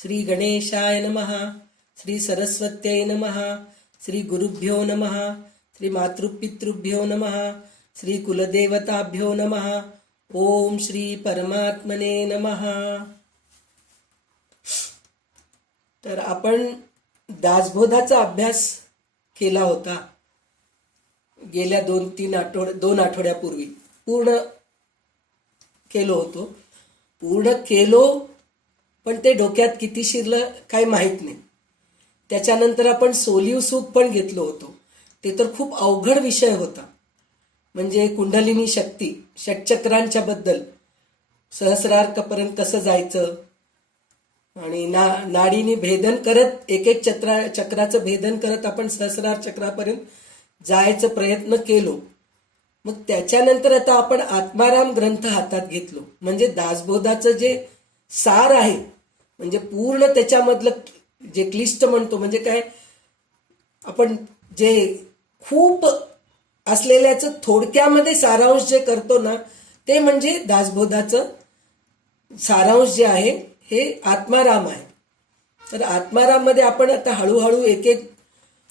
श्री गणेशाय नमः. श्री सरस्वत्यै नमः. श्री गुरुभ्यो नमः. श्री मातृपितृभ्यो नमः. श्री कुलदेवताभ्यो नमः. ओम श्री परमात्मने नमः. तर आपण दासबोधाचा अभ्यास केला होता गेल्या 2 आठवड्यापूर्वी. पूर्ण केलो पण ते डोक्यात किती शिरलं काही माहीत नाही. त्याच्यानंतर आपण सोलिव सुख पण घेतलो होतो. ते तर खूप अवघड विषय होता. म्हणजे कुंडलिनी शक्ती, षटचक्रांच्या बद्दल, सहस्रार्कपर्यंत कसं जायचं आणि नाडीने भेदन करत एक एक चक्राचं भेदन करत आपण सहस्रार चक्रापर्यंत जायचा प्रयत्न केलो. मग त्याच्यानंतर आता आपण आत्माराम ग्रंथ हातात घेतलो. म्हणजे दासबोधाचं जे सार आहे, म्हणजे पूर्ण त्याच्यामधलं जे क्लिष्ट म्हणतो म्हणजे काय, आपण जे खूप असलेल्याचं थोडक्यामध्ये सारांश जे करतो ना, ते म्हणजे दासबोधाचं सारांश जे आहे हे आत्माराम आहे. तर आत्माराम मध्ये आपण आता हळूहळू एक एक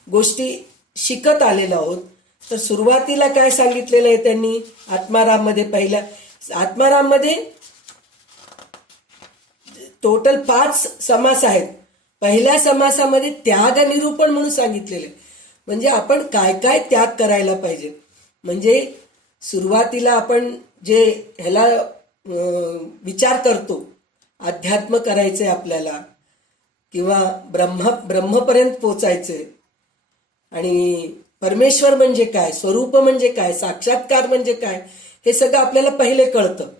गोष्टी शिकत आलेलो आहोत. तर सुरुवातीला काय सांगितलेलं आहे त्यांनी आत्माराम मध्ये, पहिल्या आत्माराम मध्ये टोटल 5 समास आहेत. पहिल्या समासामध्ये त्याग निरूपण म्हणून सांगितलेले, म्हणजे आपण काय काय त्याग करायला पाहिजे. म्हणजे सुरुवातीला आपण जे ह्याला विचार करतो, अध्यात्म करायचंय आपल्याला किंवा ब्रह्मपर्यंत पोचायचंय, आणि परमेश्वर म्हणजे काय, स्वरूप म्हणजे काय, साक्षात्कार म्हणजे काय, हे सगळं आपल्याला पहिले कळतं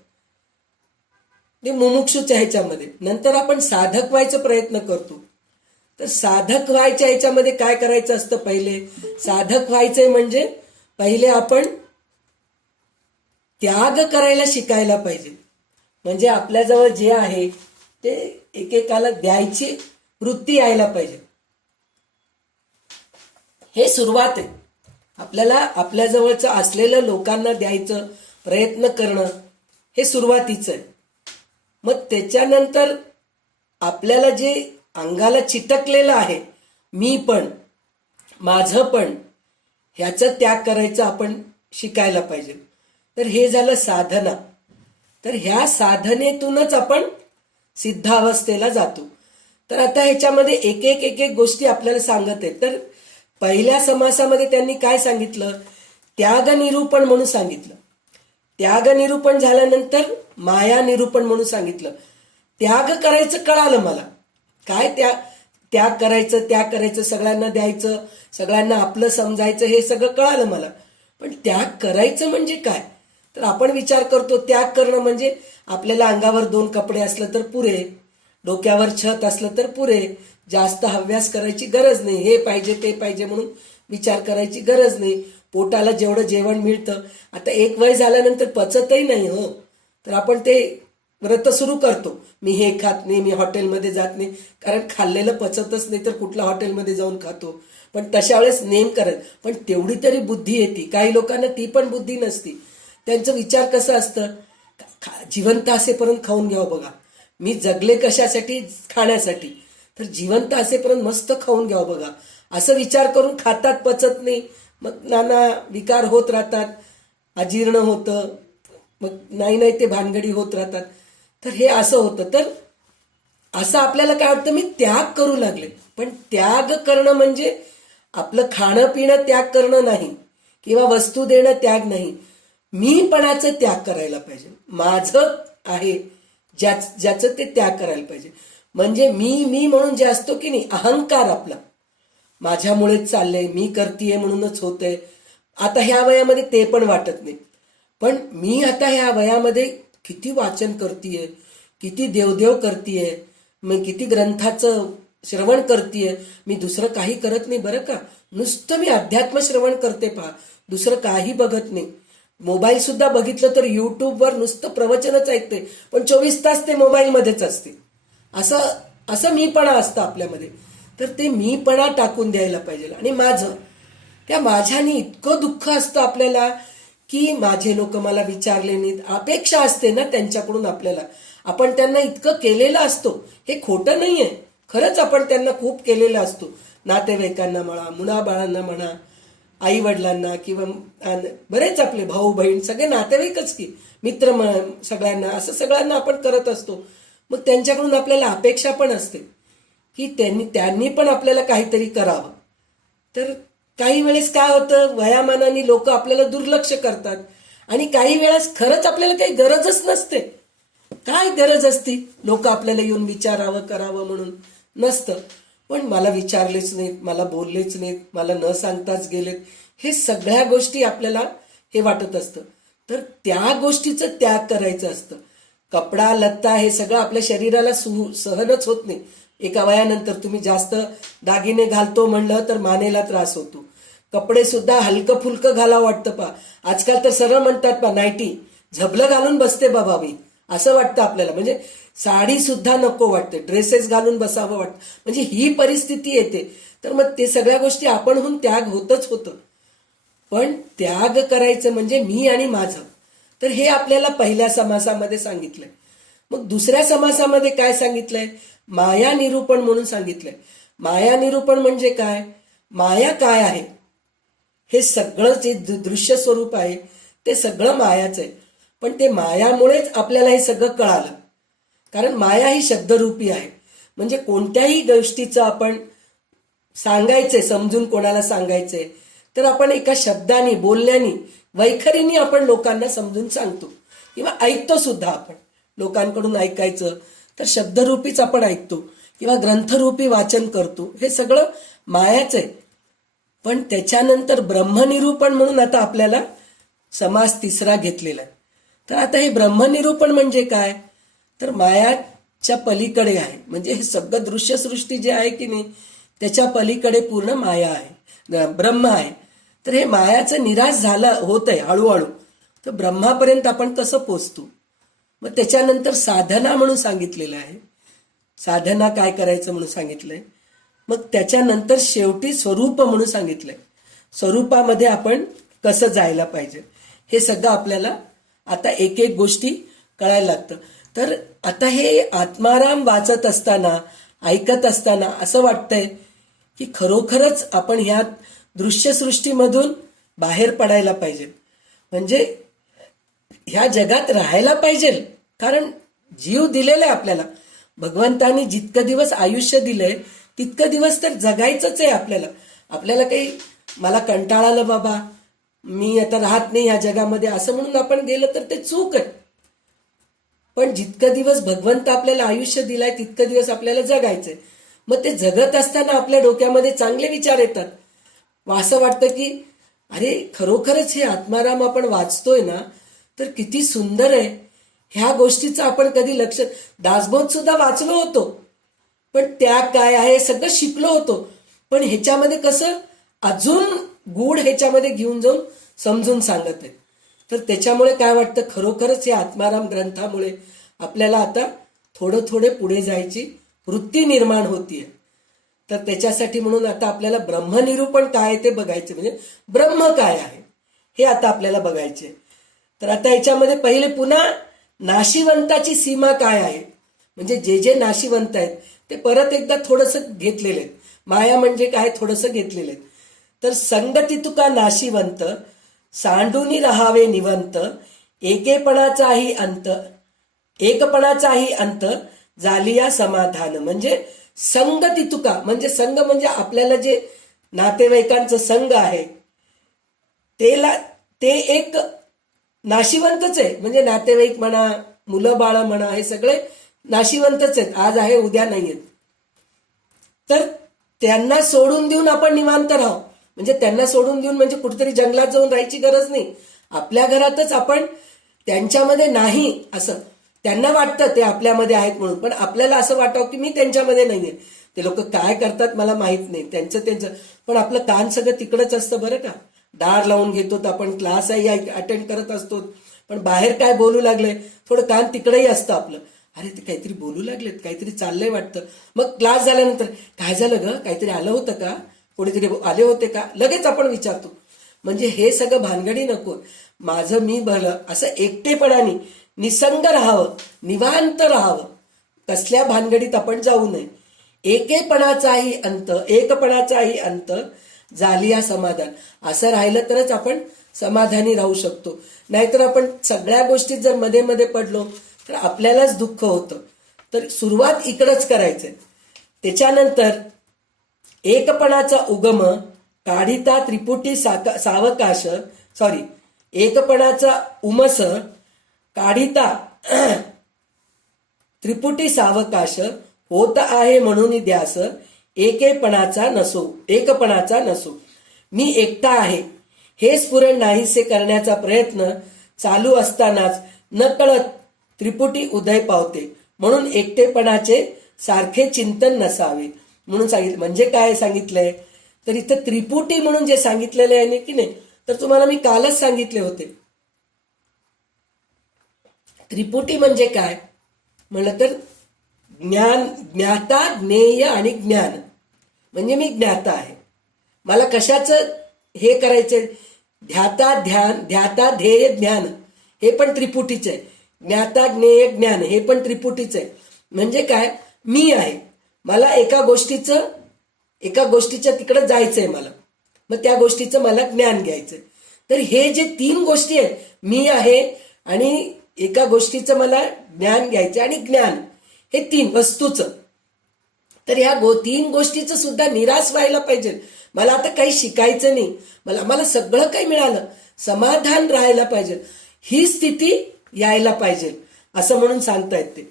ते मुमुक्षूच्या ह्याच्यामध्ये. नंतर आपण साधक व्हायचा प्रयत्न करतो. तर साधक व्हायच्या ह्याच्यामध्ये काय करायचं असतं, पहिले साधक व्हायचंय म्हणजे पहिले आपण त्याग करायला शिकायला पाहिजे. म्हणजे आपल्याजवळ जे आहे ते एकेकाला द्यायची वृत्ती यायला पाहिजे. हे सुरुवात आहे. आपल्याला आपल्याजवळचं असलेलं लोकांना द्यायचं प्रयत्न करणं हे सुरुवातीचं आहे. मग त्याच्यानंतर आपल्याला जे अंगाला चिटकलेलं आहे, मी पण, माझं पण, ह्याचा त्याग करायचं आपण शिकायला पाहिजे. तर हे झालं साधना. तर ह्या साधनेतूनच आपण सिद्धावस्थेला जातो. तर आता ह्याच्यामध्ये एक एक गोष्टी आपल्याला सांगत आहेत. तर पहिल्या समासामध्ये त्यांनी काय सांगितलं, त्याग निरूपण म्हणून सांगितलं. त्याग निरूपण झाल्यानंतर माया निरूपण म्हणून सांगितलं. त्याग करायचं कळालं मला, काय त्याग करायचं, सगळ्यांना द्यायचं, सगळ्यांना आपलं समजायचं, हे सगळं कळालं मला. पण त्याग करायचं म्हणजे काय, तर आपण विचार करतो त्याग करणं म्हणजे आपल्याला अंगावर 2 कपडे असलं तर पुरे, डोक्यावर छत असलं तर पुरे, जास्त हव्यास करायची गरज नाही, हे पाहिजे ते पाहिजे म्हणून विचार करायची गरज नाही. पोटाला जेवढं जेवण मिळतं, आता एक वय झाल्यानंतर पचतही नाही हो, तर आपण ते व्रत सुरू करतो, मी हे खात नाही, मी हॉटेलमध्ये जात नाही, कारण खाल्लेलं पचतच नाही तर कुठल्या हॉटेलमध्ये जाऊन खातो. पण तशा वेळेस नेम करत, पण तेवढी तरी बुद्धी येते. काही लोकांना ती पण बुद्धी नसती. त्यांचं विचार कसं असतं, जिवंत असेपर्यंत खाऊन घ्यावं. बघा, मी जगले कशासाठी, खाण्यासाठी, तर जिवंत असेपर्यंत मस्त खाऊन घ्यावं बघा, असं विचार करून खातात, पचत नाही, मग नाना विकार होत राहतात, अजीर्ण होतं, मग नाही ते भानगडी होत राहतात. तर हे असं होतं. तर असं आपल्याला काय वाटतं, मी त्याग करू लागले. पण त्याग करणं म्हणजे आपलं खाणं पिणं त्याग करणं नाही, किंवा वस्तू देणं त्याग नाही, मीपणाचं त्याग करायला पाहिजे. माझं आहे ज्याचं ते त्याग करायला पाहिजे. म्हणजे मी म्हणून जे असतो की नाही, अहंकार आपला, माझ्यामुळेच चाललंय, मी करतीये म्हणूनच होतंय. आता ह्या वयामध्ये ते पण वाटत नाही. पण मी आता ह्या वयामध्ये किती वाचन करतीये, किती देवदेव करतीये, मी किती ग्रंथाचं श्रवण करतीये, मी दुसरं काही करत नाही बरं का, नुसतं मी अध्यात्म श्रवण करते पहा, दुसरं काही बघत नाही. मोबाईल सुद्धा बघितलं तर युट्यूबवर नुसतं प्रवचनच ऐकते, पण 24 तास ते मोबाईलमध्येच असते. असं मीपणा असतं आपल्यामध्ये. तर ते मीपणा टाकून द्यायला पाहिजे. आणि त्या माझ्याने इतकं दुःख असतं आपल्याला की माझे लोक मला विचारले नाहीत, अपेक्षा असते ना त्यांच्याकडून आपल्याला, आपण त्यांना इतकं केलेलं असतो, हे खोटं नाहीये. खरंच आपण त्यांना खूप केलेलं असतो. नातेवाईकांना म्हणा, मुलाबाळांना म्हणा, आई वडिलांना किंवा बरेच आपले भाऊ बहीण सगळे नातेवाईकच की, मित्र सगळ्यांना, असं सगळ्यांना आपण करत असतो. मग त्यांच्याकडून आपल्याला अपेक्षा पण असते की त्यांनी पण आपल्याला काहीतरी करावं. तर काही वेळेस काय होतं, वयामानाने लोक आपल्याला दुर्लक्ष करतात आणि काही वेळेस खरंच आपल्याला काही गरजच नसते. काय गरज असती लोक आपल्याला येऊन विचारावं करावं म्हणून? नसतं. पण मला विचारलेच नाहीत, मला बोललेच नाहीत, मला न सांगताच गेलेत, हे सगळ्या गोष्टी आपल्याला हे वाटत असतं. तर त्या गोष्टीचं त्याग करायचं असतं. कपडा लत्ता हे सगळं आपल्या शरीराला सहनच होत नाही. एका वयानंतर तुम्ही जास्त दागिने घालतो म्हणलं तर मानेला त्रास होतो. कपडे सुद्धा हलकं फुलकं घालावं वाटतं पा. आजकाल तर सरळ म्हणतात पा, नाईटी झबलं घालून बसते बाबा मी, असं वाटतं आपल्याला. म्हणजे साडी सुद्धा नको वाटते, ड्रेसेस घालून बसावं वाटतं. म्हणजे ही परिस्थिती येते. तर मग ते सगळ्या गोष्टी आपणहून त्याग होतच होतं. पण त्याग करायचं म्हणजे मी आणि माझं. तर हे आपल्याला पहिल्या समासामध्ये सांगितलंय. मग दुसऱ्या समासामध्ये काय सांगितलंय? माया निरूपण म्हणून सांगितलंय. माया निरूपण म्हणजे काय? माया काय आहे? हे सगळं जे दृश्य स्वरूप आहे ते सगळं मायाच आहे. पण ते मायामुळेच आपल्याला हे सगळं कळालं. कारण माया ही शब्दरूपी आहे. म्हणजे कोणत्याही गोष्टीचं आपण सांगायचंय, समजून कोणाला सांगायचंय, तर आपण एका शब्दानी, बोलण्यानी, वैखरीनी आपण लोकांना समजून सांगतो किंवा ऐकतो सुद्धा. आपण लोकांकडून ऐकायचं तर शब्दरूपीच आपण ऐकतो किंवा ग्रंथरूपी वाचन करतो. हे सगळं मायाच आहे. पण त्याच्यानंतर ब्रह्मनिरूपण म्हणून आता आपल्याला समास तिसरा घेतलेला आहे. तर आता हे ब्रह्मनिरूपण म्हणजे काय? तर मायाच्या पलीकडे आहे. म्हणजे हे सगळं दृश्यसृष्टी जे आहे की नाही, त्याच्या पलीकडे पूर्ण माया आहे, ब्रह्म आहे. तर हे मायाचं निराश झालं होत आहे हळूहळू. तर ब्रह्मापर्यंत आपण कसं पोचतो? मग त्याच्यानंतर साधना म्हणून सांगितलेलं आहे. साधना काय करायचं म्हणून सांगितलंय. मग त्याच्यानंतर शेवटी स्वरूप म्हणून सांगितलंय. स्वरूपामध्ये आपण कसं जायला पाहिजे हे सगळं आपल्याला आता एक एक गोष्टी कळायला लागतं. तर आता हे आत्माराम वाचत असताना, ऐकत असताना असं वाटतंय की खरोखरच आपण ह्या दृश्यसृष्टीमधून बाहेर पडायला पाहिजे. म्हणजे ह्या जगात राहायला पाहिजे. कारण जीव दिलेला आहे आपल्याला. भगवंतानी जितकं दिवस आयुष्य दिलंय तितकं दिवस तर जगायचंच आहे आपल्याला. आपल्याला काही मला कंटाळा आला बाबा, मी आता राहत नाही ह्या जगामध्ये, असं म्हणून आपण गेलं तर ते चूक आहे. पण जितकं दिवस भगवंत आपल्याला आयुष्य दिलाय तितकं दिवस आपल्याला जगायचंय. मग ते जगत असताना आपल्या डोक्यामध्ये चांगले विचार येतात. असं वाटतं की अरे खरोखरच हे आत्माराम आपण वाचतोय ना, तर किती सुंदर आहे. ह्या गोष्टीचं आपण कधी लक्ष, दासबोध सुद्धा वाचलो होतो, पण त्या काय आहे सगळं शिकलो होतो. पण ह्याच्यामध्ये कसं अजून गूढ ह्याच्यामध्ये घेऊन जाऊन समजून सांगत आहे. तर त्याच्यामुळे काय वाटतं, खरोखरच या आत्माराम ग्रंथामुळे आपल्याला आता थोडं थोडे पुढे जायची वृत्ती निर्माण होतीये. तर त्याच्यासाठी म्हणून आता आपल्याला ब्रह्मनिरूपण काय ते बघायचे. म्हणजे ब्रह्म काय आहे हे आता आपल्याला बघायचे. तर आता याच्यामध्ये पहिले पुन्हा नाशिवंताची सीमा काय आहे, म्हणजे जे जे नाशिवंत आहेत ते परत एकदा थोडंसं घेतलेले आहेत. माया म्हणजे काय थोडंसं घेतलेले आहेत. तर संगती तुका नाशिवंत, सांडूनी रहावे निवंत, एकपणाचाही अंत जालिया समाधान. म्हणजे संगती तुका म्हणजे संग म्हणजे आपल्याला जे नातेवाईकांचं संग आहे ते एक नाशिवंतच आहे. म्हणजे नातेवाईक म्हणा, मुलं बाळ म्हणा, हे सगळे नाशिवंतच आहेत. आज आहे उद्या नाही आहेत. तर त्यांना सोडून देऊन आपण निवांत राहू. म्हणजे त्यांना सोडून देऊन म्हणजे कुठेतरी जंगलात जाऊन राहायची गरज नाही. आपल्या घरातच आपण त्यांच्यामध्ये नाही असं त्यांना वाटतं ते आपल्यामध्ये आहेत म्हणून, पण आपल्याला असं वाटावं की मी त्यांच्यामध्ये नाहीये. ते लोक काय करतात मला माहित नाही, त्यांचं पण आपलं कान सगळं तिकडंच असतं बरं का. दार लावून घेतो तर आपण क्लासही अटेंड करत असतो, पण बाहेर काय बोलू लागले थोडं कान तिकडेही असतं आपलं. अरे ते काहीतरी बोलू लागलेत, काहीतरी चाललंय वाटतं. मग क्लास झाल्यानंतर काय झालं ग, काहीतरी आलं होतं का, कोणीतरी आले होते का, लगेच आपण विचारतो. म्हणजे हे सगळं भानगडी नको. माझं मी भलं असं एकटेपणाने निसंग राहावं, निवांत राहावं, कसल्या भानगडीत आपण जाऊ नये. एकपणाचाही अंत झालिया समाधान. असं राहिलं तरच आपण समाधानी राहू शकतो. नाहीतर आपण सगळ्या गोष्टीत जर मध्ये मध्ये पडलो तर आपल्यालाच दुःख होतं. तर सुरुवात इकडंच करायचंय. त्याच्यानंतर एकपणाचा उगम काढिता त्रिपुटी सावकाश एकपणाचा उमस काढिता त्रिपुटी सावकाश होत आहे म्हणून ध्यास एकपणाचा नसो. मी एकटा आहे हे स्फुरण नाहीसे करण्याचा प्रयत्न चालू असतानाच नकळत त्रिपुटी उदय पावते. म्हणून एकटेपणाचे सारखे चिंतन नसावे म्हणून सांगितलं. म्हणजे काय सांगितलंय तर इथं त्रिपुटी म्हणून जे सांगितलेलं आहे की नाही, तर तुम्हाला मी कालच सांगितले होते. त्रिपुटी म्हणजे काय म्हणलं तर ज्ञाता, ज्ञेय आणि ज्ञान. म्हणजे मी ज्ञाता आहे, मला कशाचं हे करायचंय, ध्याता ध्येय ज्ञान हे पण त्रिपुटीच आहे. ज्ञाता ज्ञेय ज्ञान हे पण त्रिपुटीच आहे. म्हणजे काय, मी आहे, मला एका गोष्टीच्या तिकडे जायचंय मला, मग त्या गोष्टीचं मला ज्ञान घ्यायचंय. तर हे जे 3 गोष्टी आहेत, मी आहे आणि एका गोष्टीचं मला ज्ञान घ्यायचं आणि ज्ञान, हे 3 वस्तूचं. तर ह्या 3 गोष्टीचं सुद्धा निराश व्हायला पाहिजे. मला आता काही शिकायचं नाही, मला सगळं काही मिळालं, समाधान राहायला पाहिजे, ही स्थिती यायला पाहिजे असं म्हणून सांगतायत ते.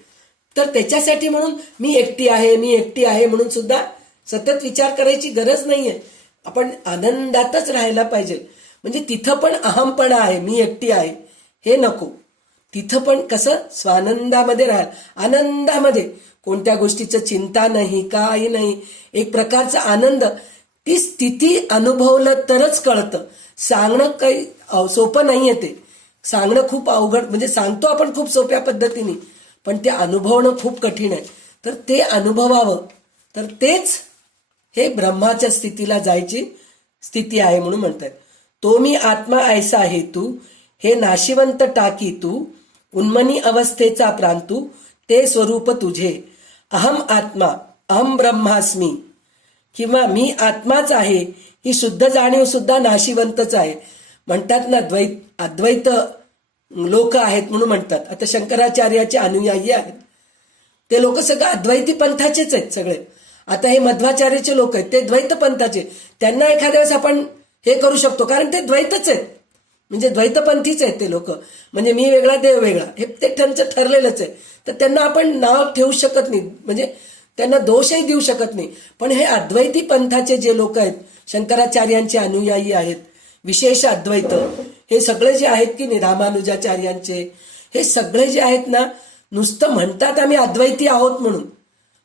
तर त्याच्यासाठी म्हणून मी एकटी आहे म्हणून सुद्धा सतत विचार करायची गरज नाहीये. आपण आनंदातच राहायला पाहिजे. म्हणजे तिथं पण अहमपणा आहे, मी एकटी आहे हे नको. तिथं पण कसं स्वानंदामध्ये राहाल, आनंदामध्ये, कोणत्या गोष्टीचं चिंता नाही, काही नाही, एक प्रकारचा आनंद. ती स्थिती अनुभवलं तरच कळतं. सांगणं काही सोपं नाहीये, ते सांगणं खूप अवघड. म्हणजे सांगतो आपण खूप सोप्या पद्धतीने, पण ते अनुभवणं खूप कठीण आहे. तर ते अनुभवावं, तर तेच हे ब्रह्माच्या स्थितीला जायची स्थिती आहे म्हणून म्हणतात. तो मी आत्मा ऐसा आहे तू, हे नाशिवंत टाकी तू, उन्मनी अवस्थेचा प्रांतू, ते स्वरूप तुझे. अहम आत्मा, अहम ब्रह्मास्मी, किंवा मी आत्माच आहे, ही शुद्ध जाणीव सुद्धा नाशिवंतच आहे. म्हणतात ना, अद्वैत लोक आहेत म्हणून म्हणतात. आता शंकराचार्याचे अनुयायी आहेत, ते लोक सगळं अद्वैती पंथाचेच आहेत सगळे. आता हे मध्वाचार्याचे लोक आहेत, ते द्वैत पंथाचे. त्यांना एखाद्या वेळेस आपण हे करू शकतो, कारण ते द्वैतच आहेत, म्हणजे द्वैतपंथीच आहेत ते लोक. म्हणजे मी वेगळा देव वेगळा, हे ते त्यांचं ठरलेलंच आहे. तर त्यांना आपण नाव ठेवू शकत नाही, म्हणजे त्यांना दोषही देऊ शकत नाही. पण हे अद्वैती पंथाचे जे लोक आहेत, शंकराचार्यांचे अनुयायी आहेत, विशेष अद्वैत, हे सगळे जे आहेत की नाही, रामानुजाचार्यांचे, हे सगळे जे आहेत ना, नुसतं म्हणतात आम्ही अद्वैती आहोत म्हणून,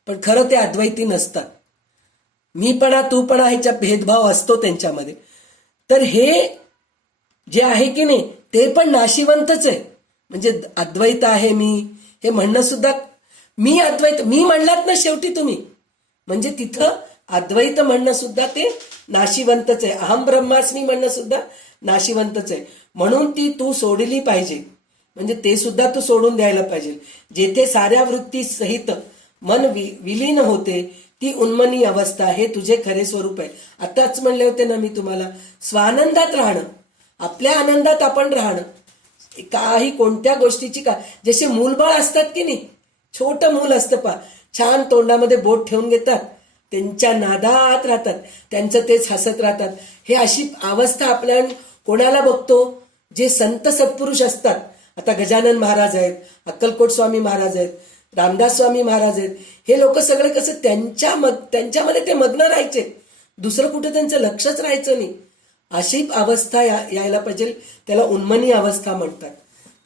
पण खरं ते अद्वैती नसतात. मीपणा तूपणा ह्याचा भेदभाव असतो त्यांच्यामध्ये. तर हे जे आहे की नाही, ते पण नाशिवंतच आहे. म्हणजे अद्वैत आहे मी हे म्हणणं सुद्धा, मी अद्वैत, मी म्हणलात ना शेवटी तुम्ही, म्हणजे तिथं अद्वैत म्हणणं सुद्धा ते नाशिवंतच आहे. अहम ब्रह्मास्मी म्हणणं सुद्धा नाशिवंतच आहे. म्हणून ती तू सोडली पाहिजे, म्हणजे ते सुद्धा तू सोडून द्यायला पाहिजे. जेथे साऱ्या वृत्ती सहित मन विलीन होते, ती उन्मनी अवस्था, हे तुझे खरे स्वरूप आहे. आताच म्हणले होते ना मी तुम्हाला, स्वानंदात राहणं, आपल्या आनंदात आपण राहणं. काही कोणत्या गोष्टीची जसे मूलबाळ असतात की नाही, छोटं मूल असतं पा, छान तोंडामध्ये बोट ठेवून घेतात, त्यांच्या नादात राहतात, त्यांचं तेच हसत राहतात. हे अशी अवस्था आपल्या कोणाला बघतो, जे संत सत्पुरुष असतात. आता गजानन महाराज आहेत, अक्कलकोट स्वामी महाराज आहेत, रामदास स्वामी महाराज आहेत, हे लोक सगळे कसं त्यांच्यामध्ये ते मग्न राहायचे, दुसरं कुठे त्यांचं लक्षच राहायचं नाही. अशी अवस्था यायला पाहिजे, त्याला उन्मनी अवस्था म्हणतात.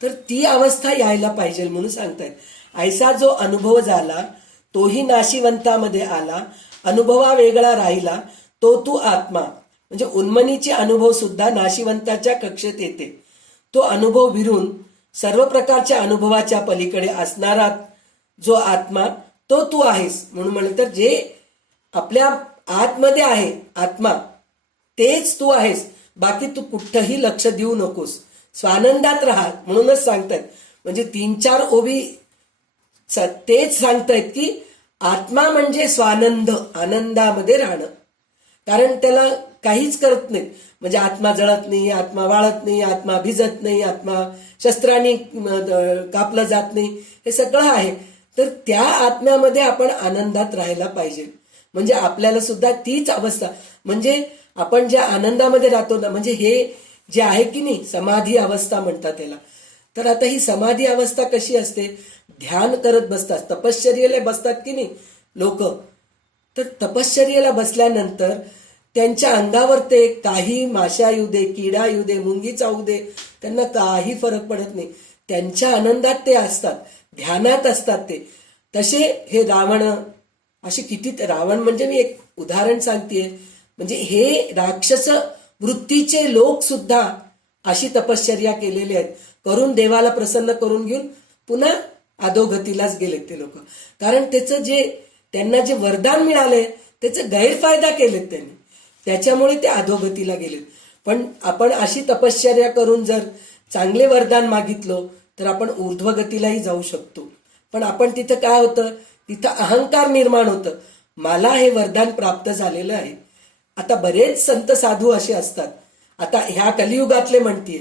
तर ती अवस्था यायला पाहिजे म्हणून सांगतायत. ऐसा जो अनुभव झाला, तोही नाशिवंतामध्ये आला, अनुभवा वेगळा राहिला, तो तू आत्मा. म्हणजे उन्मनीचे अनुभव सुद्धा नाशिवंताच्या कक्षेत येते. तो अनुभव विरून सर्व प्रकारच्या अनुभवाच्या पलीकडे असणारा जो आत्मा, तो तू आहेस म्हणून म्हणलं. तर जे आपल्या आतमध्ये आहे आत्मा, तेच तू आहेस. बाकी तू कुठंही लक्ष देऊ नकोस, स्वानंदात राहा म्हणूनच सांगतायत. म्हणजे 3-4 ओवी तेच सांगतायत की आत्मा म्हणजे स्वानंद, आनंदामध्ये राहणं. कारण त्याला काहीच करत नाही, म्हणजे आत्मा जळत नाही, आत्मा वाळत नाही, आत्मा भिजत नाही, आत्मा शस्त्रांनी कापलं जात नाही, हे सगळं आहे. तर त्या आत्म्यामध्ये आपण आनंदात राहायला पाहिजे. म्हणजे आपल्याला सुद्धा तीच अवस्था, म्हणजे आपण ज्या आनंदामध्ये राहतो ना, म्हणजे हे जे आहे की नाही समाधी अवस्था म्हणतात त्याला. तर आता ही समाधी अवस्था कशी असते, ध्यान करत बसतात, तपश्चर्येला बसतात की नाही लोक. तर तपश्चर्येला बसल्यानंतर त्यांच्या अंगावर ते काही माशा येऊ दे, किडा येऊ दे, मुंगी चावू दे, त्यांना काही फरक पडत नाही. त्यांच्या आनंदात ते असतात, ध्यानात असतात ते. तसे हे रावण, असे किती, रावण म्हणजे मी एक उदाहरण सांगतेय, म्हणजे हे राक्षस वृत्तीचे लोक सुद्धा अशी तपश्चर्या केलेली आहेत, करून देवाला प्रसन्न करून घेऊन पुन्हा अधोगतीलाच गेलेत ते लोक. कारण त्याचं जे त्यांना जे वरदान मिळाले त्याचा गैरफायदा केलेत त्यांनी, त्याच्यामुळे ते अधोगतीला गेलेत. पण आपण अशी तपश्चर्या करून जर चांगले वरदान मागितलो तर आपण ऊर्ध्वगतीलाही जाऊ शकतो. पण आपण तिथं काय होतं, तिथं अहंकार निर्माण होतं, मला हे वरदान प्राप्त झालेलं आहे. आता बरेच संत साधू असे असतात, आता ह्या कलियुगातले म्हणतीये,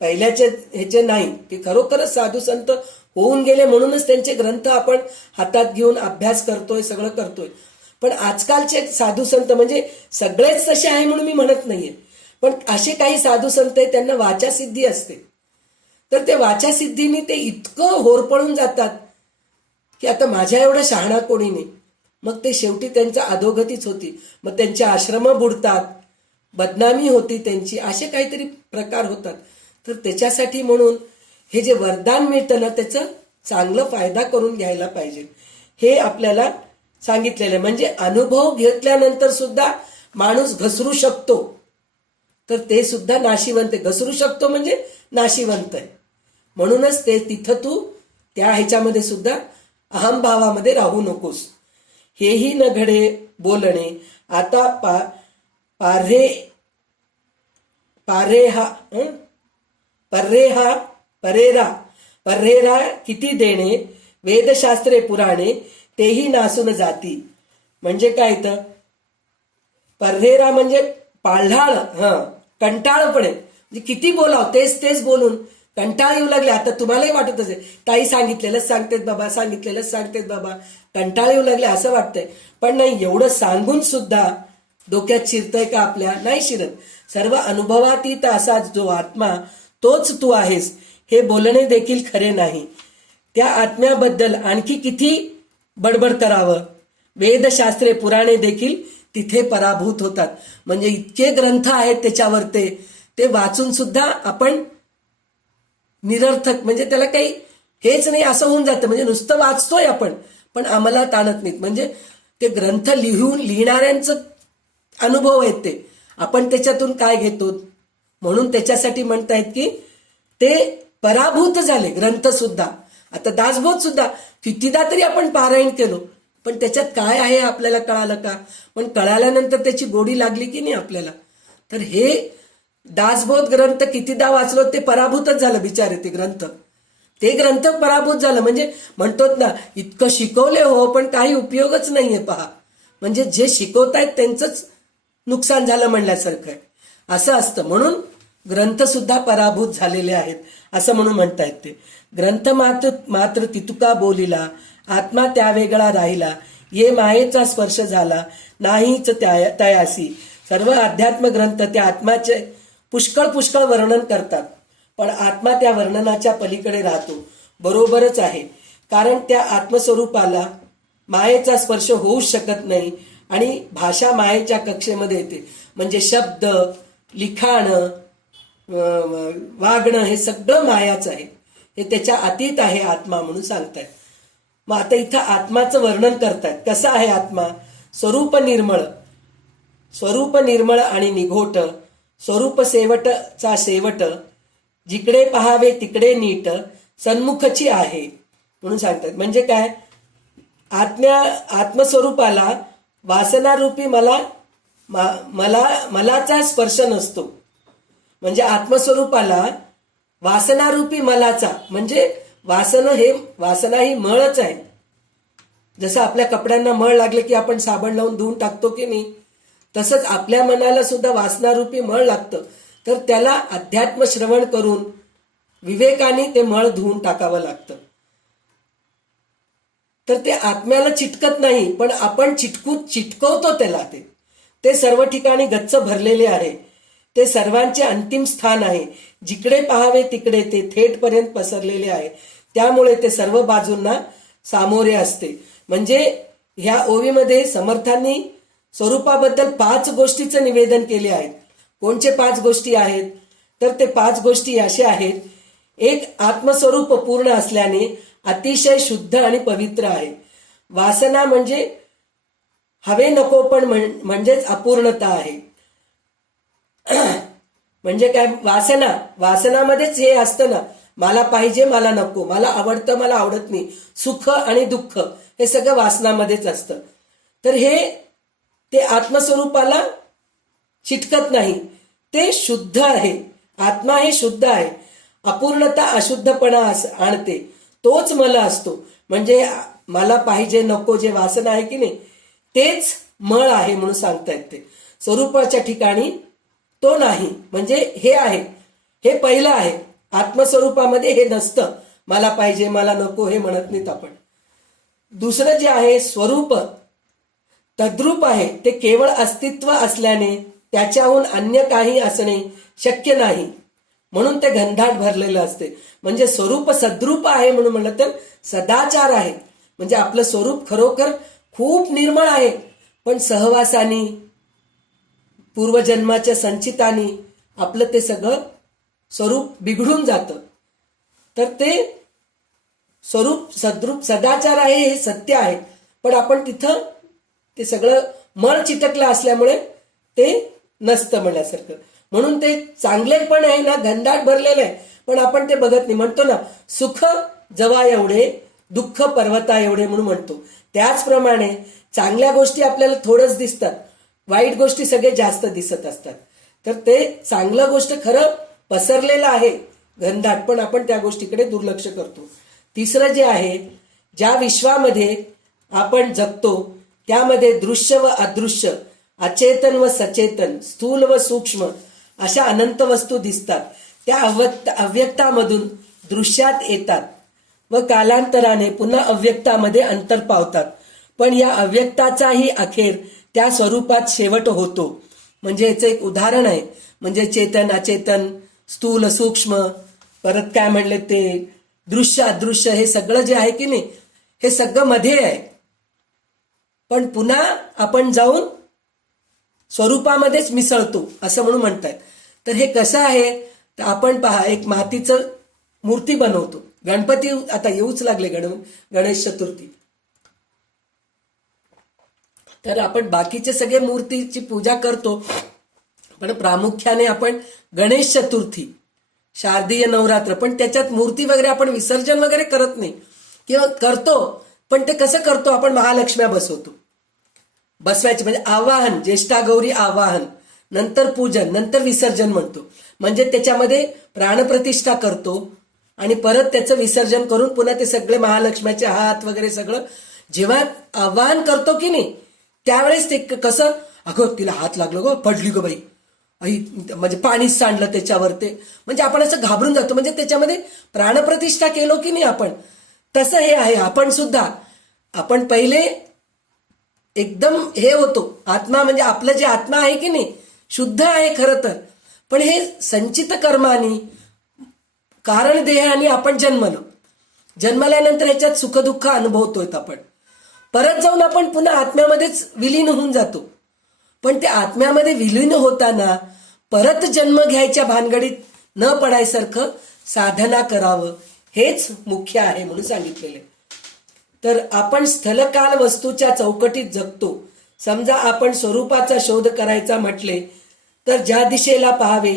पहिल्याचे ह्याचे नाही, ते खरोखरच साधू संत होऊन गेले म्हणूनच त्यांचे ग्रंथ आपण हातात घेऊन अभ्यास करतोय, सगळं करतोय. पण आजकालचे साधू संत, म्हणजे सगळेच तसे आहे म्हणून मी म्हणत नाहीये, पण असे काही साधू संत आहेत त्यांना वाचासिद्धी असते. तर ते वाचासिद्धीने ते इतकं होरपळून जातात की आता माझ्या एवढा शहाणा कोणी नाही. मग ते शेवटी त्यांचा अधोगतीच होती, मग त्यांचे आश्रम बुडतात, बदनामी होती त्यांची, असे काहीतरी प्रकार होतात. तर त्याच्यासाठी म्हणून हे जे वरदान मिळतं ना, त्याचं चांगलं फायदा करून घ्यायला पाहिजे, हे आपल्याला सांगितलेलं आहे. म्हणजे अनुभव घेतल्यानंतर सुद्धा माणूस घसरू शकतो, तर ते सुद्धा नाशिवंत आहे. घसरू शकतो म्हणजे नाशिवंत आहे. म्हणूनच ते तिथं तू त्या ह्याच्यामध्ये सुद्धा अहमभावामध्ये राहू नकोस. हेही न घडे बोलणे आता पर्रेरा किती देणे, वेदशास्त्रे पुराणे तेही नासून जाती. म्हणजे काय तर पर्रेरा म्हणजे पाळढाळ, कंटाळपणे, म्हणजे किती बोलाव, तेच तेच बोलून कंटाळ येऊ लागले. आता तुम्हालाही वाटत असेल, ताई सांगितलेलंच सांगतेत बाबा, सांगितलेलंच सांगतेत बाबा, कंटाळ येऊ लागले असं वाटतंय. पण नाही, एवढं सांगून सुद्धा डोक्यात शिरतंय का आपल्या? नाही शिरत. सर्व अनुभवातीत असा जो आत्मा तोच तू आहेस हे बोलणे देखील खरे नाही. त्या आत्म्याबद्दल आणखी किती बडबड करावं, वेदशास्त्रे पुराणे देखील तिथे पराभूत होतात. म्हणजे इतके ग्रंथ आहेत त्याच्यावर, ते वाचून सुद्धा आपण निरर्थक, म्हणजे त्याला काही हेच नाही असं होऊन जातं. म्हणजे नुसतं वाचतोय आपण पण आम्हाला ताणत नाहीत. म्हणजे ते ग्रंथ लिहिणाऱ्यांचं अनुभव आहेत, ते आपण त्याच्यातून काय घेतो. म्हणून त्याच्यासाठी म्हणतायत की ते पराभूत झाले ग्रंथ सुद्धा. आता दासबोध सुद्धा कितीदा तरी आपण पारायण केलो, पण त्याच्यात काय आहे आपल्याला कळालं का? पण कळाल्यानंतर त्याची गोडी लागली की नाही आपल्याला. तर हे दासबोध ग्रंथ कितीदा वाचलो ते पराभूतच झालं बिचारे. ते ग्रंथ पराभूत झालं. म्हणजे म्हणतोत ना, इतकं शिकवले हो पण काही उपयोगच नाहीये. पहा, म्हणजे जे शिकवतायत त्यांचंच नुकसान झालं म्हणल्यासारखं आहे, असं असतं. म्हणून ग्रंथ सुद्धा पराभूत झालेले आहेत असं म्हणून म्हणतायत ते. ग्रंथ मात्र तितुका बोलिला, आत्मा त्या वेगळा राहिला, ये मायेचा स्पर्श झाला नाहीच तयासी. सर्व अध्यात्म ग्रंथ त्या आत्माचे पुष्कळ वर्णन करतात, पण आत्मा त्या वर्णनाच्या पलीकडे राहतो. बरोबरच आहे, कारण त्या आत्मस्वरूपाला मायेचा स्पर्श होऊच शकत नाही आणि भाषा मायेच्या कक्षेमध्ये येते. म्हणजे शब्द, लिखाण, वागणं हे सगळं मायाच आहे, हे त्याच्या अतीत आहे आत्मा म्हणून सांगतायत. मग आता इथं आत्माचं वर्णन करतायत. कसं आहे आत्मा? स्वरूप निर्मळ आणि निघोट, स्वरूप शेवटचा शेवट, जिकडे पहावे तिकडे नीट, सन्मुखची आहे म्हणून सांगतात. म्हणजे काय? आत्मस्वरूपाला वासनारूपी मलाचा स्पर्श नसतो. म्हणजे आत्मस्वरूपाला वासनारूपी मलाचा, म्हणजे वासना ही मळच आहे. जसं आपल्या कपड्यांना मळ लागले की आपण साबण लावून धुवून टाकतो की नाही, तसंच आपल्या मनाला सुद्धा वासनारूपी मळ लागतं. तर त्याला अध्यात्म श्रवण करून विवेकाने ते मळ धुवून टाकावं लागतं. तर ते आत्म्याला चिटकत नाही, पण आपण चिटकवतो त्याला. ते सर्व ठिकाणी गच्च भरलेले आहे. ते सर्वांचे अंतिम स्थान आहे. जिकडे पाहावे तिकडे ते थेटपर्यंत पसरलेले आहे. त्यामुळे ते सर्व बाजूंना सामोरे असते. म्हणजे ह्या ओवीमध्ये समर्थांनी स्वरूपाबद्दल 5 गोष्टीचं निवेदन केले आहेत. कोणचे 5 गोष्टी आहेत? तर ते 5 गोष्टी अशा आहेत. एक, आत्मस्वरूप पूर्ण असल्याने अतिशय शुद्ध आणि पवित्र आहे. वासना म्हणजे हवे नको पण म्हणजेच अपूर्णता आहे. म्हणजे काय? वासनामध्येच हे असतं ना, मला पाहिजे मला नको, मला आवडतं मला आवडत नाही, सुख आणि दुःख हे सगळं वासनामध्येच असतं. तर ते आत्मस्वरूपाला चिटकत नाही. ते शुद्ध आहे. आत्मा हे शुद्ध आहे. अपूर्णता अशुद्धपणा आणते. तोच मला असतो. म्हणजे मला पाहिजे नको जे वासना आहे की नाही, तेच मळ आहे म्हणून सांगतायत ते. स्वरूपाच्या ठिकाणी तो नाही. म्हणजे हे आहे, हे पहिलं आहे. आत्मस्वरूपामध्ये हे नसतं. मला पाहिजे मला नको हे म्हणत नाहीत आपण. दुसरं जे आहे, स्वरूप तद्रूप आहे. ते केवळ अस्तित्व असल्याने त्याच्याहून अन्य काही असणे शक्य नाही. म्हणून ते घनदाट भरलेलं असते. म्हणजे स्वरूप सद्रूप आहे म्हणून म्हणलं तर सदाचार आहे. म्हणजे आपलं स्वरूप खरोखर खूप निर्मळ आहे, पण सहवासानी पूर्वजन्माच्या संचितानी आपलं ते सगळं स्वरूप बिघडून जातं. तर ते स्वरूप सद्रूप सदाचार आहे हे सत्य आहे, पण आपण तिथं ते सगळं मळ चिटकलं असल्यामुळे ते नसतं म्हणल्यासारखं. म्हणून ते चांगले पण आहे ना, घनदाट भरलेलं आहे, पण आपण ते बघत नाही. म्हणतो ना, सुख जवा एवढे दुःख पर्वता एवढे म्हणून म्हणतो. त्याचप्रमाणे चांगल्या गोष्टी आपल्याला थोडंच दिसतात, वाईट गोष्टी सगळे जास्त दिसत असतात. तर ते चांगलं गोष्ट खरं पसरलेलं आहे घनदाट, पण आपण त्या गोष्टीकडे दुर्लक्ष करतो. तिसरं जे आहे, ज्या विश्वामध्ये आपण जगतो त्यामध्ये दृश्य व अदृश्य, अचेतन व सचेतन, स्थूल व सूक्ष्म अशा अनंत वस्तू दिसतात. त्या अव्यक्तामधून दृश्यात येतात व कालांतराने पुन्हा अव्यक्तामध्ये अंतर पावतात. पण या अव्यक्ताचाही अखेर त्या स्वरूपात शेवट होतो. म्हणजे याचं एक उदाहरण आहे. म्हणजे चेतन अचेतन, स्थूल सूक्ष्म, परत काय म्हणले ते दृश्य अदृश्य, हे सगळं जे आहे की नाही, हे सगळं मध्ये आहे. पण पुन्हा आपण जाऊन स्वरूपामध्येच मिसळतो असं म्हणून म्हणतात. तर हे कसं आहे, तर आपण पहा, एक मातीचं मूर्ती बनवतो. गणपती आता येऊच लागले, गणेश चतुर्थी. तर आपण बाकीचे सगळे मूर्तीची पूजा करतो, पण प्रामुख्याने आपण गणेश चतुर्थी, शारदीय नवरात्र, पण त्याच्यात मूर्ती वगैरे आपण विसर्जन वगैरे करत नाही. किंवा करतो, पण ते कसं करतो, आपण महालक्ष्म्या बसवायचे. म्हणजे आवाहन, ज्येष्ठा गौरी आवाहन, नंतर पूजन, नंतर विसर्जन म्हणतो. म्हणजे त्याच्यामध्ये प्राणप्रतिष्ठा करतो आणि परत त्याचं विसर्जन करून पुन्हा ते सगळे महालक्ष्म्याचे हात वगैरे सगळं जेव्हा आवाहन करतो की नाही, त्यावेळेस ते कसं, अगं तिला हात लागलो गो, पडली गो बाई, म्हणजे पाणीच सांडलं त्याच्यावर, ते म्हणजे आपण असं घाबरून जातो. म्हणजे त्याच्यामध्ये प्राणप्रतिष्ठा केलो की नाही आपण, तसं हे आहे. आपण पहिले एकदम हे होतो. आत्मा म्हणजे आपलं जे आत्मा आहे की नाही, शुद्ध आहे खरं तर, पण हे संचित कर्मानी कारण देहाने आपण जन्मल्यानंतर ह्याच्यात सुखदुःख अनुभवतोय आपण. परत जाऊन आपण पुन्हा आत्म्यामध्येच विलीन होऊन जातो. पण त्या आत्म्यामध्ये विलीन होताना परत जन्म घ्यायच्या भानगडीत न पडायसारखं साधना करावं, हेच मुख्य आहे म्हणून सांगितलेले. तर आपण स्थलकाल वस्तूच्या चौकटीत जगतो. समजा आपण स्वरूपाचा शोध करायचा म्हटले तर ज्या दिशेला पाहावे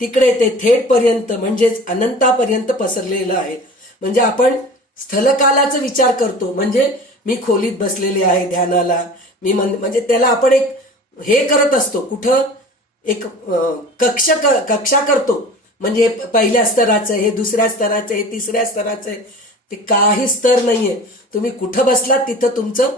तिकडे ते थेटपर्यंत म्हणजेच अनंतापर्यंत पसरलेलं आहे. म्हणजे आपण स्थलकालाचा विचार करतो, म्हणजे मी खोलीत बसलेले आहे ध्यानाला, मी म्हणजे त्याला आपण एक हे करत असतो, कुठं एक कक्षा करतो. म्हणजे हे पहिल्या स्तराचं आहे, हे दुसऱ्या स्तराचं आहे, हे तिसऱ्या स्तराचं आहे. ते काही स्तर नाहीये. तुम्ही कुठं बसलात तिथं तुमचं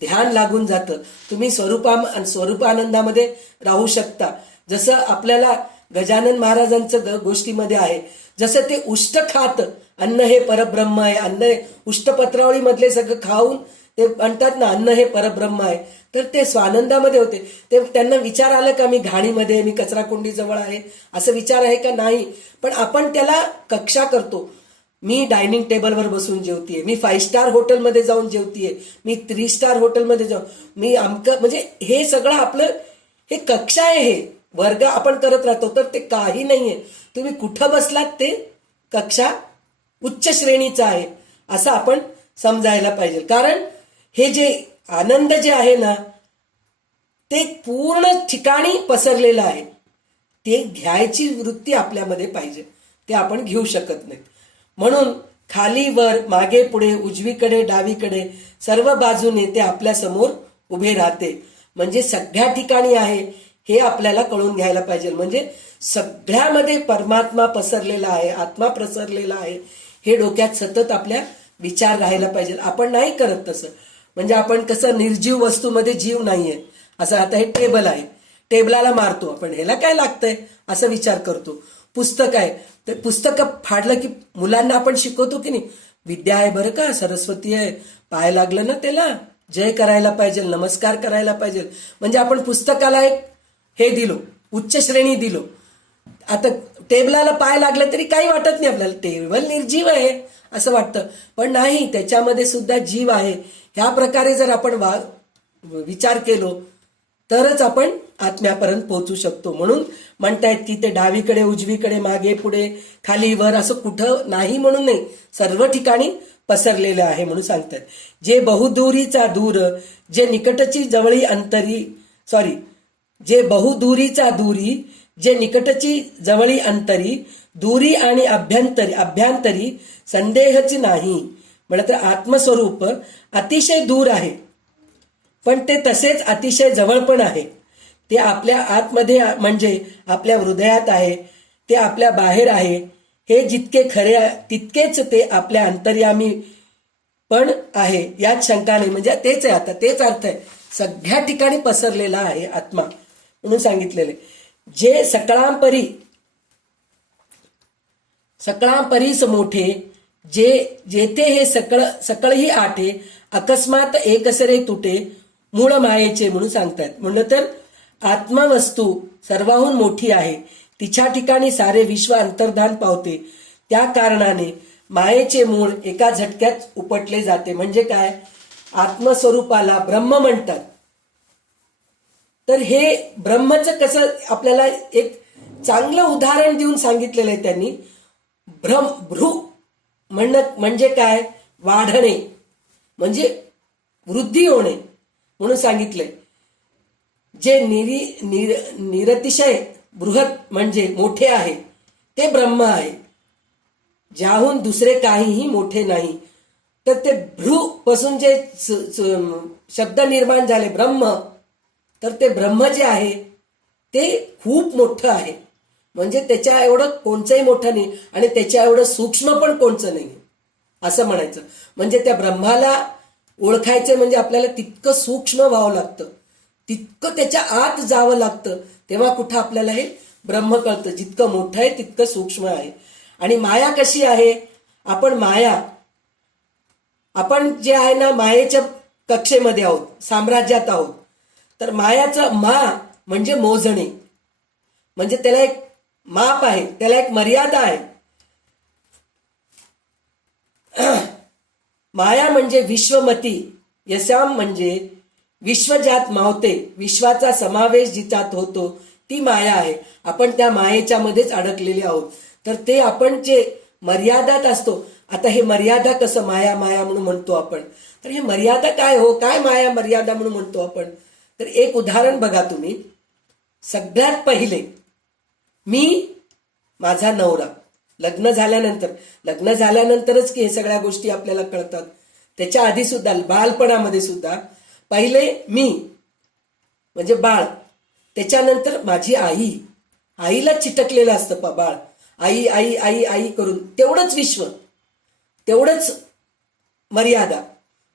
ध्यान लागून जातं. तुम्ही स्वरूपानंदामध्ये राहू शकता. जसं आपल्याला गजानन महाराजांचं गोष्टीमध्ये आहे, जसं ते उष्ट खात अन्न हे परब्रह्म आहे, अन्न हे उष्टपत्रावळी मधले सगळं खाऊन ते म्हणतात ना अन्न हे परब्रह्म आहे. तर ते स्वानंदामध्ये होते. ते त्यांना विचार आलं का मी घाणीमध्ये, मी कचरा कुंडी जवळ आहे, असं विचार आहे का? नाही. पण आपण त्याला कक्षा करतो. मी डायनिंग टेबलवर बसून जेवतीये, मी 5 स्टार हॉटेलमध्ये जाऊन जेवतीये, मी 3 स्टार हॉटेलमध्ये जाऊन, मी आमकं, म्हणजे हे सगळं आपलं हे कक्षा आहे, हे वर्ग आपण करत राहतो. तर ते काही नाहीये. तुम्ही कुठं बसलात ते कक्षा उच्च श्रेणीचा आहे असं आपण समजायला पाहिजे. कारण हे जे आनंद जे आहे ना ते पूर्ण ठिकाणी पसरलेलं आहे. ते घ्यायची वृत्ती आपल्यामध्ये पाहिजे. ते आपण घेऊ शकत नाही. म्हणून खाली वर, मागे पुढे, उजवीकडे डावीकडे सर्व बाजूने ते आपल्या समोर उभे राहते. म्हणजे सगळ्या ठिकाणी आहे हे आपल्याला कळून घ्यायला पाहिजे. म्हणजे सगळ्यामध्ये परमात्मा पसरलेला आहे, आत्मा पसरलेला आहे, हे डोक्यात सतत आपल्या विचार राहायला पाहिजे. आपण नाही करत तसं. म्हणजे आपण कसं निर्जीव वस्तूमध्ये जीव नाहीये असं. आता हे टेबल आहे, टेबलाला मारतो आपण, ह्याला काय लागतंय असं विचार करतो. पुस्तक आहे, तर पुस्तक फाडलं की मुलांना आपण शिकवतो की नाही, विद्या आहे बरं का, सरस्वती आहे, पाय लागलं ना त्याला जय करायला पाहिजे, नमस्कार करायला पाहिजे. म्हणजे आपण पुस्तकाला एक हे दिलो, उच्च श्रेणी दिलो. आता टेबलाला पाय लागलं तरी काही वाटत नाही आपल्याला, टेबल निर्जीव आहे असं वाटतं. पण नाही, त्याच्यामध्ये सुद्धा जीव आहे. ह्या प्रकारे जर आपण विचार केलो तरच आपण आत्म्यापर्यंत पोहोचू शकतो. म्हणून म्हणतायत की ते डावीकडे, उजवीकडे, मागे पुढे, खाली वर असं कुठं नाही म्हणून नाही, सर्व ठिकाणी पसरलेलं आहे म्हणून सांगतात. जे बहुदूरीचा दूर, जे निकटची जवळी अंतरी, जे बहुदूरीचा दूरी, जे निकटची जवळी अंतरी, दूरी आणि अभ्यंतरी संदेहच नाही. म्हणजे आत्मस्वरूप अतिशय दूर आहे, पण ते तसेच अतिशय जवळ पण आहे. ते आपल्या आतमध्ये म्हणजे आपल्या हृदयात आहे, ते आपल्या बाहेर आहे. हे जितके खरे तितकेच ते आपल्या अंतर्यामी पण आहे, यात शंका नाही. म्हणजे तेच आहे, आता तेच अर्थ आहे. सगळ्या ठिकाणी पसरलेला आहे आत्मा म्हणून सांगितलेले. जे सकळांपरीस मोठे, जेथे हे सकळही आठे, अकस्मात एकसरे तुटे, मूळ मायेचे म्हणून सांगतात. म्हणलं तर आत्मवस्तू सर्वाहून मोठी आहे, तिच्या ठिकाणी सारे विश्व अंतर्धान पावते. त्या कारणाने मायेचे मूळ एका झटक्यात उपटले जाते. म्हणजे काय, आत्मस्वरूपाला ब्रह्म म्हणतात. तर हे ब्रह्मचं कसं आपल्याला एक चांगलं उदाहरण देऊन सांगितलेलं आहे त्यांनी. भ्रू म्हणजे काय, वाढणे म्हणजे वृद्धी होणे म्हणून सांगितलंय. जे निरतिशय बृहत म्हणजे मोठे आहे ते ब्रह्म आहे, ज्याहून दुसरे काहीही मोठे नाही. तर ते भ्रू पासून जे शब्द निर्माण झाले ब्रह्म, तर ते ब्रह्म जे आहे ते खूप मोठं आहे. म्हणजे त्याच्या एवढं कोणचंही मोठं नाही आणि त्याच्या एवढं सूक्ष्म पण कोणचं नाही असं म्हणायचं. म्हणजे त्या ब्रह्माला ओळखायचं म्हणजे आपल्याला तितकं सूक्ष्म व्हावं लागतं, तितकं त्याच्या आत जावं लागतं, तेव्हा कुठं आपल्याला हे ब्रह्म कळतं. जितकं मोठं आहे तितकं सूक्ष्म आहे. आणि माया कशी आहे, आपण जे आहे ना मायेच्या कक्षेमध्ये आहोत, साम्राज्यात आहोत. तर मायाचं म्हणजे मोजणे, म्हणजे त्याला एक माप आहे, त्याला एक मर्यादा आहे. माया म्हणजे विश्वमती, यशाम म्हणजे विश्व ज्यात मावते, विश्वाचा समावेश जिच्यात होतो ती माया आहे. आपण त्या मायेच्या मध्येच अडकलेले आहोत. तर ते आपण जे मर्यादात असतो, आता हे मर्यादा कसं माया म्हणून म्हणतो आपण, तर हे मर्यादा काय हो, काय माया मर्यादा म्हणून म्हणतो आपण. तर एक उदाहरण बघा तुम्ही. सगळ्यात पहिले माझा नवरा, लग्न झाल्यानंतरच की हे सगळ्या गोष्टी आपल्याला कळतात. त्याच्या आधी सुद्धा बालपणामध्ये सुद्धा पहिले मी म्हणजे बाळ, त्याच्यानंतर माझी आईला चिटकलेलं असतं बाळ. आई आई आई आई करून तेवढंच विश्व, तेवढंच मर्यादा.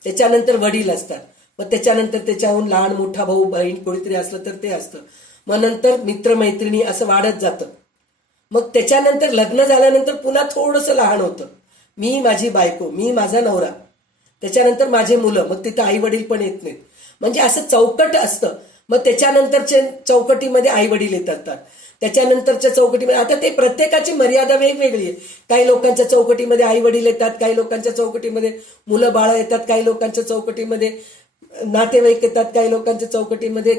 त्याच्यानंतर वडील असतात, मग त्याच्यानंतर त्याच्याहून लहान मोठा भाऊ बहीण कोणीतरी असलं तर ते असतं, मग नंतर मित्रमैत्रिणी असं वाढत जातं. मग त्याच्यानंतर लग्न झाल्यानंतर पुन्हा थोडंसं लहान होतं, मी माझी बायको, मी माझा नवरा, त्याच्यानंतर माझे मुलं, मग तिथं आई वडील पण येत नाहीत. म्हणजे असं चौकट असतं. मग त्याच्यानंतरच्या चौकटीमध्ये आई वडील येतात, त्याच्यानंतरच्या चौकटीमध्ये आता ते प्रत्येकाची मर्यादा वेगवेगळी आहे. काही लोकांच्या चौकटीमध्ये आई वडील येतात, काही लोकांच्या चौकटीमध्ये मुलं बाळं येतात, काही लोकांच्या चौकटीमध्ये नातेवाईक येतात, काही लोकांच्या चौकटीमध्ये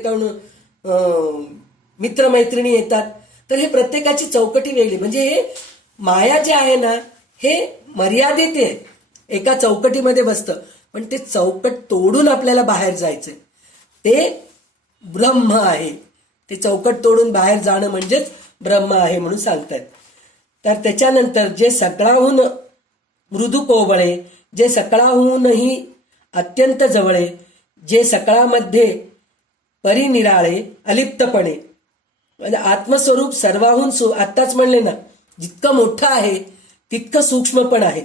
मित्रमैत्रिणी येतात. तर हे प्रत्येकाची चौकटी वेगळी. म्हणजे हे माया जे आहे ना, हे मर्यादित आहे, एका चौकटीमध्ये बसतं. पण ते चौकट तोडून आपल्याला बाहेर जायचंय, ते ब्रह्म आहे. ते चौकट तोडून बाहेर जाणं म्हणजेच ब्रह्म आहे म्हणून सांगतात. तर त्याच्यानंतर जे सगळाहून मृदू कोवळे, जे सकळाहूनही अत्यंत जवळे, जे सकळामध्ये परिनिराळे अलिप्तपणे, म्हणजे आत्मस्वरूप सर्वाहून आत्ताच म्हणले ना, जितकं मोठं आहे तितकं सूक्ष्म पण आहे.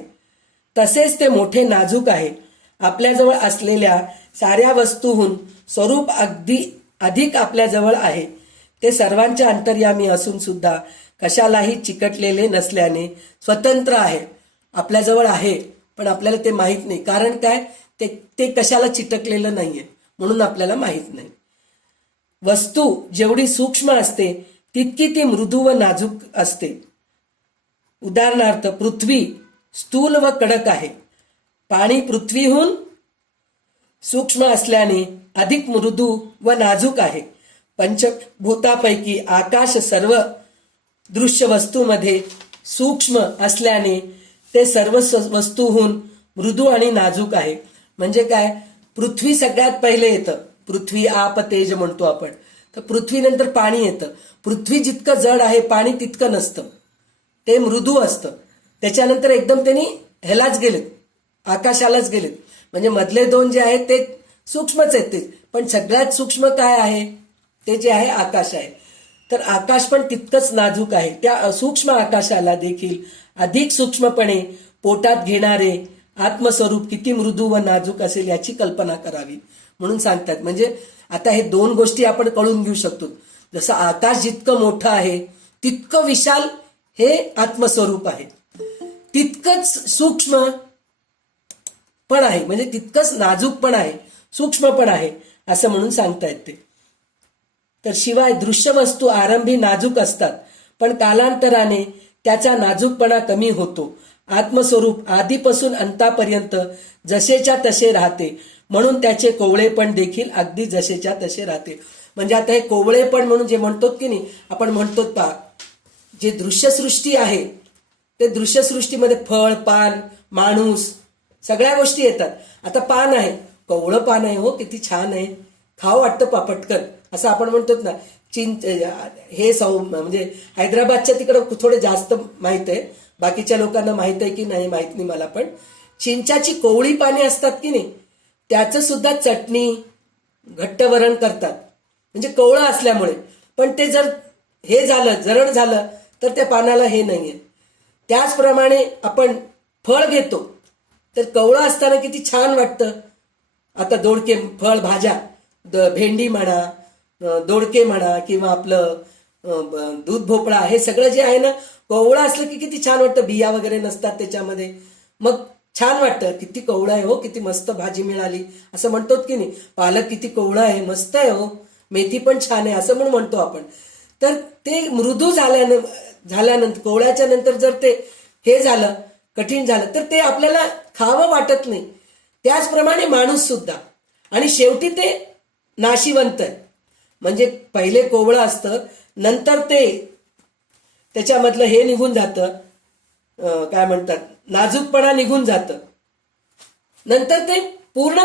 तसेच ते मोठे नाजूक आहे. आपल्याजवळ असलेल्या साऱ्या वस्तूहून स्वरूप अधिक आपल्याजवळ आहे. ते सर्वांच्या अंतर्यामी असून सुद्धा कशालाही चिकटलेले नसल्याने स्वतंत्र आहे. आपल्याजवळ आहे पण आपल्याला ते माहीत नाही. कारण काय, ते कशाला चिटकलेलं नाहीये म्हणून आपल्याला माहीत नाही. वस्तू जेवढी सूक्ष्म असते तितकी ती मृदू व नाजूक असते. उदाहरणार्थ पृथ्वी स्थूल व कडक आहे. पाणी पृथ्वीहून सूक्ष्म असल्याने अधिक मृदू व नाजूक आहे. पंचभूतापैकी आकाश सर्व दृश्य वस्तूमध्ये सूक्ष्म असल्याने ते सर्व वस्तूहून मृदू आणि नाजूक आहे. म्हणजे काय, पृथ्वी सगळ्यात पहिले येतं. पृथ्वी आप तेज म्हणतो आपण. तर पृथ्वीनंतर पाणी येतं. पृथ्वी जितकं जड आहे पाणी तितकं नसतं, ते मृदू असतं. त्याच्यानंतर एकदम त्यांनी ह्यालाच गेलेत, आकाशालाच गेलेत. म्हणजे मधले दोन जे आहेत ते सूक्ष्मच आहेत ते, पण सगळ्यात सूक्ष्म काय आहे, ते जे आहे आकाश आहे. तर आकाश पण तितकंच नाजूक आहे. त्या सूक्ष्म आकाशाला देखील अधिक सूक्ष्मपणे पोटात घेणारे आत्मस्वरूप किती मृदू व नाजूक असेल याची कल्पना करावी म्हणून सांगतात. म्हणजे आता हे दोन गोष्टी आपण कळून घेऊ शकतो. जसं आकाश जितकं मोठं आहे तितकं विशाल हे आत्मस्वरूप आहे, तितकंच सूक्ष्म पण आहे, म्हणजे तितकंच नाजूक पण आहे, सूक्ष्म पण आहे असं म्हणून सांगता येते. तर शिवाय दृश्य वस्तू आरंभी नाजूक असतात, पण कालांतराने त्याचा नाजूकपणा कमी होतो. आत्मस्वरूप आधीपासून अंतापर्यंत जसेच्या तसे राहते, म्हणून त्याचे कोवळेपण देखील अगदी जसेच्या तसे राहते. म्हणजे आता हे कोवळेपण म्हणून जे म्हणतो की नाही, आपण म्हणतो पा, जे दृश्यसृष्टी आहे ते दृश्यसृष्टीमध्ये फळ, पान, माणूस सगळ्या गोष्टी येतात. आता पान आहे, कोवळं पान आहे, हो किती छान आहे, खावं वाटतं पटकन असं आपण म्हणतो ना. हे म्हणजे हैदराबादच्या तिकडं थोडे जास्त माहित आहे, बाकीच्या लोकांना माहित आहे की नाही माहित नाही मला. पण चिंचाची कोवळी पाने असतात की नाही, त्याचं सुद्धा चटणी घट्ट वरण करतात, म्हणजे कोवळं असल्यामुळे. पण ते जर हे झालं, जरड झालं तर त्या पानाला हे नाहीये. त्याचप्रमाणे आपण फळ घेतो तर कोवळं असताना किती छान वाटतं. आता दोडके फळ, भाज्या, भेंडी म्हणा, दोडके म्हणा, किंवा आपलं दूध भोपळा, हे सगळं जे आहे ना, कोवळं असलं की किती छान वाटतं. बिया वगैरे नसतात त्याच्यामध्ये, मग छान वाटतं. किती कोवळं आहे हो, किती मस्त भाजी मिळाली असं म्हणतो की नाही. पालक किती कोवळं आहे, मस्त आहे हो, मेथी पण छान आहे असं म्हणून म्हणतो आपण. तर ते मृदू झाल्यानंतर कोवळ्याच्या नंतर जर ते हे झालं, कठीण झालं, तर ते आपल्याला खावं वाटत नाही. त्याचप्रमाणे माणूस सुद्धा. आणि शेवटी ते नाशिवंत आहे. म्हणजे पहिले कोवळं असतं, नंतर ते त्याच्यामधलं हे निघून जातं, काय म्हणतात, नाजूकपणा निघून जातं. नंतर ते पूर्ण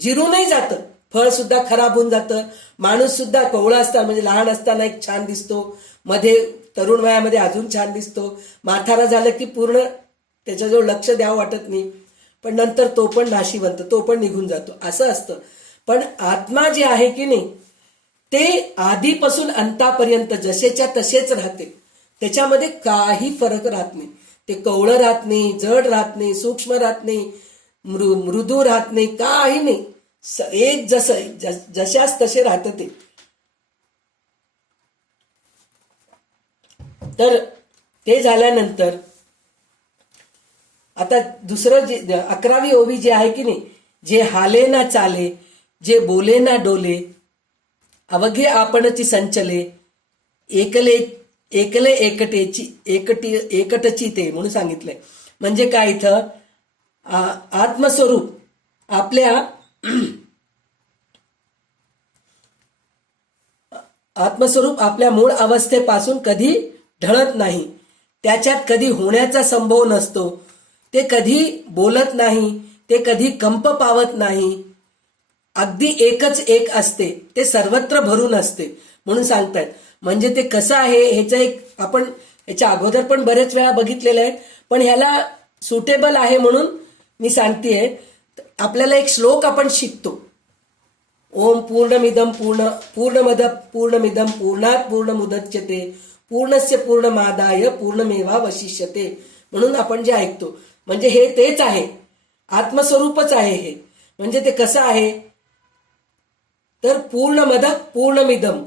जिरूनही जातं, फळ सुद्धा खराब होऊन जातं. माणूस सुद्धा कोवळा असताना, म्हणजे लहान असताना एक छान दिसतो, मध्ये तरुण वयामध्ये अजून छान दिसतो, म्हातारा झालं की पूर्ण त्याच्याजवळ लक्ष द्यावं वाटत नाही. पण नंतर तो पण नाशिवंत, तो पण निघून जातो, असं असतं. पण आत्मा जे आहे की नाही, ते आधीपासून अंतापर्यंत जसेच्या तसेच राहते. त्याच्यामध्ये काही फरक राहत नाही. ते कवळं राहत नाही, जड राहत नाही, सूक्ष्म राहत नाही, मृदू राहत नाही, काही नाही. एक जशाच तसे राहतं ते. तर ते झाल्यानंतर आता दुसरं जे 11वी ओवी जे आहे की नाही, जे हाले ना चाले, जे बोले ना डोले, अवघे आपणची संचले, एकले एकले एकटची ते म्हणून सांगितलंय. म्हणजे काय इथं आत्मस्वरूप आपल्या आत्मस्वरूप आपल्या मूळ अवस्थेपासून कधी ढळत नाही. त्याच्यात कधी होण्याचा संभव नसतो. ते कधी बोलत नाही, ते कधी कंप पावत नाही. अगदी एकच एक असते, ते सर्वत्र भरून असते म्हणून सांगतायत. म्हणजे ते कसं आहे ह्याचं एक आपण ह्याच्या अगोदर पण बरेच वेळा बघितलेलं आहे, पण ह्याला सुटेबल आहे म्हणून मी सांगतेय. आपल्याला एक श्लोक आपण शिकतो. ओम पूर्णमिदम पूर्णमद पूर्णमिदम पूर्णात पूर्णमुदच्यते पूर्णस्य पूर्णमादाय पूर्णमेवावशिष्यते म्हणून आपण जे ऐकतो. म्हणजे हे तेच आहे, आत्मस्वरूपच आहे हे. म्हणजे ते कसं आहे तर पूर्णमद पूर्णमिदम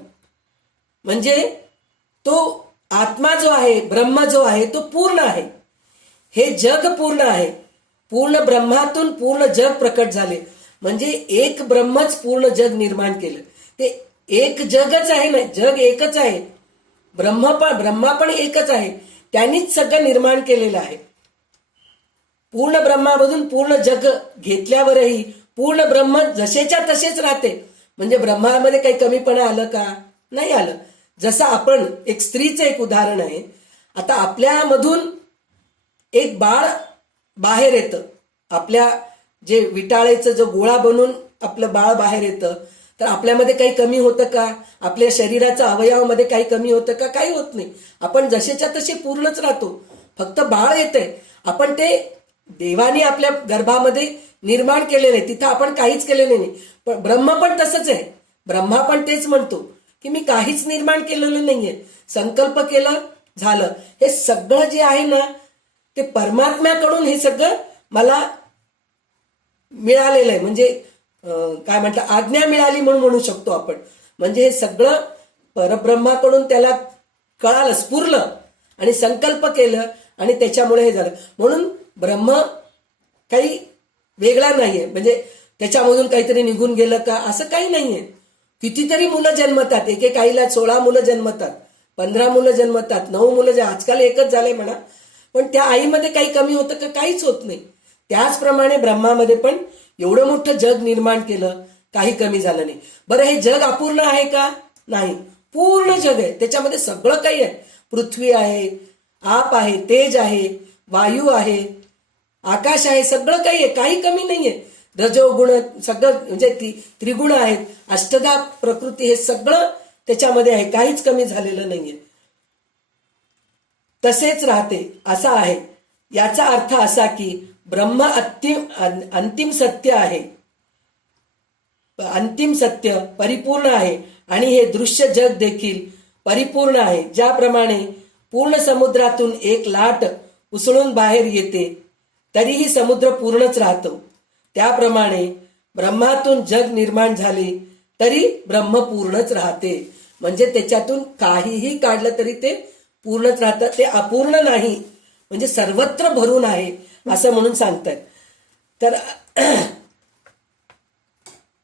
म्हणजे तो आत्मा जो आहे, ब्रह्म जो आहे तो पूर्ण आहे. हे जग पूर्ण आहे. पूर्ण ब्रह्मातून पूर्ण जग प्रकट झाले. म्हणजे एक ब्रह्मच पूर्ण जग निर्माण केलं. ते एक जगच आहे ना, जग एकच आहे. ब्रह्मा पण एकच आहे. त्यांनीच सगळं निर्माण केलेलं आहे. पूर्ण ब्रह्मामधून पूर्ण जग घेतल्यावरही पूर्ण ब्रह्म जसेच्या तसेच राहते. म्हणजे ब्रह्मामध्ये काही कमीपणा आलं का? नाही आलं. जसं आपण एक स्त्रीचं एक उदाहरण आहे. आता आपल्यामधून एक बाळ बाहेर येतं. आपल्या जे विटाळेचं जो गोळा बनून आपलं बाळ बाहेर येतं, तर आपल्यामध्ये काही कमी होतं का? आपल्या शरीराच्या अवयवामध्ये काही कमी होतं का? काही होत नाही. आपण जसेच्या तसे पूर्णच राहतो. फक्त बाळ येतंय. आपण ते देवाने आपल्या गर्भामध्ये निर्माण केलेलं आहे. तिथं आपण काहीच केलेलं नाही. पण ब्रह्म पण तसंच आहे. ब्रह्मा पण तेच म्हणतो की मी काहीच निर्माण केलेलं नाहीये. संकल्प केलं झालं. हे सगळं जे आहे ना ते परमात्म्याकडून हे सगळं मला मिळालेलं आहे. म्हणजे काय म्हणतात आज्ञा मिळाली म्हणून म्हणू शकतो आपण. म्हणजे हे सगळं परब्रह्माकडून त्याला कळालं, स्फुरलं आणि संकल्प केलं आणि त्याच्यामुळे हे झालं. म्हणून ब्रह्म काही वेगळा नाहीये. म्हणजे त्याच्यामधून काहीतरी निघून गेलं का असं काही नाहीये. कितीतरी मुलं जन्मतात. एक आईला 16 मुलं जन्मतात, 15 मुलं जन्मतात, 9 मुलं. आजकाल एकच झालंय म्हणा, पण त्या आईमध्ये काही कमी होतं का? काहीच होत नाही. त्याचप्रमाणे ब्रह्मामध्ये पण एवढं मोठं जग निर्माण केलं, काही कमी झालं नाही. बरं, हे जग अपूर्ण आहे का? नाही, पूर्ण जग आहे. त्याच्यामध्ये सगळं काही आहे. पृथ्वी आहे, आप आहे, तेज आहे, वायू आहे, आकाश आहे, सगळं काही आहे. काही कमी नाहीये. रजोगुण सगळं म्हणजे त्रिगुण आहेत, अष्टधा प्रकृती, हे सगळं त्याच्यामध्ये आहे. काहीच कमी झालेलं नाहीये. तसेच राहते असा आहे. याचा अर्थ असा की ब्रह्म अंतिम सत्य आहे. अंतिम सत्य परिपूर्ण आहे आणि हे दृश्य जग देखील परिपूर्ण आहे. ज्याप्रमाणे पूर्ण समुद्रातून एक लाट उसळून बाहेर येते तरीही समुद्र पूर्णच राहतो, त्याप्रमाणे ब्रह्मातून जग निर्माण झाले तरी ब्रह्म पूर्णच राहते. म्हणजे त्याच्यातून काहीही काढलं तरी ते पूर्णच राहतं. ते अपूर्ण नाही, म्हणजे सर्वत्र भरून आहे असं म्हणून सांगतात. तर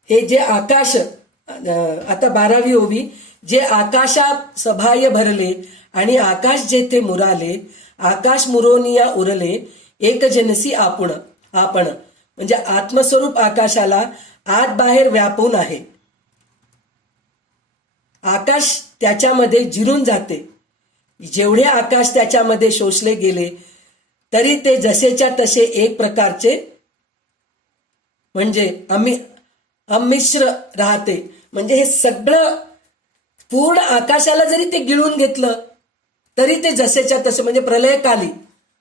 हे जे आकाश, आता 12वी ओवी, जे आकाशात सभाय भरले आणि आकाश जेथे मुराले, आकाश मुरोनिया उरले, एक जनसी आपण. म्हणजे आत्मस्वरूप आकाशाला आत बाहेर व्यापून आहे. आकाश त्याच्यामध्ये जिरून जाते. जेवढे आकाश त्याच्यामध्ये शोषले गेले तरी ते जसेच्या तसे एक प्रकारचे म्हणजे अमिश्र राहते. म्हणजे हे सगळं पूर्ण आकाशाला जरी ते गिळून घेतलं तरी ते जसेच्या तसे, म्हणजे प्रलयकाली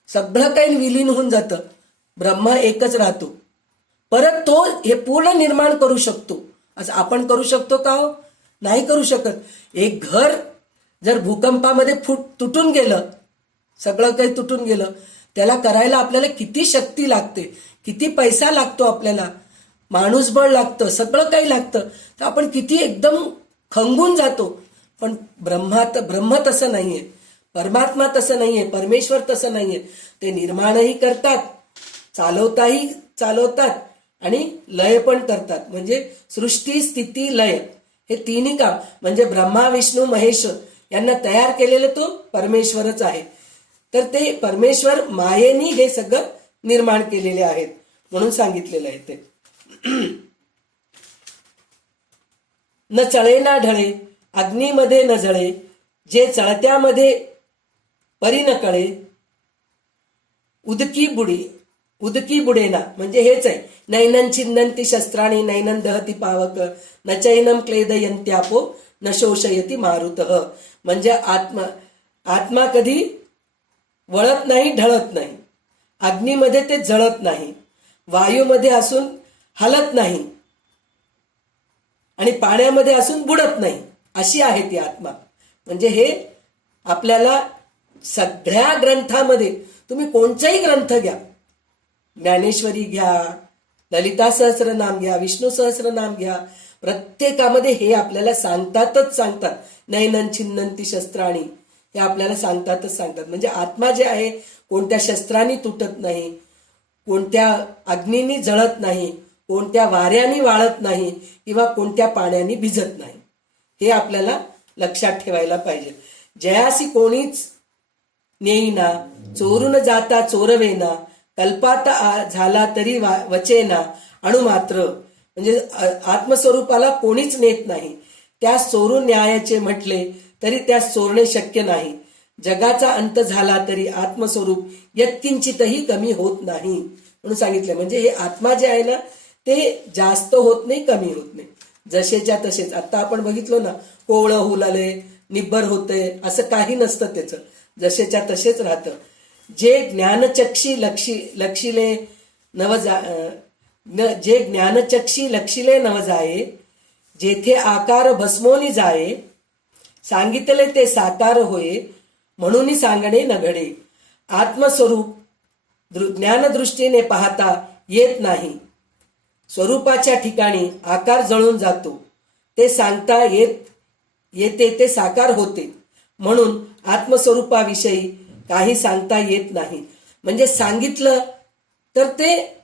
सगळं काही विलीन होऊन जातं. ब्रह्म एकच राहतो. परत तो हे पूर्ण निर्माण करू शकतो. असं आपण करू शकतो का? हो, नाही करू शकत. एक घर जर भूकंपामध्ये तुटून गेलं, सगळं काही तुटून गेलं, त्याला करायला आपल्याला किती शक्ती लागते, किती पैसा लागतो, आपल्याला माणूसबळ लागतं, सगळं काही लागतं, तर आपण किती एकदम खंगून जातो. पण ब्रह्म तसं नाहीये, परमात्मा तसं नाहीये, परमेश्वर तसं नाहीये. ते निर्माणही करतात, चालवतात आणि लय पण करतात. म्हणजे सृष्टी, स्थिती, लय हे तिन्ही काम, म्हणजे ब्रह्मा, विष्णू, महेश यांना तयार केलेलं तो परमेश्वरच आहे. तर ते परमेश्वर मायेनी हे सगळं निर्माण केलेले आहेत म्हणून सांगितलेलं आहे ते. न चळे ना ढळे, अग्नीमध्ये न जळे, जे चळत्यामध्ये परी न कळे, उदकी बुडेना, म्हणजे हेच आहे. नैनन छिन्नंती शस्त्राणी, नैनन दहती पावक, न चैनम क्लेदयंत्यापो, न शोषयती मारुतः. म्हणजे आत्मा कधी वळत नाही, ढळत नाही. अग्नीमध्ये ते जळत नाही, वायूमध्ये असून हलत नाही आणि पाण्यामध्ये असून बुडत नाही, अशी आहे ती आत्मा. म्हणजे हे आपल्याला सगळ्या ग्रंथामध्ये, तुम्ही कोणताही ग्रंथ घ्या, ज्ञानेश्वरी घ्या, ललिता सहस्रनाम घ्या, विष्णू सहस्रनाम घ्या, प्रत्येकामध्ये हे आपल्याला सांगतात. नैनन छिन्नंती शस्त्राणी, हे आपल्याला सांगतात. म्हणजे आत्मा जे आहे कोणत्या शस्त्रांनी तुटत नाही, कोणत्या अग्नीनी जळत नाही, कोणत्या वाऱ्याने वाळत नाही किंवा कोणत्या पाण्याने भिजत नाही. हे आपल्याला लक्षात ठेवायला पाहिजे. जयासी कोणीच नेईना, चोरून जाता चोरवेना, कल्पात झाला तरी वचेना, अणुमात्र. म्हणजे आत्मस्वरूपाला कोणीच नेत नाही. त्यास चोरून न्यायाचे म्हटले तरी त्यास चोरणे शक्य नाही. जगाचा अंत झाला तरी आत्मस्वरूप यत्किंचितही कमी होत नाही म्हणून सांगितलं. म्हणजे हे आत्मा जे आहे ना, ते जास्त होत नाही, कमी होत नाही, जसेच्या तसेच. आता आपण बघितलो ना, कोवळं हुलले, निब्बर होते, असं काही नसतं त्याचं, जसेच्या तसेच राहतं. जे ज्ञानचक्षी लक्षिले जे ज्ञानचक्षी लक्षिले नव जाये, जेथे आकार भस्मोनी जाये, सांगितले ते साकार होये, म्हणून सांगणे न घडे. आत्मस्वरूप ज्ञानदृष्टीने पाहता येत नाही. स्वरूपाच्या ठिकाणी आकार जळून जातो, ते सांगता येते ते साकार होते. म्हणून आत्मस्वरूपाविषयी काही सांगता येत नाही. म्हणजे सांगितलं तर ते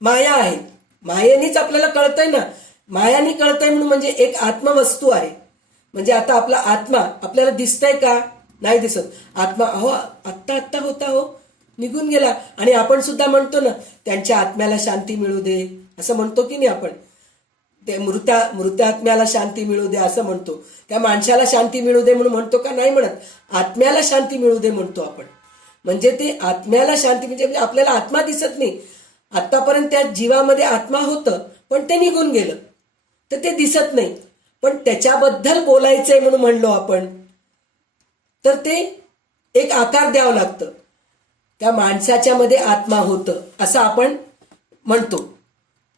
माया आहे, मायेनीच आपल्याला कळतंय ना, मायानी कळतंय म्हणून. म्हणजे एक आत्मवस्तू आहे. म्हणजे आता आपला आत्मा आपल्याला दिसतंय का? नाही दिसत. आत्मा आत्ता होता, निघून गेला. आणि आपण सुद्धा म्हणतो ना, त्यांच्या आत्म्याला शांती मिळू दे, असं म्हणतो की नाही आपण. ते मृत आत्म्याला शांती मिळू दे असं म्हणतो. त्या माणसाला शांती मिळू दे म्हणून म्हणतो का? नाही म्हणत. आत्म्याला शांती मिळू दे म्हणतो आपण. म्हणजे ते आत्म्याला शांती, म्हणजे आपल्याला आत्मा दिसत नाही. आतापर्यंत त्या जीवामध्ये आत्मा होतं, पण ते निघून गेलं, तर ते दिसत नाही. पण त्याच्याबद्दल बोलायचंय म्हणून म्हणलो आपण, तर ते एक आकार द्यावं लागतं. त्या माणसाच्या मध्ये आत्मा होतं असं आपण म्हणतो,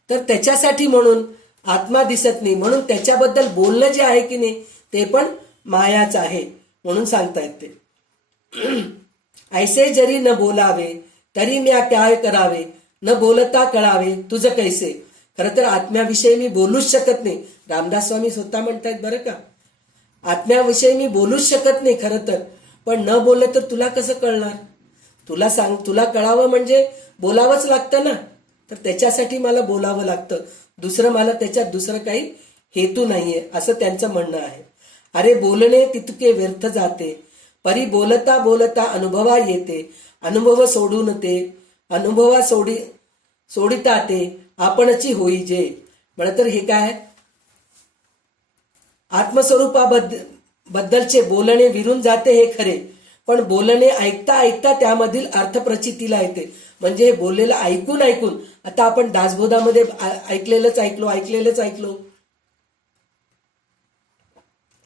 तर त्याच्यासाठी म्हणून आत्मा दिसत नाही, म्हणून त्याच्याबद्दल बोलणं जे आहे की नाही, ते पण मायाच आहे म्हणून सांगता येते. ऐसे जरी न बोलावे तरी म्या काय करावे, न बोलता कळावे तुझं कैसे. खरं तर आत्म्याविषयी मी बोलूच शकत नाही. रामदास स्वामी स्वतः म्हणतायत बरं का, आत्म्याविषयी मी बोलूच शकत नाही खरं तर. पण न बोललं तर तुला कसं कळणार? तुला कळावं म्हणजे बोलावंच लागतं ना, तर त्याच्यासाठी मला बोलावं लागतं. मला त्याच्यात दुसरं काही हेतू नाहीये असं त्यांचं म्हणणं आहे. अरे बोलणे तितके व्यर्थ जाते, परी बोलता बोलता अनुभवा येते, अनुभव सोडून ते अनुभवा सोडिता ते आपणची होई जे. म्हणत तर हे काय, आत्मस्वरूपाबद्दलचे बोलणे विरून जाते हे खरे, पण बोलणे ऐकता ऐकता त्यामधील अर्थ प्रचितीला येते. म्हणजे हे बोललेलं ऐकून आता आपण दासबोधामध्ये ऐकलेलंच ऐकलो,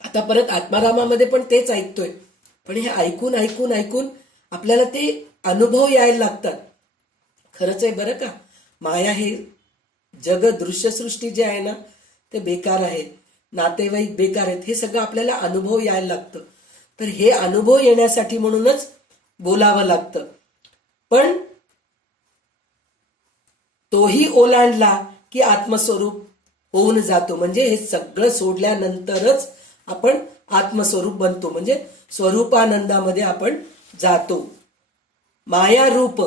आता परत आत्मारामामध्ये पण तेच ऐकतोय. पण हे ऐकून आपल्याला ते अनुभव यायला लागतात. खरंच आहे बरं का, माया हे जग दृश्यसृष्टी जे आहे ना, ते बेकार आहे. नातेवाईक बेकार आहेत, हे सगळं आपल्याला अनुभव यायला लागतं. तर हे अनुभव येण्यासाठी म्हणूनच बोलावं लागतं. पण तोही ओलांडला की आत्मस्वरूप होऊन जातो. म्हणजे हे सगळं सोडल्यानंतरच आपण आत्मस्वरूप बनतो, म्हणजे स्वरूपानंदामध्ये आपण जातो. मायारूप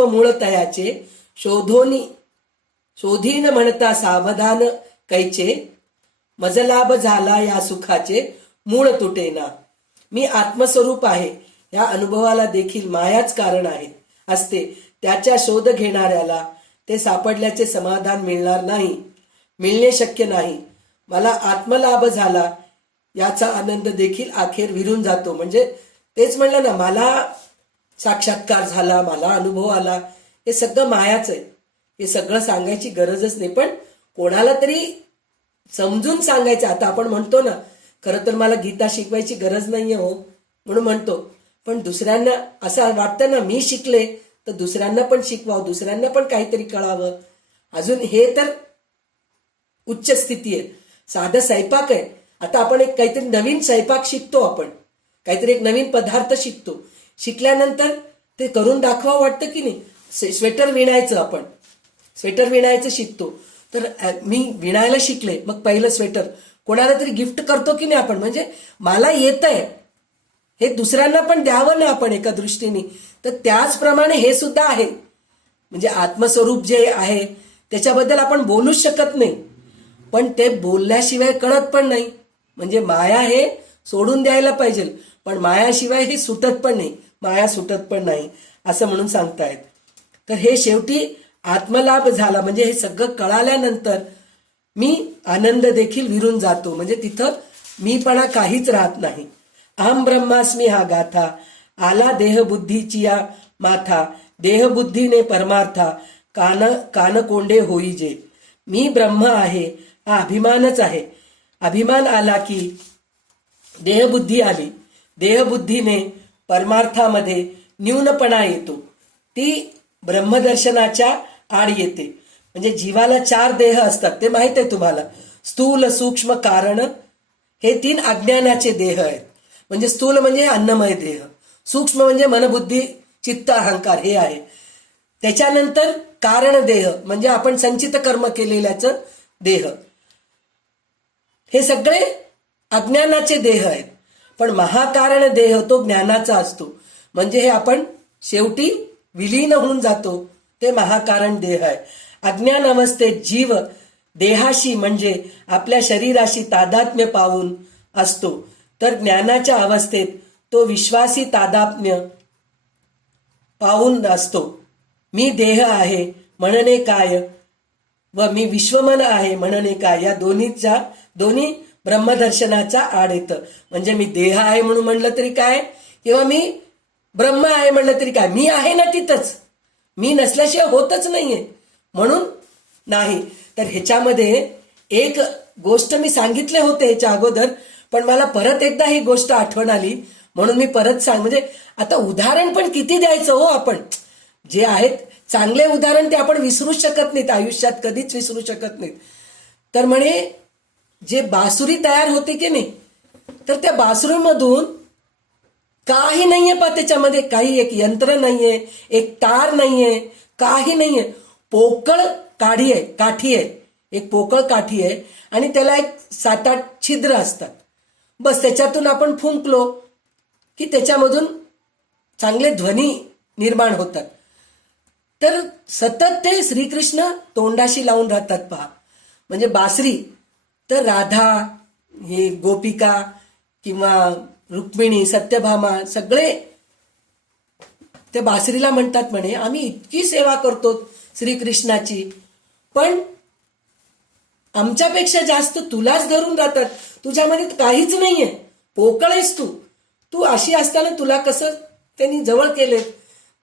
मूळ तयाचे शोधीन म्हणता सावधान कैचे, मजलाभ झाला या सुखाचे मूळ तुटेना. मी आत्मस्वरूप आहे या अनुभवाला देखील मायाच कारण असते. त्याच्या शोध घेणाऱ्याला ते सापडल्याचे समाधान मिळणार नाही, मिळणे शक्य नाही. मला आत्मलाभ झाला याचा आनंद देखील अखेर विरून जातो. म्हणजे तेच म्हणलं ना, मला साक्षात्कार झाला, मला अनुभव आला, हे सगळं मायाच आहे. हे सगळं सांगायची गरजच नाही. पण कोणाला तरी समजून सांगायचं. आता आपण म्हणतो ना, खरं तर मला गीता शिकवायची गरज नाहीये हो म्हणून म्हणतो, पण दुसऱ्यांना असं वाटतं ना, मी शिकले तर दुसऱ्यांना पण शिकवावं, दुसऱ्यांना पण काहीतरी कळावं. अजून हे तर उच्च स्थिती आहे. साधं स्वयंपाक आहे. आता आपण एक काहीतरी नवीन स्वयंपाक शिकतो, आपण काहीतरी एक नवीन पदार्थ शिकतो. शिकल्यानंतर ते करून दाखवावं वाटतं की नाही. स्वेटर विणायचं, आपण स्वेटर विणायचं शिकतो. तर मी विणायला शिकले, मग पहिलं स्वेटर कोणाला तरी गिफ्ट करतो की नाही आपण. म्हणजे मला येतंय हे दुसऱ्यांना पण द्यावं ना आपण एका दृष्टीने. तर त्याचप्रमाणे हे सुद्धा आहे. म्हणजे आत्मस्वरूप जे आहे त्याच्याबद्दल आपण बोलूच शकत नाही, पण ते बोलल्याशिवाय कळत पण नाही. म्हणजे माया हे सोडून द्यायला पाहिजे, पण मायाशिवाय हे सुटत पण नाही, माया सुटत पण नाही असं म्हणून सांगतायत. तर हे शेवटी आत्मलाभ झाला म्हणजे हे सगळं कळाल्यानंतर मी आनंद देखील विरून जातो. म्हणजे तिथं मीपणा काहीच राहत नाही. अहम ब्रह्मास्मी हा गाथा, आला देहबुद्धीची या माथा, देहबुद्धीने परमार्था, कान कोंडे होई जे. मी ब्रह्म आहे हा अभिमानच आहे. अभिमान आला की देहबुद्धी आली, देहबुद्धीने परमार्थामध्ये न्यूनपणा येतो. ती ब्रह्मदर्शनाच्या आड येते. म्हणजे जीवाला 4 देह असतात, ते माहित आहे तुम्हाला. स्थूल, सूक्ष्म, कारण हे 3 अज्ञानाचे देह आहेत. म्हणजे स्थूल म्हणजे अन्नमय देह, सूक्ष्म म्हणजे मनबुद्धी चित्त अहंकार हे आहे. त्याच्यानंतर कारण देह म्हणजे आपण संचित कर्म केलेल्याचं देह. हे सगळे अज्ञानाचे देह आहेत. पण महाकारण देह तो ज्ञानाचा असतो. म्हणजे हे आपण शेवटी विलीन होऊन जातो, ते महाकारण देह आहे. अज्ञान अवस्थेत जीव देहाशी म्हणजे आपल्या शरीराशी तादात्म्य पावून असतो, तर ज्ञानाच्या अवस्थेत तो विश्वासी तादात्म्य पावून असतो. मी देह आहे म्हणणे काय व मी विश्वमन आहे म्हणणे काय, या दोन्ही ब्रह्मदर्शनाच्या आड येतं. म्हणजे मी देह आहे म्हणून म्हणलं तरी काय, किंवा मी ब्रह्म आहे म्हणलं तरी काय, मी आहे ना तिथंच. मी नसल्याशिवाय होतच नाहीये म्हणून नाही. तर ह्याच्यामध्ये एक गोष्ट मी सांगितले होते ह्याच्या अगोदर, पण मला परत एकदा ही गोष्ट आठवण आली म्हणून मी परत म्हणजे आता उदाहरण पण किती द्यायचं हो आपण. जे आहेत चांगले उदाहरण ते आपण विसरूच शकत नाहीत, आयुष्यात कधीच विसरू शकत नाहीत. तर म्हणे जे बासुरी तयार होते की नाही, तर त्या बासुरीमधून काही नाहीये पा, त्याच्यामध्ये काही एक यंत्र नाहीये, एक तार नाहीये, काही नाहीये. पोकळ काठी आहे, एक पोकळ काठी आहे आणि त्याला एक 7-8 छिद्र असतात. बस त्याच्यातून आपण फुंकलो की त्याच्यामधून चांगले ध्वनी निर्माण होतात. तर सतत ते श्रीकृष्ण तोंडाशी लावून राहतात पहा. म्हणजे बासरी तर राधा, हे गोपिका किंवा रुक्मिणी, सत्यभामा सगळे त्या बासरीला म्हणतात म्हणे, आम्ही इतकी सेवा करतो श्रीकृष्णाची, पण आमच्यापेक्षा जास्त तुलाच धरून राहतात. तुझ्यामध्ये काहीच नाहीये, पोकळ आहेस तू अशी असताना तुला कसं त्यांनी जवळ केले.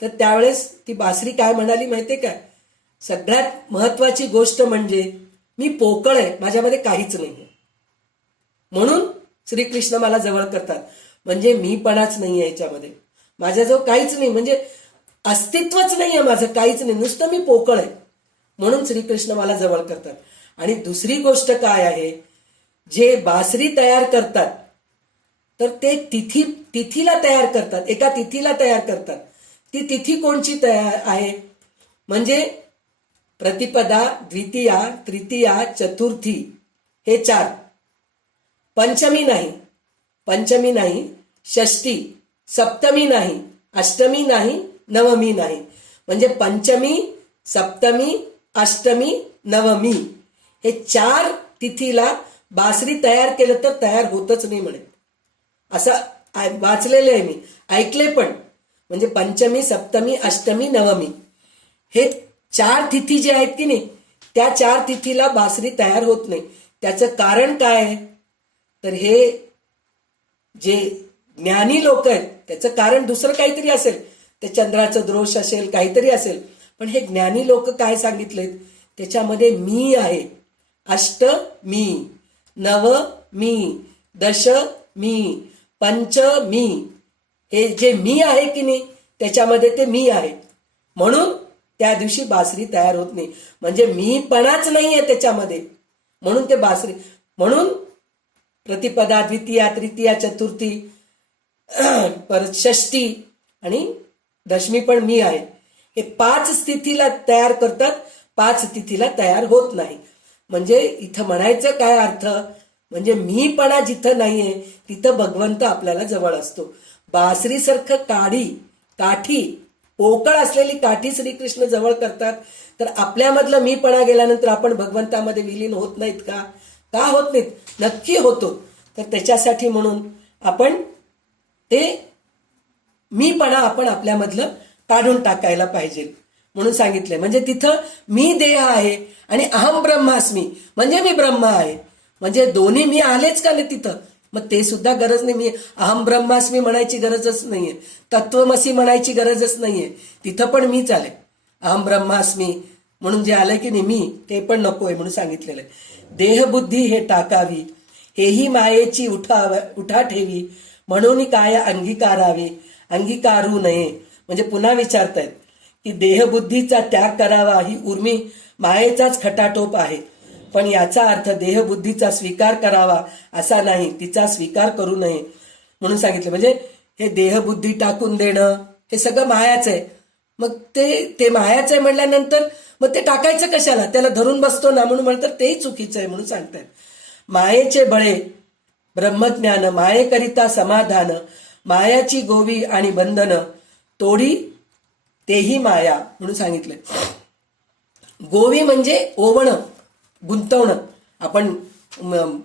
तर त्यावेळेस ती बासरी काय म्हणाली माहितीये काय, सगळ्यात महत्वाची गोष्ट म्हणजे मी पोकळ आहे, माझ्यामध्ये काहीच नाहीये, म्हणून श्रीकृष्ण मला जवळ करतात. म्हणजे मीपणाच नाहीये याच्यामध्ये, माझ्याजवळ काहीच नाही, म्हणजे अस्तित्वच नाहीये माझं, काहीच नाही, नुसतं मी पोकळ आहे म्हणून श्रीकृष्ण मला जवळ करतात. आणि दुसरी गोष्ट काय आहे, जे बासरी तयार करतात तर ते तिथीला तयार करतात, एका तिथीला तयार करतात. ती तिथी कोणची तयार आहे, म्हणजे प्रतिपदा, द्वितीया, तृतीया, चतुर्थी हे 4. पंचमी नाही, षष्टी, सप्तमी नाही, अष्टमी नाही, नवमी नाही. म्हणजे पंचमी, सप्तमी, अष्टमी, नवमी हे 4 तिथीला बासरी तयार केलं तर तयार होतच नाही म्हणे. असं वाचलेलं आहे मी, ऐकले पण. म्हणजे पंचमी, सप्तमी, अष्टमी, नवमी हे 4 तिथी जे आहेत की नाही, त्या 4 तिथीला बासरी तयार होत नाही. त्याचं कारण काय आहे, तर हे जे ज्ञानी लोक आहेत त्याचं कारण दुसरं काहीतरी असेल, ते चंद्राचं दोष असेल, काहीतरी असेल. पण हे ज्ञानी लोक काय सांगितलेत, त्याच्यामध्ये मी आहे. अष्ट मी, नव मी, दश मी, पंच मी, हे जे मी आहे की नाही त्याच्यामध्ये ते मी आहे. म्हणून त्या दिवशी बासरी तयार होत नाही. म्हणजे मीपणाच नाही आहे त्याच्यामध्ये, म्हणून ते बासरी. म्हणून प्रतिपदा, द्वितीया, तृतीया, चतुर्थी, परत षष्टी आणि दशमी पण मी आहे. हे 5 तिथीला तयार करतात, 5 तिथीला तयार होत नाही. म्हणजे इथं म्हणायचं काय अर्थ, म्हणजे मीपणा जिथं नाहीये तिथं भगवंत आपल्याला जवळ असतो. बासरीसारखं काठी पोकळ असलेली काठी श्रीकृष्ण जवळ करतात. तर आपल्यामधलं मीपणा गेल्यानंतर आपण भगवंतामध्ये विलीन होत नाहीत का? का होत नाहीत? नक्की होतो. तर त्याच्यासाठी म्हणून आपण ते मीपणा आपण आपल्यामधलं काढून टाकायला पाहिजे म्हणून सांगितलंय. म्हणजे तिथं मी देह आहे आणि अहम ब्रह्मास्मी म्हणजे मी ब्रह्म आहे. म्हणजे दोन्ही मी आलेच का नाही तिथं? मग ते सुद्धा गरज नाही. मी अहम ब्रह्मास्मी म्हणायची गरजच नाहीये, तत्वमसी म्हणायची गरजच नाहीये. तिथं पण मीच आले. अहम ब्रह्मास्मी म्हणून जे आलंय की नाही मी, ते पण नकोय म्हणून सांगितलेलं आहे. देहबुद्धी हे टाकावी, हेही मायेची उठा ठेवी, म्हणून काय अंगीकारावी, अंगीकारू नये. म्हणजे पुन्हा विचारतायत की देहबुद्धीचा त्याग करावा, ही उर्मी मायेचाच खटाटोप आहे. पण याचा अर्थ देहबुद्धीचा स्वीकार करावा असा नाही, तिचा स्वीकार करू नये म्हणून सांगितलं. म्हणजे हे देहबुद्धी टाकून देणं हे सगळं मायाच आहे. मग ते मायाच आहे म्हटल्यानंतर मग ते टाकायचं कशाला? त्याला धरून बसतो ना म्हणून म्हणतात तेही चुकीचं आहे म्हणून सांगतात. मायेचे बळे ब्रह्मज्ञान, मायेकरिता समाधान, मायाची गोवी आणि बंधन तोडी तेही माया म्हणून सांगितलंय. गोवी म्हणजे ओवणं, गुंतवणं. आपण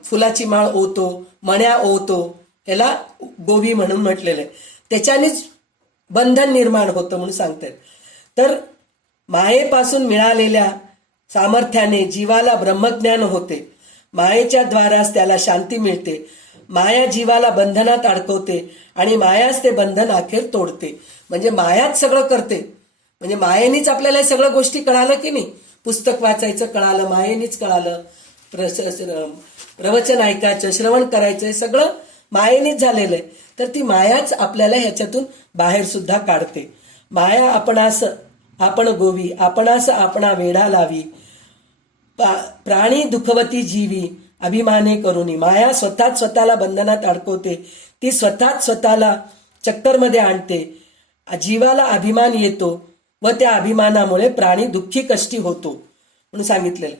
फुलाची माळ ओवतो, मण्या ओवतो, याला गोवी म्हणून म्हटलेलं आहे. त्याच्यानेच बंधन निर्माण होतं म्हणून सांगतात. तर मायेपासून मिळालेल्या सामर्थ्याने जीवाला ब्रह्मज्ञान होते. मायेच्या द्वारास त्याला शांती मिळते. माया जीवाला बंधनात अडकवते आणि मायाच ते बंधन अखेर तोडते. म्हणजे मायाच सगळं करते. म्हणजे मायेनीच आपल्याला हे सगळं गोष्टी कळालं की नाही. पुस्तक वाचायचं कळालं, मायेनीच कळालं. प्रवचन ऐकायचं, श्रवण करायचं, हे सगळं मायेनीच झालेलं आहे. तर ती मायाच आपल्याला ह्याच्यातून बाहेर सुद्धा काढते. माया आपणास आपण गोवी, आपणास आपणा वेढा लावी, प्राणी दुखवती जीवी अभिमाने करुनी. माया स्वतःच स्वतःला बंधनात अडकवते, ती स्वतःच स्वतःला चक्करमध्ये आणते. जीवाला अभिमान येतो व त्या अभिमानामुळे प्राणी दुःखी कष्टी होतो म्हणून सांगितलेलं.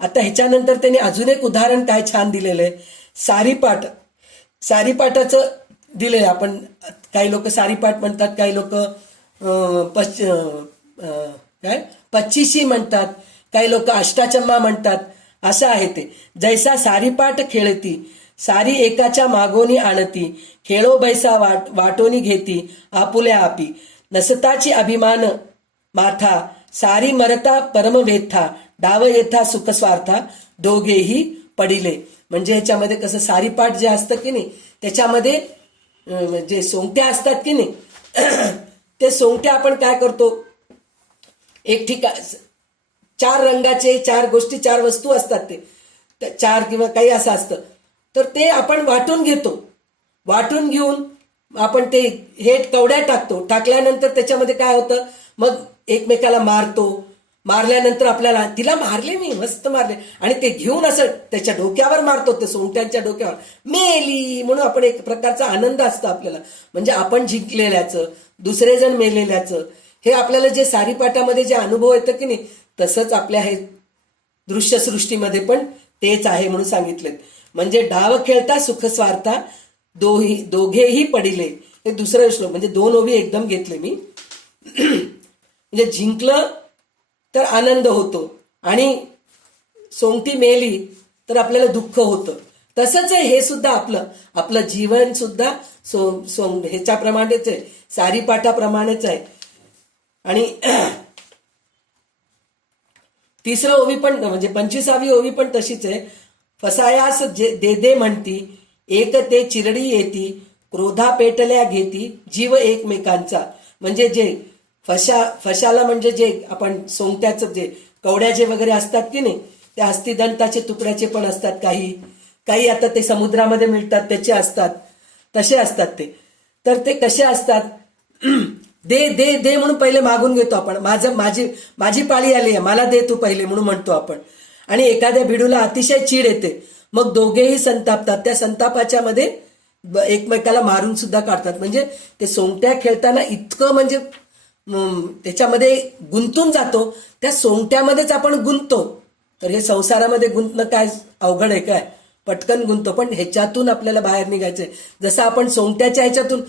आता ह्याच्यानंतर त्यांनी अजून एक उदाहरण काय छान दिलेलं आहे. सारीपाटाचं दिलेलं. आपण काही लोक सारीपाट म्हणतात, काही लोक पच्चीशी म्हणतात, काही लोक अष्टाचम्मा म्हणतात. असं आहे ते. जैसा सारीपाट खेळती, सारी एकाच्या मागोनी आणती, खेळो बैसा वाटोनी घेती, आपुल्या आपी, नसताची अभिमान माथा, सारी मरता परमवेथा, डाव येथा सुख स्वार्था, दोघेही पडिले. म्हणजे ह्याच्यामध्ये कसं सारीपाट जे असतं की नाही, त्याच्यामध्ये जे सोंगट्या असतात की नाही, ते सोंगट्या आपण काय करतो, एक ठिकाण 4 रंगाचे 4 गोष्टी 4 वस्तू असतात, ते 4 किंवा काही असं असतं. तर ते आपण वाटून घेतो. वाटून घेऊन आपण ते हे कवड्या टाकतो. टाकल्यानंतर त्याच्यामध्ये काय होतं, मग एकमेकाला मारतो. मारल्यानंतर आपल्याला तिला मारले मी मस्त मारले आणि ते घेऊन असं त्याच्या डोक्यावर मारतो ते सोंगट्यांच्या डोक्यावर मेली म्हणून आपण एक प्रकारचा आनंद असतो आपल्याला म्हणजे आपण जिंकलेल्याचं दुसरे जण मेलेल्याचं हे आपल्याला जे सारीपाटामध्ये जे अनुभव येतं की नाही तसंच आपल्या हे दृश्यसृष्टीमध्ये पण तेच आहे म्हणून सांगितले म्हणजे डाव खेळता सुख स्वार्था दोघेही पडिले हे दुसरं श्लोक म्हणजे 2 ओवी एकदम घेतले मी म्हणजे जिंकलं तर आनंद होतो आणि सोंगटी मेली तर आपल्याला दुःख होतं तसंच आहे हे सुद्धा आपलं जीवन सुद्धा ह्याच्याप्रमाणेच आहे सारीपाठाप्रमाणेच आहे आणि 3रं ओवी पण म्हणजे 25वी ओवी पण तशीच आहे फसायास दे म्हणती एक ते चिरडी येती क्रोधा पेटल्या घेती जीव एकमेकांचा म्हणजे जे फशाला म्हणजे जे आपण सोंगट्याचं जे कवड्याचे वगैरे असतात की नाही ते हस्तिदंताचे तुकड्याचे पण असतात काही आता ते समुद्रामध्ये मिळतात त्याचे असतात तसे असतात ते तर ते कसे असतात दे दे दे म्हणून पहिले मागून घेतो आपण माझी पाळी आली आहे मला दे तू पहिले म्हणून म्हणतो आपण आणि एखाद्या भिडूला अतिशय चीड येते मग दोघेही संतापतात त्या संतापाच्या मध्ये एकमेकाला मारून सुद्धा काढतात म्हणजे ते सोंगट्या खेळताना इतकं म्हणजे त्याच्यामध्ये गुंतून जातो त्या सोंगट्यामध्येच आपण गुंततो तर हे संसारामध्ये गुंतणं काय अवघड आहे काय पटकन गुंततो पण ह्याच्यातून आपल्याला बाहेर निघायचंय जसं आपण सोंगट्याच्या ह्याच्यातून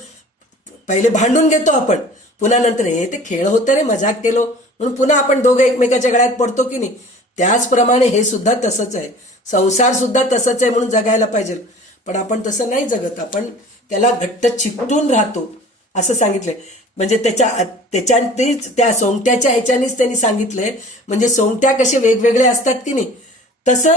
पहिले भांडून घेतो आपण पुन्हा नंतर हे ते खेळ होतं रे मजाक केलो म्हणून पुन्हा आपण दोघं एकमेकाच्या गळ्यात पडतो की नाही त्याचप्रमाणे हे सुद्धा तसंच आहे संसार सुद्धा तसंच आहे म्हणून जगायला पाहिजे पण आपण तसं नाही जगत आपण त्याला घट्ट चिकटून राहतो असं सांगितलंय म्हणजे त्या सोंगट्याच्या ह्याच्यानेच त्यांनी सांगितलंय म्हणजे सोंगट्या कसे वेगवेगळे असतात की नाही तसं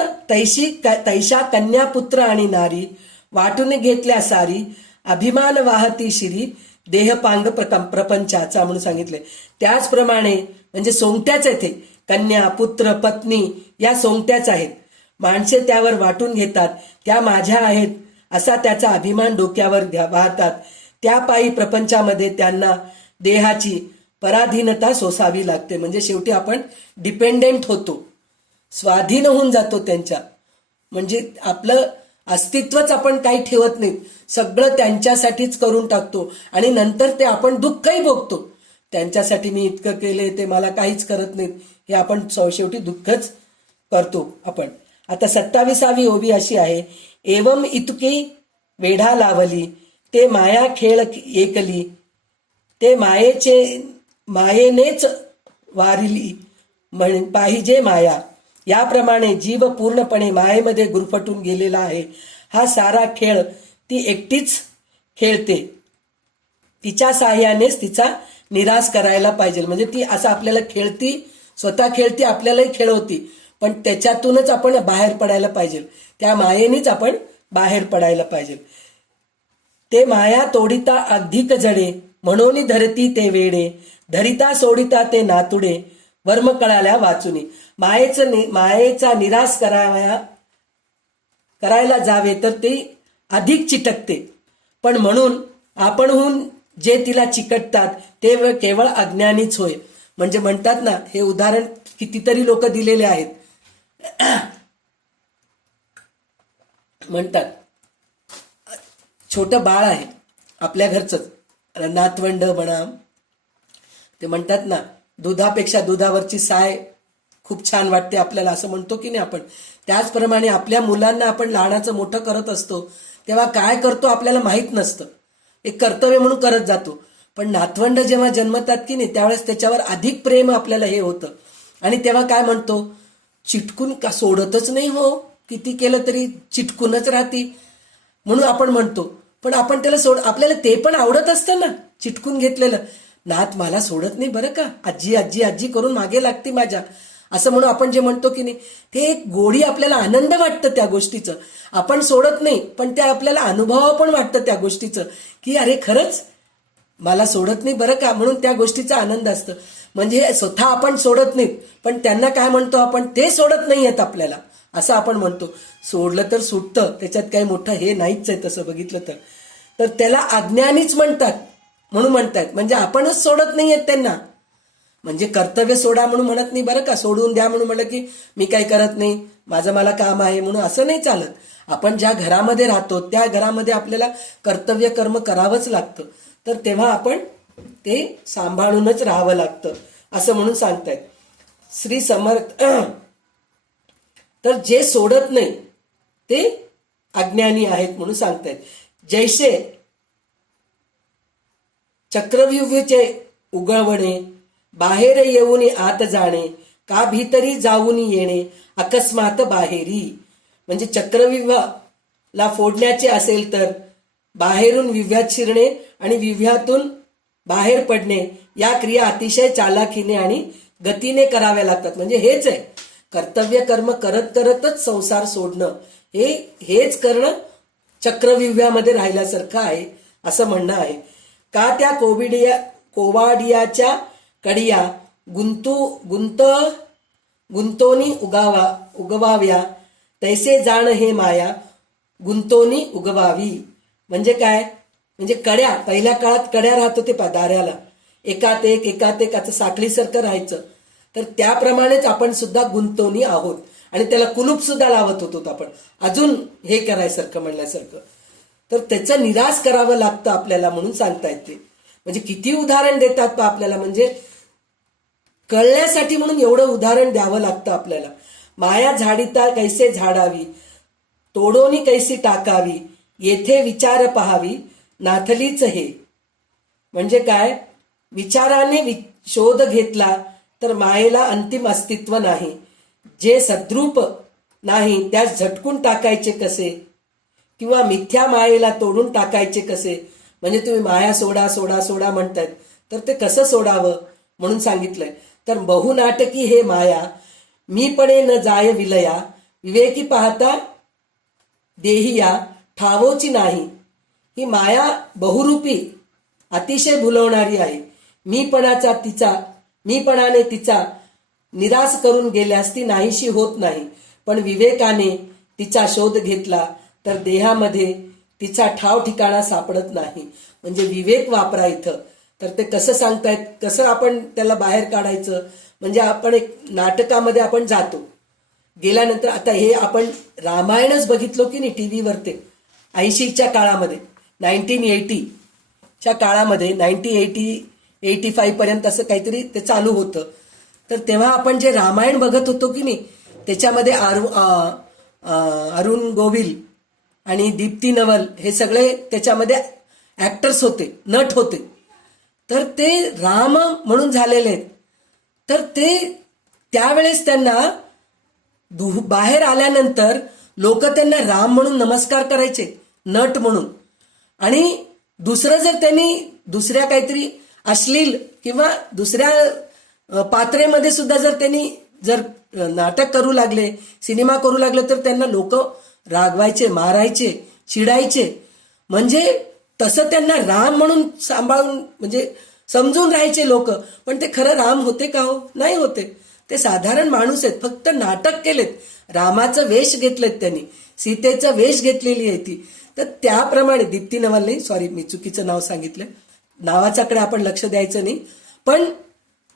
तैशा कन्या पुत्र आणि नारी वाटून घेतल्या सारी अभिमान वाहती शिरी देहपांग प्रपंचाचा म्हणून सांगितलंय त्याचप्रमाणे म्हणजे सोंगट्याच येथे कन्या पुत्र पत्नी या सोंगट्याच आहेत माणसे त्यावर वाटून घेतात त्या माझ्या आहेत असा त्याचा अभिमान डोक्यावर वाहतात त्या पायी प्रपंचामध्ये त्यांना देहाची पराधीनता सोसावी लागते म्हणजे शेवटी आपण डिपेंडेंट होतो स्वाधीन होऊन जातो त्यांच्या म्हणजे आपलं अस्तित्वच आपण काही ठेवत नाही सगळं त्यांच्यासाठीच करून टाकतो आणि नंतर ते आपण दुःखही भोगतो त्यांच्यासाठी मी इतकं केले ते मला काहीच करत नाहीत हे आपण शेवटी दुःखच करतो आपण आता 27वी ओवी अशी आहे एवम इतकी वेढा लावली ते माया खेळ एकली ते मायेनेच वारिली पाहिजे माया याप्रमाणे जीव पूर्णपणे मायेमध्ये गुरफटून गेलेला आहे हा सारा खेळ ती एकटीच खेळते तिच्या साह्यानेच तिचा निराश करायला पाहिजे म्हणजे ती असं आपल्याला खेळती स्वतः खेळती आपल्यालाही खेळवती पण त्याच्यातूनच आपण बाहेर पडायला पाहिजे त्या मायेनेच आपण बाहेर पडायला पाहिजे ते माया तोडिता अधिक जडे म्हणून धरती ते वेडे धरिता सोडिता ते नातुडे वर्म कळाल्या वाचुनी मायेचा निराश करायला जावे तर ते अधिक चिटकते पण म्हणून आपणहून जे तिला चिकटतात ते केवळ अज्ञानीच होय म्हणजे म्हणतात ना हे उदाहरण कितीतरी लोक दिलेले आहेत म्हणतात छोटं बाळ आहे आपल्या घरचंच नातवंड म्हणा ते म्हणतात ना दुधापेक्षा दुधावरची साय खूप छान वाटते आपल्याला असं म्हणतो की नाही आपण त्याचप्रमाणे आपल्या मुलांना आपण लहानाचं मोठं करत असतो तेव्हा काय करतो आपल्याला माहीत नसतं एक कर्तव्य म्हणून करत जातो पण नातवंड जेव्हा जन्मतात की नाही त्यावेळेस त्याच्यावर अधिक प्रेम आपल्याला हे होतं आणि तेव्हा काय म्हणतो चिटकून का सोडतच नाही हो किती केलं तरी चिटकूनच राहती म्हणून आपण म्हणतो पण आपण त्याला आपल्याला ते पण आवडत असतं ना चिटकून घेतलेलं नात मला सोडत नाही बरं का आजी आजी आजी करून मागे लागते माझ्या असं म्हणून आपण जे म्हणतो की नाही ते एक गोडी आपल्याला आनंद वाटतं त्या गोष्टीचं आपण सोडत नाही पण त्या आपल्याला अनुभव पण वाटतं त्या गोष्टीचं की अरे खरंच मला सोडत नाही बरं का म्हणून त्या गोष्टीचा आनंद असतं म्हणजे स्वतः आपण सोडत नाहीत पण त्यांना काय म्हणतो आपण ते सोडत नाही आहेत आपल्याला असं आपण म्हणतो सोडलं तर सुटतं त्याच्यात काही मोठं हे नाहीच आहे तसं बघितलं तर त्याला अज्ञानीच म्हणतात म्हणून म्हणतात म्हणजे आपणच सोडत नाही आहेत त्यांना म्हणजे कर्तव्य सोडा म्हणून म्हणत नाही बरं का, सोडून द्या म्हणून म्हणलं की मी काही करत नाही, माझं मला काम आहे म्हणून असं नाही चालत. आपण ज्या घरामध्ये राहतो त्या घरामध्ये आपल्याला कर्तव्य कर्म करावंच लागतं. तर तेव्हा आपण ते सांभाळूनच राहावं लागतं असं म्हणून सांगतायत श्री समर्थ. तर जे सोडत नाही ते अज्ञानी आहेत म्हणून सांगतायत. जैसे चक्रव्यूहाचे उगवणे, बाहेर येऊन आत जाणे, का भीतरी जाऊन येणे, अकस्मात बाहेरी. म्हणजे चक्रव्यूहाला फोडण्याचे असेल तर बाहेरून विव्यात शिरणे आणि विव्यातून बाहेर पडणे या क्रिया अतिशय चालाखीने आणि गतीने कराव्या लागतात. म्हणजे हेच आहे, कर्तव्य कर्म करत करतच संसार सोडणं, हेच करणं चक्रव्यूहामध्ये राहिल्यासारखं आहे असं म्हणणं आहे. का त्या कोवाडियाच्या कडिया गुंतोनी उगवाव्या, तैसे जाण हे माया गुंतोनी उगवावी. म्हणजे काय, म्हणजे कड्या, पहिल्या काळात कड्या राहत होते दाऱ्याला, एकात एक असं साखळीसारखं राहायचं. तर त्याप्रमाणेच आपण सुद्धा गुंतोनी आहोत आणि त्याला कुलूप सुद्धा लावत होतो आपण, अजून हे करायसारखं म्हणण्यासारखं. तर त्याचं निराश करावं लागतं आपल्याला म्हणून सांगता येते. म्हणजे किती उदाहरण देतात पा आपल्याला, म्हणजे कळण्यासाठी म्हणून एवढं उदाहरण द्यावं लागतं आपल्याला. माया झाडिता कैसे झाडावी, तोडोनी कैसी टाकावी, येथे विचार पहावी नाथलीच हे. म्हणजे काय, विचाराने शोध घेतला तर मायेला अंतिम अस्तित्व नाही. जे सद्रूप नाही त्यास झटकून टाकायचे कसे, किंवा मिथ्या मायेला तोडून टाकायचे कसे. म्हणजे तुम्ही माया सोडा सोडा सोडा म्हणतायत, तर ते कसं सोडावं म्हणून सांगितलंय. तर बहुनाटकी हे माया, मीपणे न जाय विलया, विवेकी पाहता देहिया ठावोची नाही. ही माया बहुरूपी अतिशय भुलवणारी आहे. मीपणाने तिचा निराश करून गेल्यास ती नाहीशी होत नाही. पण विवेकाने तिचा शोध घेतला तर देहामध्ये तिचा ठाव ठिकाणा सापडत नाही. म्हणजे विवेक वापरा इथं. तर ते कसं सांगतायत, कसं आपण त्याला बाहेर काढायचं. म्हणजे आपण एक नाटकामध्ये आपण जातो, गेल्यानंतर आता हे आपण रामायणच बघितलो की नाही टीव्हीवर, ते 80च्या काळामध्ये, 1980च्या काळामध्ये, 1985 पर्यंत असं काहीतरी ते चालू होतं. तर तेव्हा आपण जे रामायण बघत होतो की नाही, त्याच्यामध्ये अरुण गोविल आणि दीप्ती नवल हे सगळे त्याच्यामध्ये ऍक्टर्स होते, नट होते. तर ते राम म्हणून झालेले आहेत. तर ते त्यावेळेस त्यांना बाहेर आल्यानंतर लोक त्यांना राम म्हणून नमस्कार करायचे, नट म्हणून. आणि दुसरं जर त्यांनी दुसऱ्या काहीतरी अश्लील किंवा दुसऱ्या पात्रेमध्ये सुद्धा जर त्यांनी जर नाटक करू लागले, सिनेमा करू लागले, तर त्यांना लोक रागवायचे, मारायचे, चिडायचे. म्हणजे तसं त्यांना राम म्हणून सांभाळून म्हणजे समजून राहायचे लोक. पण ते खरं राम होते का हो? नाही होते. ते साधारण माणूस आहेत, फक्त नाटक केलेत, रामाचं वेश घेतलेत त्यांनी, सीतेचं वेश घेतलेली आहे ती. तर त्याप्रमाणे दीप्ती नवल नाही, सॉरी मी चुकीचं नाव सांगितलं, नावाच्याकडे आपण लक्ष द्यायचं नाही. पण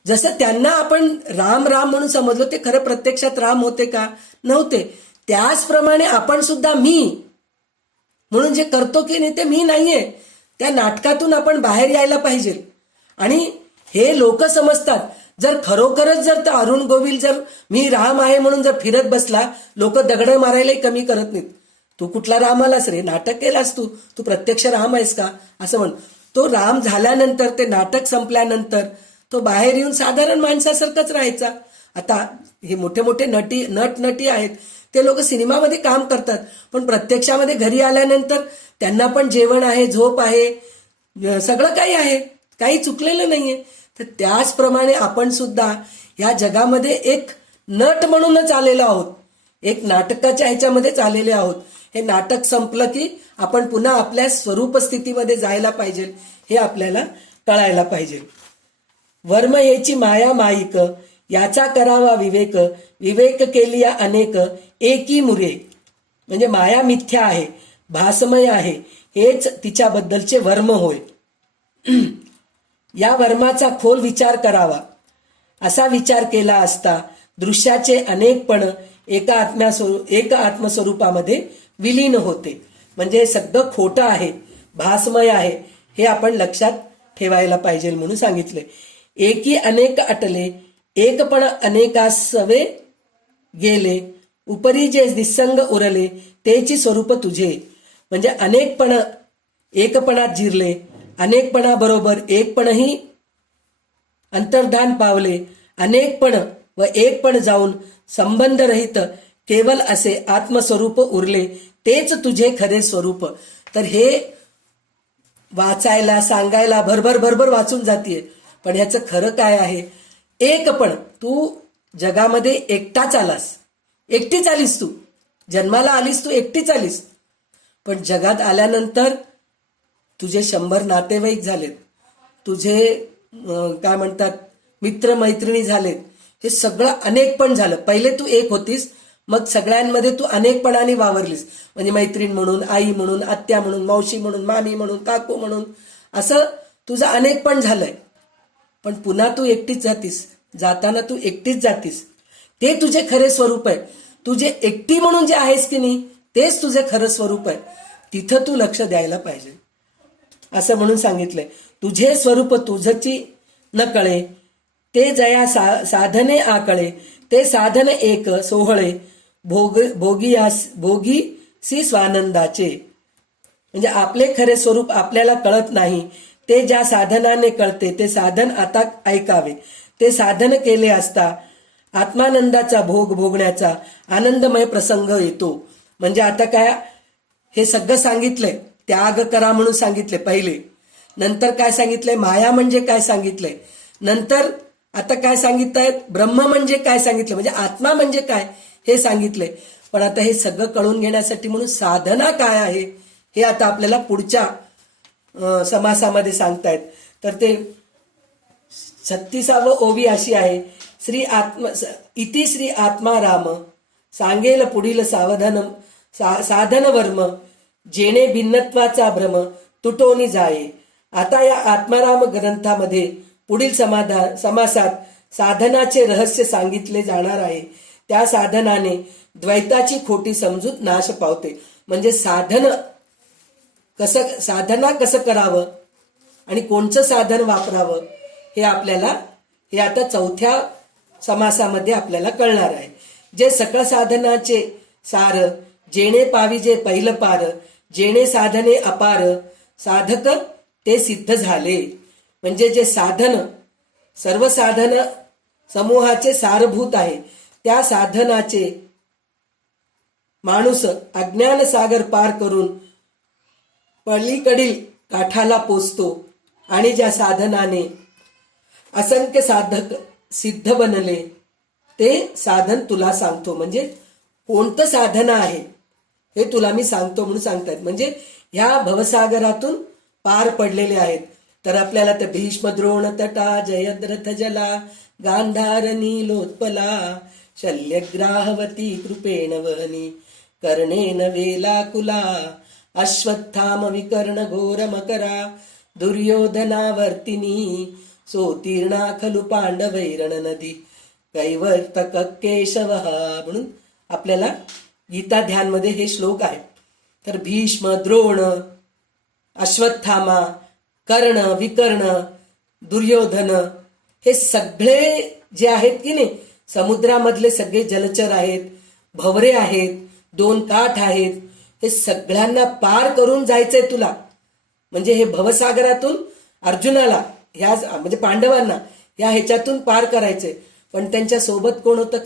जसं त्यांना आपण राम राम म्हणून समजलो, ते खरं प्रत्यक्षात राम होते का? नव्हते. त्याचप्रमाणे आपण सुद्धा मी म्हणून जे करतो की नाही ते मी नाहीये. त्या नाटकातून आपण बाहेर यायला पाहिजे. आणि हे लोक समजतात, जर खरोखरच जर तर अरुण गोविल जर मी राम आहे म्हणून जर फिरत बसला, लोक दगड मारायलाही कमी करत नाहीत. तू कुठला राम आलास रे, नाटक केलास तू प्रत्यक्ष राम आहेस का असं म्हण. तो राम झाल्यानंतर, ते नाटक संपल्यानंतर तो बाहेर येऊन साधारण माणसासारखंच राहायचा. आता हे मोठे मोठे नट नटी आहेत, ते लोक सिनेमामध्ये काम करतात, पण प्रत्यक्षामध्ये घरी आल्यानंतर त्यांना पण जेवण आहे, झोप आहे, सगळं काही आहे, काही चुकलेलं नाहीये. तर त्याचप्रमाणे आपण सुद्धा या जगामध्ये एक नट म्हणूनच आलेलो आहोत, एक नाटकाच्या ह्याच्यामध्येच आलेले आहोत. हे नाटक संपलं की आपण पुन्हा आपल्या स्वरूप स्थितीमध्ये जायला पाहिजे, हे आपल्याला कळायला पाहिजे. वर्म हेची माया माईक, याचा करावा विवेक, विवेक केली या अनेक, एकी मुरे. म्हणजे माया मिथ्या आहे, भासमय आहे, हेच तिच्याबद्दलचे वर्म होय. या वर्माचा खोल विचार करावा. असा विचार केला असता दृश्याचे अनेकपण एका आत्मस्वरूपामध्ये विलीन होते. म्हणजे हे सगळं खोटं आहे, भासमय आहे, हे आपण लक्षात ठेवायला पाहिजे म्हणून सांगितले. एकी अनेक अटले, एकपण अनेकासवे गेले, उपरी जे निसंग उरले, तेची स्वरूप तुझे. म्हणजे अनेकपण एकपणात जिरले, अनेकपणाबरोबर एकपणही अंतर्धान पावले, अनेकपण व एकपण जाऊन संबंधरहित केवल असे आत्मस्वरूप उरले, तेच तुझे खरे स्वरूप. तर हे वाचायला सांगायला भरभर वाचून जातीये, पण ह्याचं खरं काय आहे? एकपण. तू जगामध्ये एकटाच आलास, एकटीच आलीस, तू जन्माला आलीस, तू एकटीच आलीस, पण जगात आल्यानंतर तुझे 100 नातेवाईक झालेत, तुझे काय म्हणतात मित्र मैत्रिणी झालेत, हे सगळं अनेकपण झालं. पहिले तू एक होतीस, मग सगळ्यांमध्ये तू अनेकपणाने वावरलीस. म्हणजे मैत्रीण म्हणून, आई म्हणून, आत्या म्हणून, मावशी म्हणून, मामी म्हणून, काकू म्हणून, असं तुझं अनेकपण झालंय. पण पुन्हा तू एकटीच जातीस, जाताना तू एकटीच जातीस. ते तुझे खरे स्वरूप आहे. तुझे एकटी म्हणून जे आहेस की नाही, तेच तुझे खरं स्वरूप आहे. तिथं तू लक्ष द्यायला पाहिजे, असं म्हणून सांगितलंय. तुझे स्वरूप तुझची न कळे, ते जया साधने आकळे, ते साधन एक सोहळे, भोगी सी स्वानंदाचे. म्हणजे आपले खरे स्वरूप आपल्याला कळत नाही, ते ज्या साधनाने कळते, ते साधन आता ऐकावे. ते साधन केले असता आत्मानंदाचा भोग भोगण्याचा आनंदमय प्रसंग येतो. म्हणजे आता काय, हे सगळं सांगितलंय, त्याग करा म्हणून सांगितले पहिले, नंतर काय सांगितलंय, माया म्हणजे काय सांगितलंय, नंतर आता काय सांगितलंय, ब्रह्म म्हणजे काय सांगितलं, म्हणजे आत्मा म्हणजे काय हे सांगितलंय. पण आता हे सगळं कळून घेण्यासाठी म्हणून साधना काय आहे हे आता आपल्याला पुढच्या समासामध्ये सांगतायत. तर ते 36वी ओवी अशी आहे, इति श्री आत्मा राम सांगेल पुढील साधन वर्म, जेणे भिन्नत्वाचा भ्रम तुटोनी जाये. आता या आत्माराम ग्रंथामध्ये पुढील समासात साधनाचे रहस्य सांगितले जाणार आहे. त्या साधनाने द्वैताची खोटी समजूत नाश पावते. म्हणजे साधना कसं करावं आणि कोणचं साधन वापरावं हे आपल्याला हे आता 4थ्या समासामध्ये आपल्याला कळणार आहे. जे सकळ साधनाचे सार, जेणे पाविजे पहिलं पार, जेणे साधने अपार, साधक ते सिद्ध झाले. म्हणजे जे साधन सर्व साधन समूहाचे सारभूत आहे, त्या साधनाचे माणूस अज्ञान सागर पार करून पलीकडील काठाला पोचतो. आणि ज्या साधनाने असंख्य साधक सिद्ध बनले, ते साधन तुला सांगतो. म्हणजे कोणतं साधन आहे हे तुला मी सांगतो म्हणून सांगतायत. म्हणजे ह्या भवसागरातून पार पडलेले आहेत. तर आपल्याला तर भीष्म द्रोण तटा, जयद्रथ जला, गांधार नीलोत्पला, शल्यग्राहवती कृपेण वहनी, कर्णेन वेलाकुला, अश्वत्थाम विकर्ण घोर मकरा, दुर्योधनावर्तिनी, सोतीर्णा खलु पांडवैरण नदी, कैवर्तक केशव. म्हणून आपल्याला गीता ध्यानमध्ये हे श्लोक आहे. तर भीष्म, द्रोण, अश्वत्थामा, कर्ण, विकर्ण, दुर्योधन, हे सगळे जे आहेत की नाही, समुद्रामधले सगळे जलचर आहेत, भवरे आहेत, 2 काठ आहेत, हे सगळ्यांना पार करून जायचंय तुला. म्हणजे हे भवसागरातून अर्जुनाला, ह्या म्हणजे पांडवांना या ह्याच्यातून पार करायचंय. पण त्यांच्या सोबत कोण होतं?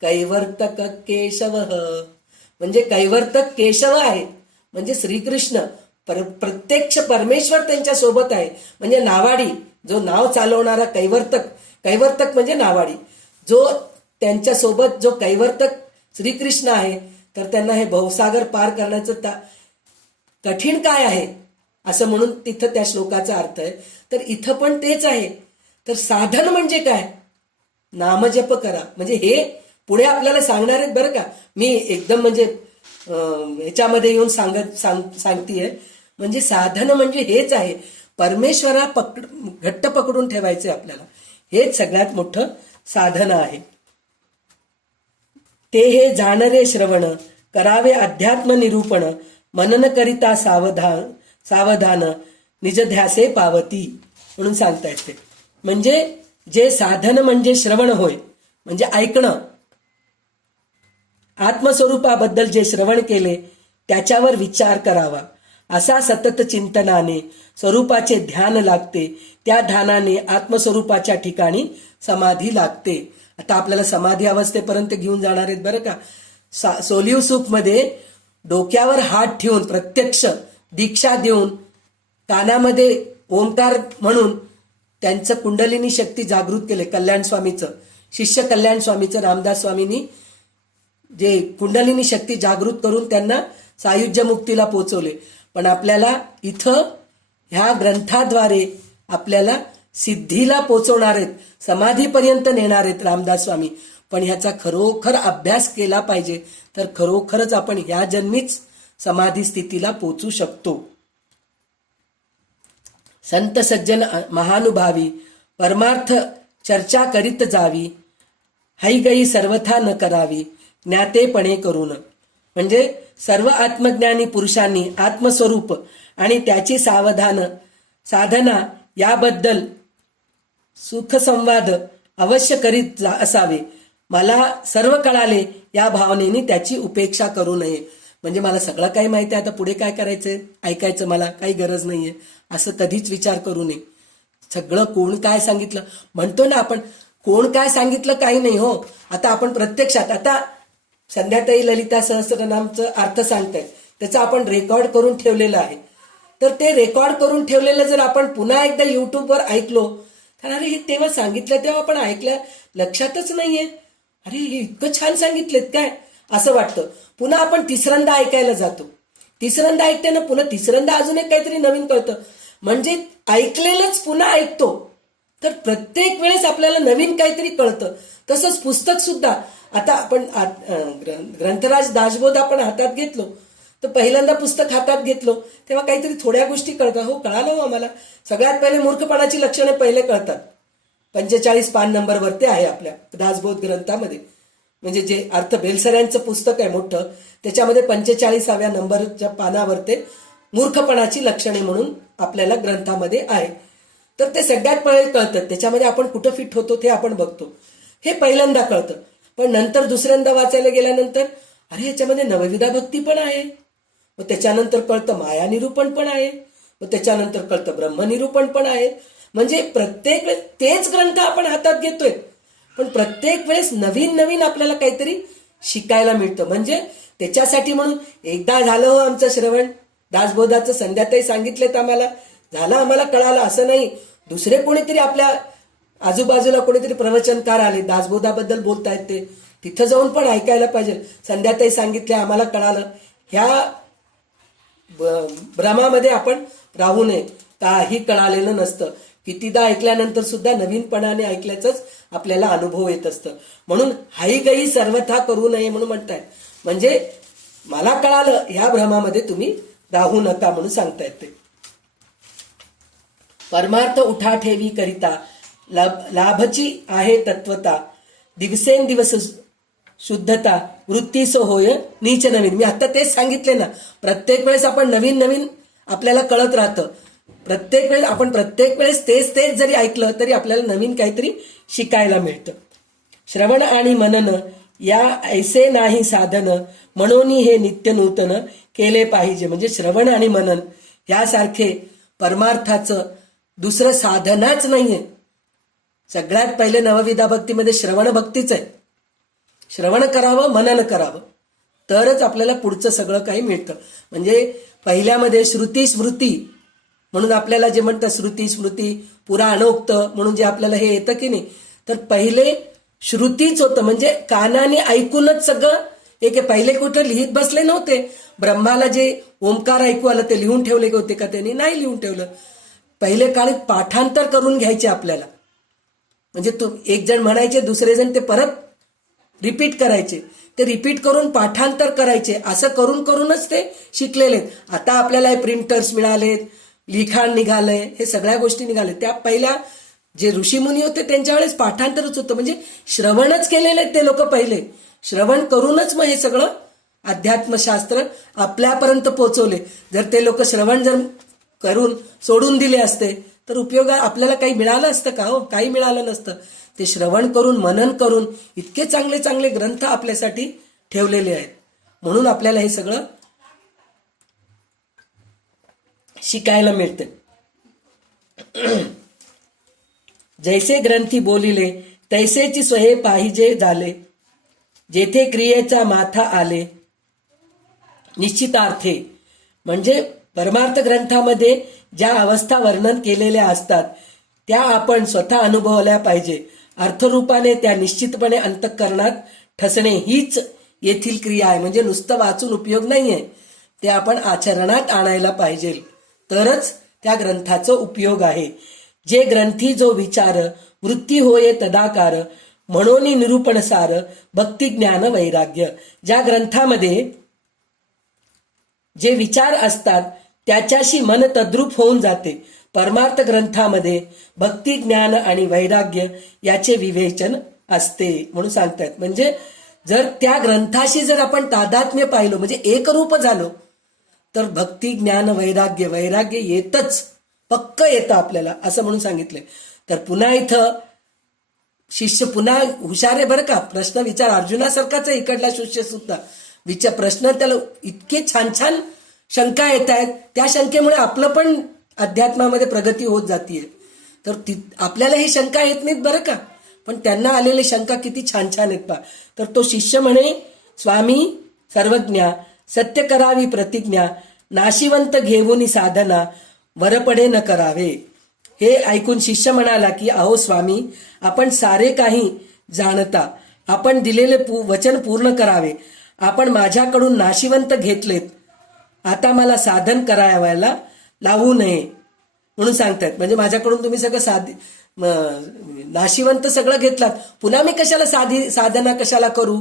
कैवर्तक केशव. म्हणजे कैवर्तक केशव आहे, म्हणजे श्रीकृष्ण प्रत्यक्ष परमेश्वर त्यांच्या सोबत आहे. म्हणजे नावाडी, जो नाव चालवणारा कैवर्तक म्हणजे नावाडी, जो त्यांच्या सोबत जो कैवर्तक श्रीकृष्ण आहे, तर त्यांना हे भवसागर पार करण्याचं कठीण काय आहे असं म्हणून तिथं त्या श्लोकाचा अर्थ आहे. तर इथं पण तेच आहे. तर साधन म्हणजे काय? नामजप करा. म्हणजे हे पुढे आपल्याला सांगणार आहेत बरं का. मी एकदम म्हणजे ह्याच्यामध्ये येऊन सांगतीये. म्हणजे साधन म्हणजे हेच आहे, परमेश्वरा घट्ट पकडून ठेवायचे आपल्याला. हेच सगळ्यात मोठं साधन आहे. ते हे जाणरे श्रवण करावे अध्यात्म निरूपण मनन करिता सावधान निज ध्यासे पावती म्हणून सांगता येते. म्हणजे जे साधन म्हणजे श्रवण होय, म्हणजे ऐकणं. आत्मस्वरूपाबद्दल जे श्रवण केले त्याच्यावर विचार करावा. असा सतत चिंतनाने स्वरूपाचे ध्यान लागते. त्या ध्यानाने आत्मस्वरूपाच्या ठिकाणी समाधी लागते. आता आपल्याला समाधी अवस्थेपर्यंत घेऊन जाणार आहेत बरं का. सोलिव्ह सूपमध्ये डोक्यावर हात ठेवून प्रत्यक्ष दीक्षा देऊन कानामध्ये ओंकार म्हणून त्यांचं कुंडलिनी शक्ती जागृत केले. कल्याण स्वामीचं शिष्य कल्याण स्वामीचं रामदास स्वामींनी जे कुंडलिनी शक्ती जागृत करून त्यांना सायुज्य मुक्तीला पोचवले. पण आपल्याला इथं ह्या ग्रंथाद्वारे आपल्याला सिद्धीला पोचवणार आहेत, समाधीपर्यंत नेणार आहेत रामदास स्वामी. पण ह्याचा खरोखर अभ्यास केला पाहिजे, तर खरोखरच आपण ह्या जन्मीच समाधी स्थितीला पोचू शकतो. संत सज्जन महानुभावी परमार्थ चर्चा करीत जावी. हैगई सर्वथा न करावी ज्ञातेपणे करून. म्हणजे सर्व आत्मज्ञानी पुरुषांनी आत्मस्वरूप आणि त्याची साधना याबद्दल सुखसंवाद अवश्य करीत असावे. मला सर्व कळाले या भावनेने त्याची उपेक्षा करू नये. म्हणजे मला सगळं काही माहिती आहे, आता पुढे काय करायचंय, ऐकायचं मला काही गरज नाहीये, असं कधीच विचार करू नये. सगळं कोण काय सांगितलं म्हणतो ना आपण, कोण काय सांगितलं काही नाही हो. आता आपण प्रत्यक्षात आता संध्याताई ललिता सहस्त्रनामचं अर्थ सांगतायत, त्याचं आपण रेकॉर्ड करून ठेवलेलं आहे. तर ते रेकॉर्ड करून ठेवलेलं जर आपण पुन्हा एकदा युट्यूबवर ऐकलो तर अरे हे तेव्हा सांगितलं तेव्हा आपण ऐकलं लक्षातच नाहीये, अरे हे इतकं छान सांगितलेत काय असं वाटतं. पुन्हा आपण तिसऱ्यांदा ऐकायला जातो, तिसऱ्यांदा ऐकते ना पुन्हा तिसऱ्यांदा अजून एक काहीतरी नवीन कळतं. म्हणजे ऐकलेलंच पुन्हा ऐकतो, तर प्रत्येक वेळेस आपल्याला नवीन काहीतरी कळतं. तसंच पुस्तक सुद्धा आता आपण ग्रंथराज दासबोध आपण हातात घेतलो, तर पहिल्यांदा पुस्तक हातात घेतलो तेव्हा काहीतरी थोड्या गोष्टी कळतात. हो कळालं हो आम्हाला. सगळ्यात पहिले मूर्खपणाची लक्षणे पहिले कळतात. 45 पान नंबरवर ते आहे आपल्या दासबोध ग्रंथामध्ये. म्हणजे जे अर्थ बेलसऱ्यांचं पुस्तक आहे मोठं, त्याच्यामध्ये 45व्या नंबरच्या पानावर ते मूर्खपणाची लक्षणे म्हणून आपल्याला ग्रंथामध्ये आहे. तर ते सगळ्यात पहिले कळतं. त्याच्यामध्ये आपण कुठं फिट होतो ते आपण बघतो. हे पहिल्यांदा कळतं. पण नंतर दुसऱ्यांदा वाचायला गेल्यानंतर अरे ह्याच्यामध्ये नवविधा भक्ती पण आहे, मग त्याच्यानंतर कळतं माया निरूपण पण आहे, मग त्याच्यानंतर कळतं ब्रह्मनिरूपण पण आहे. म्हणजे प्रत्येक वेळेस तेच ग्रंथ आपण हातात घेतोय, पण प्रत्येक वेळेस नवीन नवीन आपल्याला काहीतरी शिकायला मिळतं. म्हणजे त्याच्यासाठी म्हणून एकदा झालं हो आमचं श्रवण दासबोधाचं, संध्याताई सांगितलेत आम्हाला, झालं आम्हाला कळालं असं नाही. दुसरे कोणीतरी आपल्या आजूबाजूला कोणीतरी प्रवचनकार आले दासबोधाबद्दल बोलतायत, ते तिथं जाऊन पण ऐकायला पाहिजे. संध्याताई सांगितले आम्हाला कळालं, ह्या भ्रमामध्ये आपण राहू नये. काही कळालेलं नसतं. कितीदा ऐकल्यानंतर सुद्धा नवीनपणाने ऐकल्याचंच आपल्याला अनुभव येत असतं. म्हणून हाईगई सर्वथा करू नये म्हणून म्हणतायत. म्हणजे मला कळालं ह्या भ्रमामध्ये तुम्ही राहू नका म्हणून सांगतायत ते. परमार्थ उठा ठेवी करिता लाभची आहे तत्वता. दिवसेंदिवस शुद्धता वृत्तीस होय नीच नवीन. मी आता तेच सांगितले ना, प्रत्येक वेळेस आपण नवीन नवीन आपल्याला कळत राहतं. प्रत्येक वेळेस तेच जरी ऐकलं तरी आपल्याला नवीन काहीतरी शिकायला मिळतं. श्रवण आणि मनन या ऐसे नाही साधन म्हणून हे नित्य नूतन केले पाहिजे. म्हणजे श्रवण आणि मनन यासारखे परमार्थाचं दुसरं साधनाच नाहीये. सगळ्यात पहिले नवविधा भक्तीमध्ये श्रवण भक्तीच आहे. श्रवण करावं, मनन करावं, तरच आपल्याला पुढचं सगळं काही मिळतं. म्हणजे पहिल्यामध्ये श्रुती स्मृती म्हणून आपल्याला जे म्हणतात, श्रुती स्मृती पुराणोक्त म्हणून जे आपल्याला हे येतं की नाही, तर पहिले श्रुतीच होतं. म्हणजे कानाने ऐकूनच सगळं एक. पहिले कुठं लिहित बसले नव्हते. ब्रह्माला जे ओंकार ऐकू आलं ते लिहून ठेवले होते का? त्यांनी नाही लिहून ठेवलं. पहिले काळी पाठांतर करून घ्यायचे आपल्याला. म्हणजे एक जण म्हणायचे, दुसरे जण ते परत रिपीट करायचे, ते रिपीट करून पाठांतर करायचे. असं करून करूनच ते शिकलेले. आता आपल्याला प्रिंटर्स मिळालेत, लिखाण निघालंय, हे सगळ्या गोष्टी निघाल्या. त्या पहिल्या जे ऋषीमुनी होते त्यांच्या वेळेस पाठांतरच होतं, म्हणजे श्रवणच केलेले ते लोक पहिले. श्रवण करूनच मग हे सगळं अध्यात्मशास्त्र आपल्यापर्यंत पोहोचवले. जर ते लोक श्रवण जर करून सोडून दिले असते तर उपयोग आपल्याला काही मिळालं असतं का? हो, काही मिळालं नसतं. ते श्रवण करून मनन करून इतके चांगले चांगले ग्रंथ आपल्यासाठी ठेवलेले आहेत. म्हणून आपल्याला हे सगळं शिकायला मिळते. जैसे ग्रंथी बोलिले तैसेची सोहे पाहिजे झाले, जेथे क्रियेचा माथा आले निश्चितार्थे. म्हणजे परमार्थ ग्रंथामध्ये ज्या अवस्था वर्णन केलेल्या असतात त्या आपण स्वतः अनुभवल्या पाहिजे. अर्थरूपाने त्या निश्चितपणे अंतःकरणात ठसणे हीच येथील क्रिया आहे. म्हणजे नुसतं वाचून उपयोग नाहीये, ते आपण आचरणात आणायला पाहिजे, तरच त्या ग्रंथाचा उपयोग आहे. जे ग्रंथी जो विचार वृत्ती होये तदाकार, म्हणून निरूपण सार भक्ती ज्ञान वैराग्य. ज्या ग्रंथामध्ये जे विचार असतात त्याच्याशी मन तद्रूप होऊन जाते. परमार्थ ग्रंथामध्ये भक्ती ज्ञान आणि वैराग्य याचे विवेचन असते म्हणून सांगतात. म्हणजे जर त्या ग्रंथाशी जर आपण तादात्म्य पाहिलो, म्हणजे एकरूप झालो, तर भक्ती ज्ञान वैराग्य वैराग्य येतच, पक्क येतं आपल्याला, असं म्हणून सांगितलंय. तर पुन्हा इथं शिष्य पुन्हा हुशार आहे बरं का. प्रश्न विचार अर्जुनासारखाच आहे इकडला शिष्य सुद्धा. प्रश्न त्याला इतके छान छान शंका येत आहेत, त्या शंकेमुळे आपलं पण अध्यात्मामध्ये प्रगती होत जातीये. तर आपल्याला ही शंका येत नाहीत बरं का, पण त्यांना आलेले शंका किती छान छान आहेत पहा. तर तो शिष्य म्हणे, स्वामी सर्वज्ञा सत्य करावी प्रतिज्ञा, नाशिवंत घेऊन साधना वरपडे न करावे. हे ऐकून शिष्य म्हणाला की अहो स्वामी, आपण सारे काही जाणता, आपण दिलेले वचन पूर्ण करावे. आपण माझ्याकडून नाशिवंत घेतलेत, आता मला साधन करायला लावू नये म्हणून सांगतायत. म्हणजे माझ्याकडून तुम्ही सगळं नाशिवंत सगळं घेतलात, पुन्हा मी कशाला साधना कशाला करू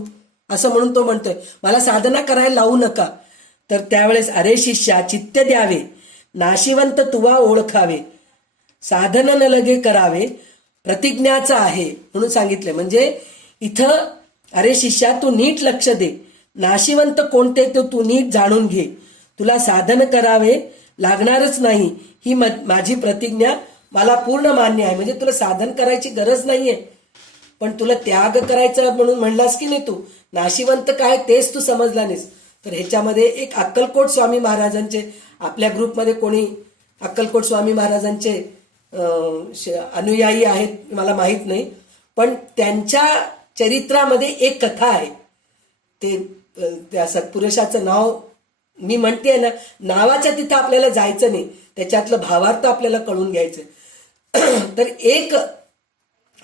असं म्हणून तो म्हणतोय, मला साधना करायला लावू नका. तर त्यावेळेस अरे शिष्या चित्त द्यावे, नाशिवंत तुवा ओळखावे, साधन न लगे करावे प्रतिज्ञाचं आहे म्हणून सांगितले. म्हणजे इथं अरे शिष्या तू नीट लक्ष दे, नाशिवंत कोणते ते तू नीट जाणून घे, तुला साधन करावे लागणारच नाही ही माझी प्रतिज्ञा मला पूर्ण मान्य आहे. म्हणजे तुला साधन करायची गरज नाहीये, पण तुला त्याग करायचा म्हणून म्हणलास की नाही, तू नाशिवंत काय तेच तू समजला नाहीस. तर ह्याच्यामध्ये एक अक्कलकोट स्वामी महाराजांचे, आपल्या ग्रुपमध्ये कोणी अक्कलकोट स्वामी महाराजांचे अनुयायी आहेत मला माहित नाही, पण त्यांच्या चरित्रामध्ये एक कथा आहे. ते त्या सत्पुरुषाचं नाव मी म्हणते ना, नावाच्या तिथं आपल्याला जायचं नाही, त्याच्यातलं भावार्थ आपल्याला कळून घ्यायचं. तर एक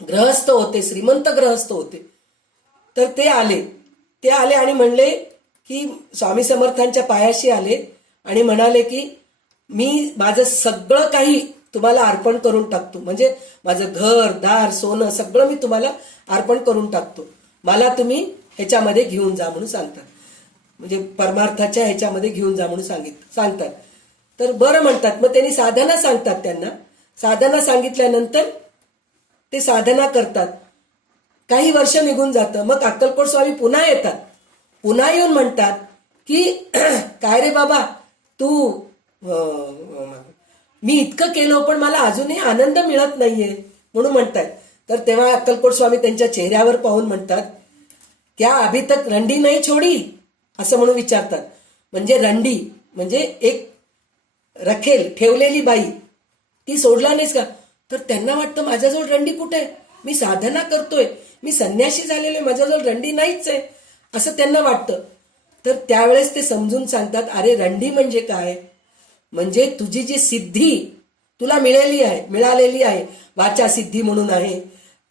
गृहस्थ होते, श्रीमंत गृहस्थ होते. तर ते आले आणि म्हणले की स्वामी समर्थांच्या पायाशी आले आणि म्हणाले की मी माझं सगळं काही तुम्हाला अर्पण करून टाकतो, म्हणजे माझं घर दार सोनं सगळं मी तुम्हाला अर्पण करून टाकतो, मला तुम्ही ह्याच्यामध्ये घेऊन जा म्हणून सांगतात. म्हणजे परमार्थाच्या ह्याच्यामध्ये घेऊन जा म्हणून सांगतात. तर बरं म्हणतात. मग त्यांनी साधना सांगतात, त्यांना साधना सांगितल्यानंतर ते साधना करतात. काही वर्ष निघून जातं. मग अक्कलकोट स्वामी पुन्हा येतात. पुन्हा येऊन म्हणतात की काय रे बाबा तू, मी इतकं केलं पण मला अजूनही आनंद मिळत नाहीये म्हणून म्हणतात. तर तेव्हा अक्कलकोट स्वामी त्यांच्या चेहऱ्यावर पाहून म्हणतात, क्या अभी तक रंडी नाही छोडी असं म्हणून विचारतात. म्हणजे रंडी म्हणजे एक रखेल ठेवलेली बाई, ती सोडला नाहीस का? तर त्यांना वाटतं माझ्याजवळ रंडी कुठे आहे, मी साधना करतोय, मी संन्यासी झालेलो आहे, माझ्याजवळ रंडी नाहीच आहे असं त्यांना वाटतं. तर त्यावेळेस ते समजून सांगतात, अरे रंडी म्हणजे काय, म्हणजे तुझी जी सिद्धी तुला मिळालेली आहे, वाचा सिद्धी म्हणून आहे,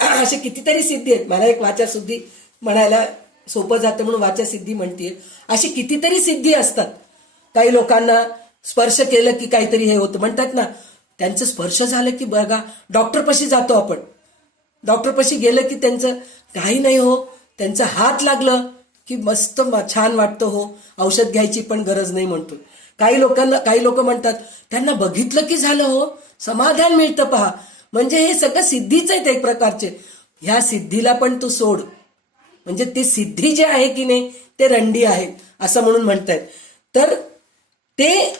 असे कितीतरी सिद्धी आहेत. मला एक वाचा सिद्धी म्हणायला सोपं जातं म्हणून वाचा सिद्धी म्हणतीये. अशी कितीतरी सिद्धी असतात. काही लोकांना स्पर्श केलं की काहीतरी हे होतं म्हणतात ना, त्यांचं स्पर्श झालं की बघा डॉक्टरपाशी जातो आपण, डॉक्टरपाशी गेलं की त्यांचं काही नाही हो, त्यांचा हात लागलं की मस्त छान वाटतं हो, औषध घ्यायची पण गरज नाही म्हणतो. काही लोक म्हणतात त्यांना बघितलं की झालं हो, समाधान मिळतं पहा. म्हणजे हे सगळं सिद्धीच आहेत एक प्रकारचे. ह्या सिद्धीला पण तू सोड. म्हणजे ती सिद्धी जे आहे की नाही ते रंडी आहे असं म्हणून म्हणतायत. तर ते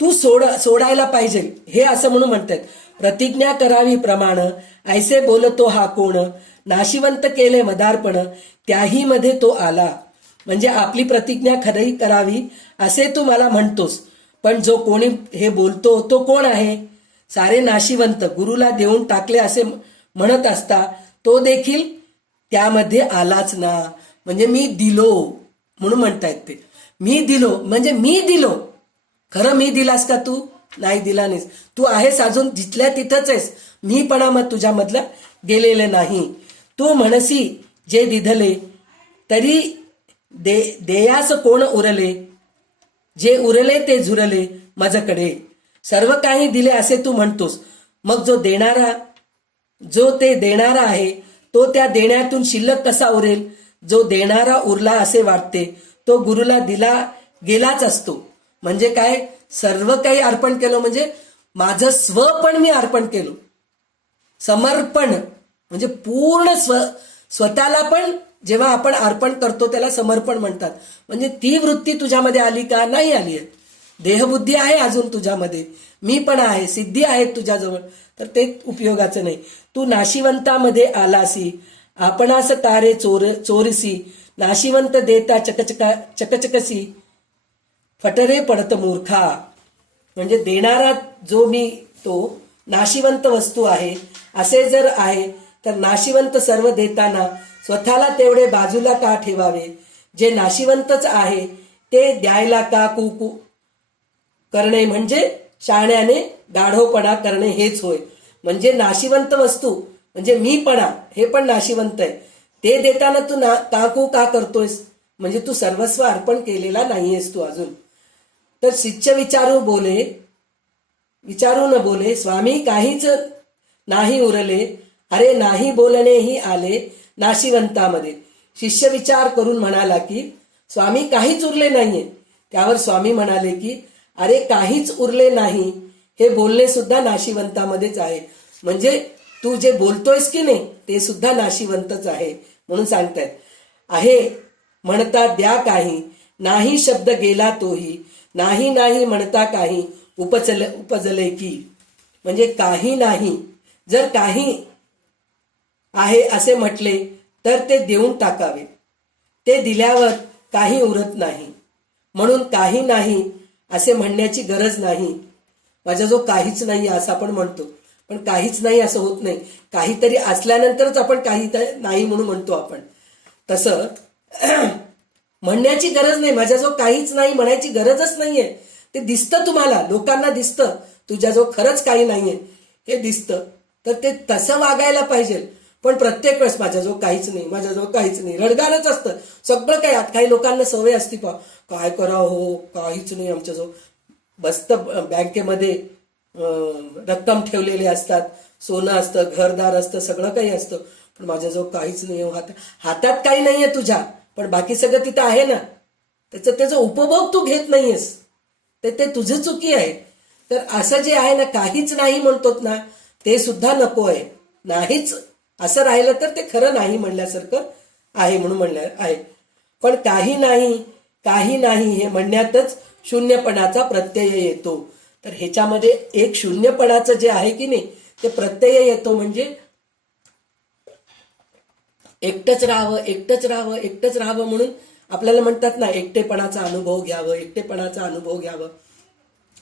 तू सोडायला पाहिजे हे असं म्हणून म्हणतायत. प्रतिज्ञा करावी प्रमाण ऐसे बोलतो हा कोण, नाशिवंत केले मदार्पण त्याही मध्ये तो आला. म्हणजे आपली प्रतिज्ञा खरी करावी असे तू मला म्हणतोस, पण जो कोणी हे बोलतो तो कोण आहे? सारे नाशिवंत गुरुला देऊन टाकले असे म्हणत असता तो देखील त्यामध्ये आलाच ना. म्हणजे मी दिलो म्हणून म्हणतायत ते. मी दिलो म्हणजे मी दिलो. खरं मी दिलास का तू? नाही दिला नाहीस. तू आहेस अजून जिथल्या तिथंच आहेस. मीपणा मग तुझ्यामधलं गेलेलं नाही. तू म्हणसी जे दिधले तरी देयास कोण उरले, जे उरले ते झुरले माझ्याकडे. सर्व काही दिले असे तू म्हणतोस, मग जो ते देणारा आहे तो त्या देण्यातून शिल्लक कसा उरेल? जो देणारा उरला असे वाटते तो गुरुला दिला गेलाच असतो. म्हणजे काय? सर्व काही अर्पण केलं म्हणजे माझं स्व पण मी अर्पण केलं. समर्पण म्हणजे पूर्ण स्वतःला पण जेव्हा आपण अर्पण करतो त्याला समर्पण म्हणतात. म्हणजे ती वृत्ती तुझ्यामध्ये आली का? नाही आली आहे. देहबुद्धी आहे अजून तुझ्यामध्ये, मी पण आहे, सिद्धी आहेत तुझ्याजवळ, तर ते उपयोगाचं नाही. तू नाशिवंतामध्ये आलासी आपणास तारे चोरसी, नाशिवंत देता चकचकसी फटरे पडत मूर्खा. म्हणजे देणारा जो मी तो नाशिवंत वस्तू आहे असे जर आहे तर नाशिवंत सर्व देताना स्वतःला तेवढे बाजूला का ठेवावे? जे नाशिवंतच आहे ते द्यायला का कुकू करणे म्हणजे शाण्याने गाढवपणा करणे हेच होय. म्हणजे नाशिवंत वस्तू म्हणजे मीपणा हे पण नाशिवंत आहे. ते देताना तू काकू का करतोयस? म्हणजे तू सर्वस्व अर्पण केलेला नाहीयेस तू अजून. तर शिष्य विचारू न बोले स्वामी काहीच नाही उरले, अरे नाही बोलणेही आले नाशिवंतामध्ये. शिष्य विचार करून म्हणाला की स्वामी काहीच उरले नाहीये. त्यावर स्वामी म्हणाले की अरे काहीच उरले नाही हे बोलणे सुद्धा नाशिवंतामध्येच आहे. म्हणजे तू जे बोलतोयस की नाही ते सुद्धा नाशिवंतच आहे म्हणून सांगतायत. आहे म्हणता द्या काही, नाही शब्द गेला तोही, नाही नाही म्हणता काही उपजले की. म्हणजे काही नाही, जर काही आहे असे म्हटले तर ते देऊन टाकावे. ते दिल्यावर काही उरत नाही, म्हणून काही नाही असे म्हणण्याची गरज नाही. माझ्या जो काहीच नाही असं आपण म्हणतो, पण काहीच नाही असं होत नाही. काहीतरी असल्यानंतरच आपण काही नाही म्हणून म्हणतो आपण. तसं म्हणण्याची गरज नाही. माझ्या जो काहीच नाही म्हणायची गरजच नाहीये. ते दिसतं तुम्हाला, लोकांना दिसतं तुझ्या जो खरंच काही नाहीये हे दिसतं. तर ते तसं वागायला पाहिजे. पण प्रत्येक वेळेस माझ्या जो काहीच नाही, माझ्या जो काहीच नाही रडगाणच असतं सगळं काही. काही लोकांना सवय असती काय करावं हो काहीच नाही आमच्या जो. बसतं बँकेमध्ये रक्कम ठेवलेली असतात, सोनं असतं, घरदार असतं, सगळं काही असतं, पण माझ्या जो काहीच नाही. हातात काही नाहीये तुझ्या, पण बाकी सगळं तिथं आहे ना. त्याचा उपभोग तू घेत नाहीयेस, ते तुझी चुकी आहे. तर असं जे आहे ना काहीच नाही म्हणतोत ना ते सुद्धा नको आहे. नाहीच असं राहिलं तर ते खरं नाही म्हणल्यासारखं आहे म्हणून म्हणलं आहे. पण काही नाही हे म्हणण्यातच शून्यपणाचा प्रत्यय येतो. तर ह्याच्यामध्ये एक शून्यपणाचं जे आहे की नाही ते प्रत्यय येतो. म्हणजे एकटंच राहावं म्हणून आपल्याला म्हणतात ना एकटेपणाचा अनुभव घ्यावं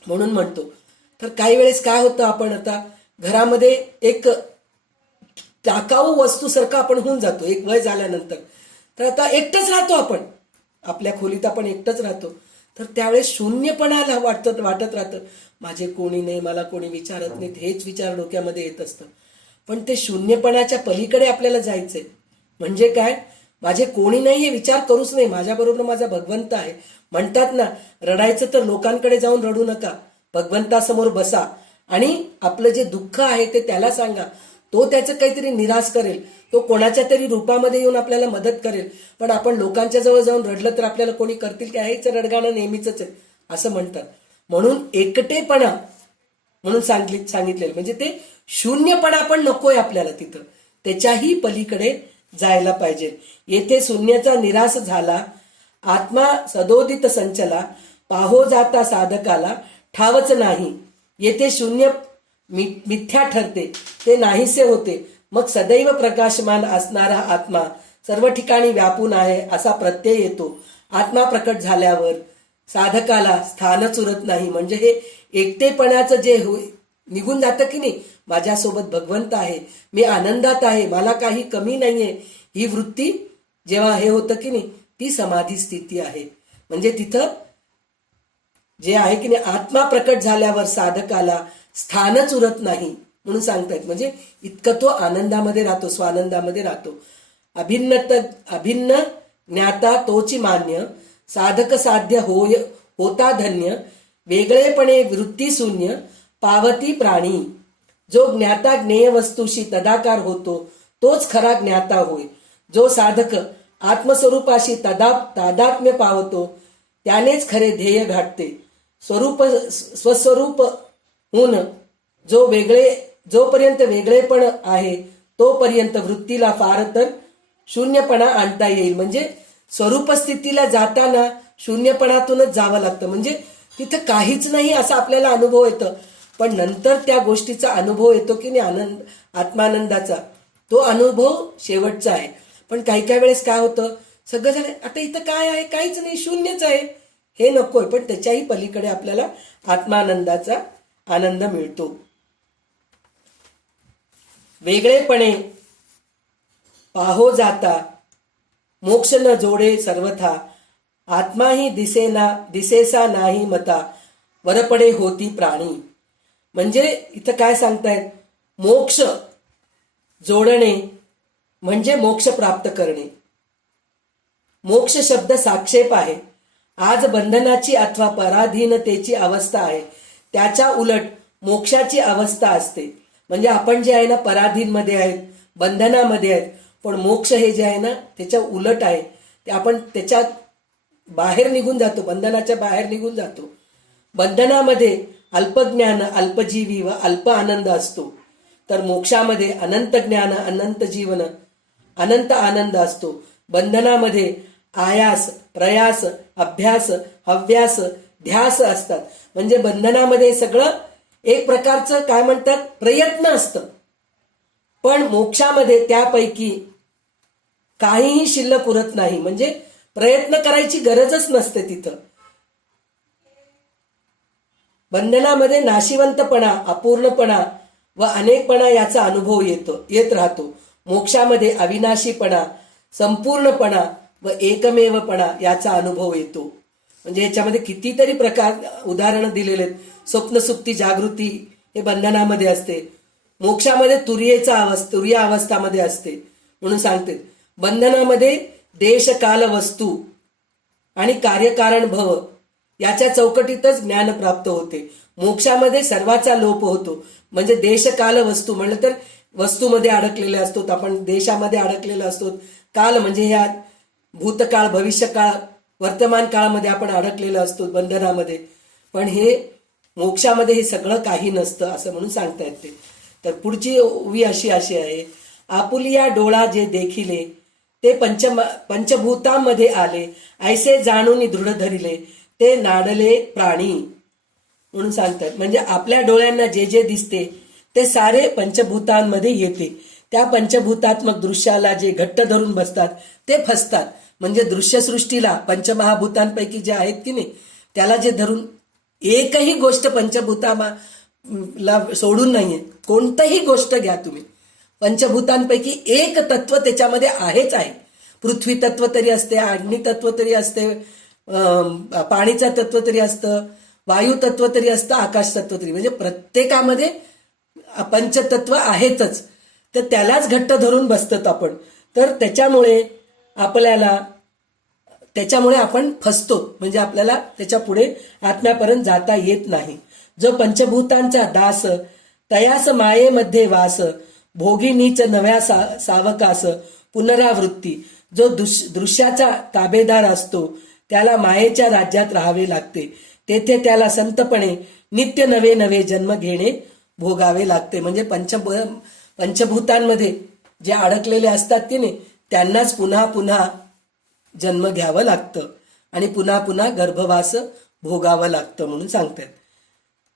म्हणून म्हणतो. तर काही वेळेस काय होतं, आपण आता घरामध्ये एक टाकाऊ वस्तूसारखं आपण होऊन जातो एक वय झाल्यानंतर. तर आता एकटंच राहतो आपण, आपल्या खोलीत आपण एकटंच राहतो. तर त्यावेळेस शून्यपणाला वाटत राहतं. माझे कोणी नाही, मला कोणी विचारत नाही, हेच विचार डोक्यामध्ये येत असतं. पण ते शून्यपणाच्या पलीकडे आपल्याला जायचंय. म्हणजे काय, माझे कोणी नाही हे विचार करूच नाही, माझ्याबरोबर माझा भगवंत आहे. म्हणतात ना रडायचं तर लोकांकडे जाऊन रडू नका, भगवंतासमोर बसा आणि आपलं जे दुःख आहे ते त्याला सांगा. तो त्याचं काहीतरी निराश करेल, तो कोणाच्या तरी रूपामध्ये येऊन आपल्याला मदत करेल. पण आपण लोकांच्या जवळ जाऊन रडलं तर आपल्याला कोणी करतील की हेच रडगाणं नेहमीच आहे असं म्हणतात. म्हणून एकटेपणा म्हणून सांगितलेलं म्हणजे ते शून्यपणा पण नकोय आपल्याला तिथं, त्याच्याही पलीकडे जायला पाहिजे. येथे शून्याचा निराश झाला, आत्मा सदोदित संचला, पाहो जाता साधकाला ठावच नाही. येथे शून्य मिथ्या ठरते, ते नाहीसे होते. मग सदैव प्रकाशमान असणारा आत्मा सर्व ठिकाणी व्यापून आहे असा प्रत्यय येतो. आत्मा प्रकट झाल्यावर साधकाला स्थानच उरत नाही. म्हणजे हे एकटेपणाचं जे निघून जातं की नाही, माझ्यासोबत भगवंत आहे, मी आनंदात आहे, मला काही कमी नाहीये, ही वृत्ती जेव्हा हे होतं की नाही, ती समाधी स्थिती आहे. म्हणजे तिथं जे आहे की नाही, आत्मा प्रकट झाल्यावर साधकाला स्थानच उरत नाही म्हणून सांगतायत. म्हणजे इतकं तो आनंदामध्ये राहतो, स्वानंदामध्ये राहतो. अभिन्न ज्ञाता तोची मान्य, साधक साध्य होता धन्य, वेगळेपणे वृत्ती शून्य पावती प्राणी. जो ज्ञाता ज्ञेय वस्तूशी तदाकार होतो तोच खरा ज्ञाता होय. जो साधक आत्मस्वरूपाशी तादात्म्य पावतो त्यानेच खरे ध्येय गाठते. स्वस्वरूप होऊन जोपर्यंत वेगळेपण आहे तोपर्यंत वृत्तीला फार तर शून्यपणा आणता येईल. म्हणजे स्वरूप स्थितीला जाताना शून्यपणातूनच जावं लागतं. म्हणजे तिथं काहीच नाही असा आपल्याला अनुभव येतो, पण नंतर त्या गोष्टीचा अनुभव येतो की नाही, आनंद, आत्मानंदाचा, तो अनुभव शेवटचा आहे. पण काही काही वेळेस काय होतं, सगळं झालं, आता इथं काय आहे, काहीच नाही, शून्यच आहे, हे नकोय. पण त्याच्याही पलीकडे आपल्याला आत्मानंदाचा आनंद मिळतो. वेगळेपणे पाहो जाता मोक्ष न जोडे सर्वथा, आत्माही दिसेसा नाही मता, वरपडे होती प्राणी. म्हणजे इथं काय सांगतायत, मोक्ष जोडणे म्हणजे मोक्ष प्राप्त करणे. मोक्ष शब्द साक्षेप आहे. आज बंधनाची अथवा पराधीनतेची अवस्था आहे, त्याच्या उलट मोक्षाची अवस्था असते. म्हणजे आपण जे आहे ना, पराधीनमध्ये आहेत, बंधनामध्ये आहेत, पण मोक्ष हे जे आहे ना त्याच्या उलट आहे. ते आपण त्याच्यात बाहेर निघून जातो, बंधनाच्या बाहेर निघून जातो. बंधनामध्ये अल्पज्ञान, अल्पजीवी व अल्प आनंद असतो, तर मोक्षामध्ये अनंत ज्ञान, अनंत जीवन, अनंत आनंद असतो. बंधनामध्ये आयास, प्रयास, अभ्यास, हव्यास, ध्यास असतात. म्हणजे बंधनामध्ये सगळं एक प्रकारचं काय म्हणतात, प्रयत्न असतं. पण मोक्षामध्ये त्यापैकी काहीही शिल्लक उरत नाही. म्हणजे प्रयत्न करायची गरजच नसते तिथं. बंधनामध्ये नाशिवंतपणा, अपूर्णपणा व अनेकपणा याचा अनुभव येत राहतो. मोक्षामध्ये अविनाशीपणा, संपूर्णपणा व एकमेवपणा याचा अनुभव येतो. म्हणजे याच्यामध्ये कितीतरी प्रकार उदाहरणं दिलेले आहेत. स्वप्न सुप्ती जागृती हे बंधनामध्ये असते, मोक्षामध्ये तुरीय अवस्थामध्ये असते. म्हणून सांगते, बंधनामध्ये देश काल वस्तू आणि कार्यकारण भव याच्या चौकटीतच ज्ञान प्राप्त होते. मोक्षामध्ये सर्वाचा लोप होतो. म्हणजे देश काल वस्तू म्हणलं तर वस्तूमध्ये अडकलेले असतो आपण, देशामध्ये अडकलेले असतो. काल म्हणजे ह्या भूतकाळ, भविष्यकाळ, वर्तमान काळामध्ये आपण अडकलेलो असतो बंधनामध्ये. पण हे मोक्षामध्ये हे सगळं काही नसतं असं म्हणून सांगता येते. तर पुढची ओवी अशी आहे, आपुलिया डोळा जे देखिले ते पंचभूतांमध्ये आले, ऐसे जाणून दृढ धरिले ते नाडले प्राणी म्हणून सांगतात. म्हणजे आपल्या डोळ्यांना जे जे दिसते ते सारे पंचभूतांमध्ये येते. त्या पंचभूतात्मक दृश्याला जे घट्ट धरून बसतात ते फसतात. म्हणजे दृश्यसृष्टीला पंचमहाभूतांपैकी जे आहेत की नाही, त्याला जे धरून एकही गोष्ट पंचभूताला सोडून नाहीये. कोणतंही गोष्ट घ्या तुम्ही, पंचभूतांपैकी एक तत्व त्याच्यामध्ये आहेच आहे. पृथ्वी तत्व तरी असते, अग्नी तत्व तरी असते, पाणीचा तत्व तरी असतं, वायू तत्व तरी असतं, आकाश तत्व तरी. म्हणजे प्रत्येकामध्ये पंचतत्व आहेतच. तर त्यालाच घट्ट धरून बसतात आपण. तर त्याच्यामुळे आपण फसतो. म्हणजे आपल्याला त्याच्या पुढे आत्म्यापर्यंत जाता येत नाही. जो पंचभूतांचा दास तयास मायेमध्ये वास, भोगी नीच नव्या सावकास पुनरावृत्ती. जो दृश्याचा ताबेदार असतो त्याला मायेच्या राज्यात राहावे लागते. तेथे त्याला संतपणे नित्य नवे नवे जन्म घेणे भोगावे लागते. म्हणजे पंचभूतांमध्ये जे अडकलेले असतात की नाही त्यांनाच पुन्हा पुन्हा जन्म घ्यावं लागतं आणि पुन्हा पुन्हा गर्भवास भोगावं लागतं म्हणून सांगतात.